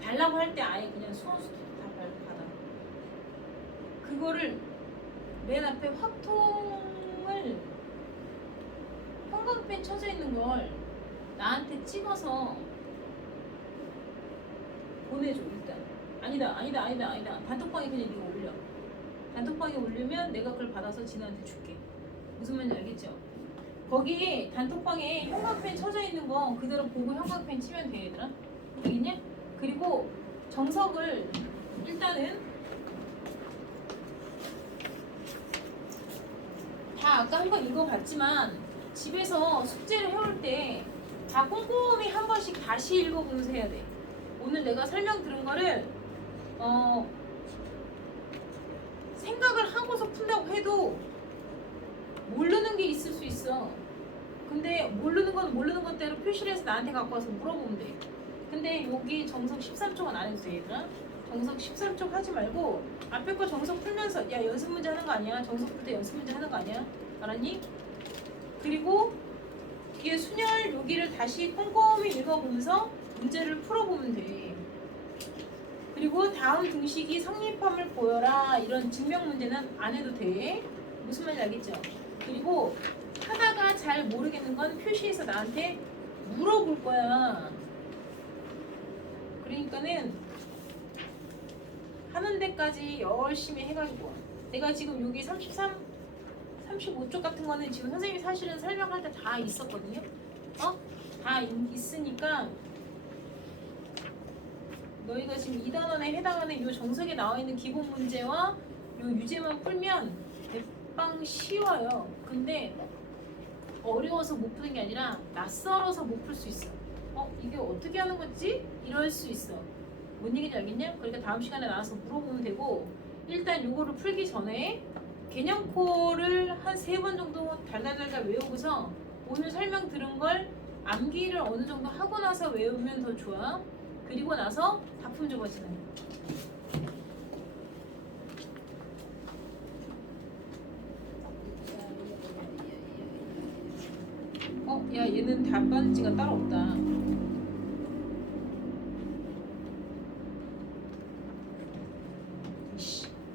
달라고 할 때 아예 그냥 수원수도 다 받아. 그거를 맨 앞에 확통을 형광펜 쳐져 있는 걸 나한테 찍어서 보내줘 일단. 아니다. 단톡방에 그냥 이거 올려. 단톡방에 올리면 내가 그걸 받아서 진우한테 줄게. 무슨 말인지 알겠죠? 거기 단톡방에 형광펜 쳐져 있는 거 그대로 보고 형광펜 치면 돼 얘들아. 알겠냐? 그리고 정석을 일단은 다 아까 한 번 읽어봤지만 집에서 숙제를 해올 때 다 꼼꼼히 한 번씩 다시 읽어보면서 해야 돼. 오늘 내가 설명 들은 거를 생각을 하고서 푼다고 해도 모르는 게 있을 수 있어. 근데 모르는 건 모르는 것대로 표시를 해서 나한테 갖고 와서 물어보면 돼. 근데 여기 정석 13쪽은 안 해도 돼 얘들아. 정석 13쪽 하지 말고 앞에 거 정석 풀면서 야 연습 문제 하는 거 아니야? 정석 풀 때 연습 문제 하는 거 아니야? 알았니? 그리고 뒤에 순열 여기를 다시 꼼꼼히 읽어보면서 문제를 풀어보면 돼. 그리고 다음 등식이 성립함을 보여라 이런 증명 문제는 안 해도 돼. 무슨 말인지 알겠죠? 그리고 하다가 잘 모르겠는 건 표시해서 나한테 물어볼 거야. 그러니까는 하는 데까지 열심히 해가지고 내가 지금 여기 35쪽 같은 거는 지금 선생님이 사실은 설명할 때 다 있었거든요. 다 있으니까 너희가 지금 2단원에 해당하는 이 정석에 나와 있는 기본 문제와 이 유제만 풀면 대빵 쉬워요. 근데 어려워서 못 푸는 게 아니라 낯설어서 못 풀 수 있어. 이게 어떻게 하는 거지? 이럴 수 있어. 뭔 얘기인지 알겠냐? 그러니까 다음 시간에 나와서 물어보면 되고, 일단 요거를 풀기 전에 개념코를 한 3번 정도 달달달달 외우고서 오늘 설명 들은 걸 암기를 어느 정도 하고 나서 외우면 더 좋아. 그리고 나서 작품 조사 진행. 야, 얘는 답안지가 따로 없다.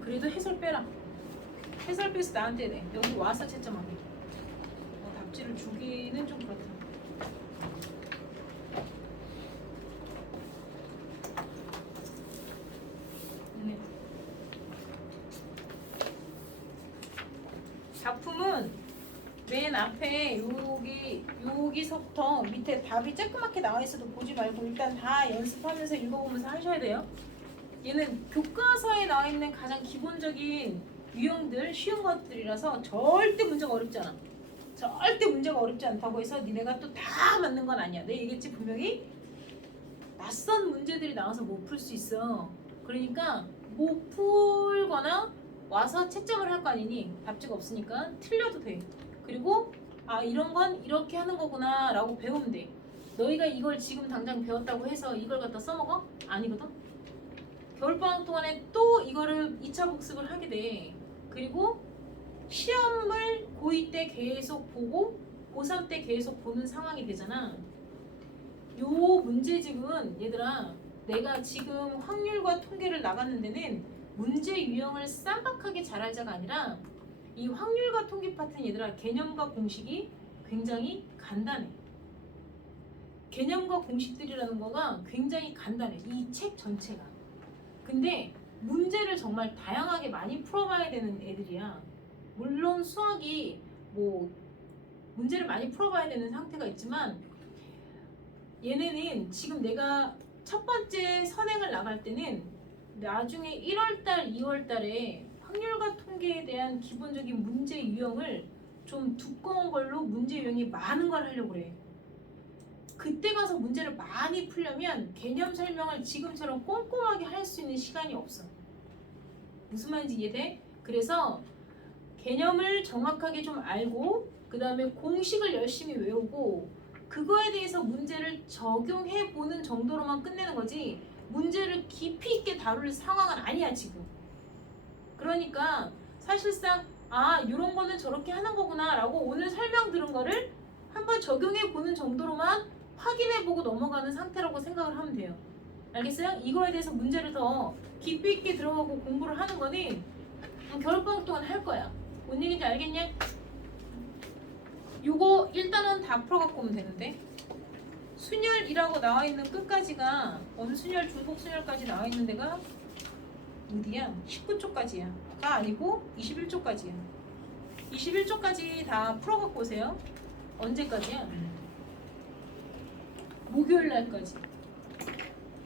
그래도 해설 빼라. 해설 빼서 나한테 내. 여기 와서 채점하게. 답지를 주기는 좀 그렇다. 네. 작품은 맨 앞에 여기서부터 밑에 답이 쬐끄맣게 나와 있어도 보지 말고 일단 다 연습하면서 읽어보면서 하셔야 돼요. 얘는 교과서에 나와 있는 가장 기본적인 유형들, 쉬운 것들이라서 절대 문제가 어렵지 않아. 절대 문제가 어렵지 않다고 해서 니네가 또 다 맞는 건 아니야. 내가 얘기했지 분명히 낯선 문제들이 나와서 못 풀 수 있어. 그러니까 못 풀거나 와서 채점을 할 거 아니니 답지가 없으니까 틀려도 돼. 그리고 이런 건 이렇게 하는 거구나 라고 배우면 돼. 너희가 이걸 지금 당장 배웠다고 해서 이걸 갖다 써먹어? 아니거든. 겨울방학 동안에 또 이거를 2차 복습을 하게 돼. 그리고 시험을 고2 때 계속 보고 고3 때 계속 보는 상황이 되잖아. 요 문제집은 얘들아, 내가 지금 확률과 통계를 나갔는 데는 문제 유형을 쌈박하게 잘하자가 아니라 이 확률과 통계 파트는 얘들아 개념과 공식이 굉장히 간단해. 개념과 공식들이라는 거가 굉장히 간단해. 이 책 전체가. 근데 문제를 정말 다양하게 많이 풀어봐야 되는 애들이야. 물론 수학이 문제를 많이 풀어봐야 되는 상태가 있지만 얘네는 지금 내가 첫 번째 선행을 나갈 때는 나중에 1월달, 2월달에 확률과 통계에 대한 기본적인 문제 유형을 좀 두꺼운 걸로 문제 유형이 많은 걸 하려고 그래. 그때 가서 문제를 많이 풀려면 개념 설명을 지금처럼 꼼꼼하게 할 수 있는 시간이 없어. 무슨 말인지 이해돼? 그래서 개념을 정확하게 좀 알고 그 다음에 공식을 열심히 외우고 그거에 대해서 문제를 적용해 보는 정도로만 끝내는 거지 문제를 깊이 있게 다룰 상황은 아니야 지금. 그러니까 사실상 이런 거는 저렇게 하는 거구나 라고 오늘 설명 들은 거를 한번 적용해 보는 정도로만 확인해 보고 넘어가는 상태라고 생각을 하면 돼요. 알겠어요? 이거에 대해서 문제를 더 깊이 있게 들어가고 공부를 하는 거는 겨울방학 동안 할 거야. 뭔 얘기인지 알겠냐? 요거 일단은 다 풀어갖고 오면 되는데 순열이라고 나와 있는 끝까지가 원순열, 중복순열까지 나와 있는 데가 어디야? 19쪽까지야. 가 아니고 21쪽까지야. 21쪽까지 다 풀어갖고 오세요. 언제까지야? 목요일 날까지.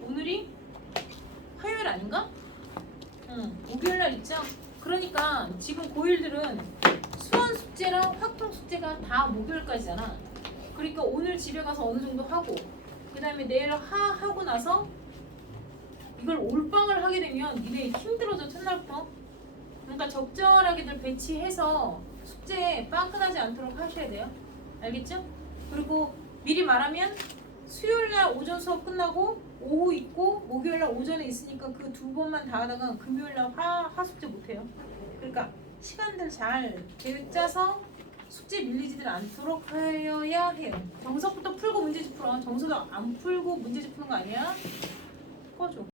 오늘이 화요일 아닌가? 목요일 날 있죠? 그러니까 지금 고1들은 수원 숙제랑 확통 숙제가 다 목요일까지잖아. 그러니까 오늘 집에 가서 어느 정도 하고 그 다음에 내일 하고 나서 이걸 올방을 하게 되면 니네 힘들어져 첫날부터. 그러니까 적절하게들 배치해서 숙제 빵끈하지 않도록 하셔야 돼요. 알겠죠? 그리고 미리 말하면 수요일날 오전 수업 끝나고 오후 있고 목요일날 오전에 있으니까 그 2번만 다 하다가 금요일날 하숙제 못해요. 그러니까 시간들 잘 계획 짜서 숙제 밀리지들 않도록 하여야 해요. 정석부터 풀고 문제집 풀어. 정석도 안 풀고 문제집 푸는 거 아니야? 꺼줘.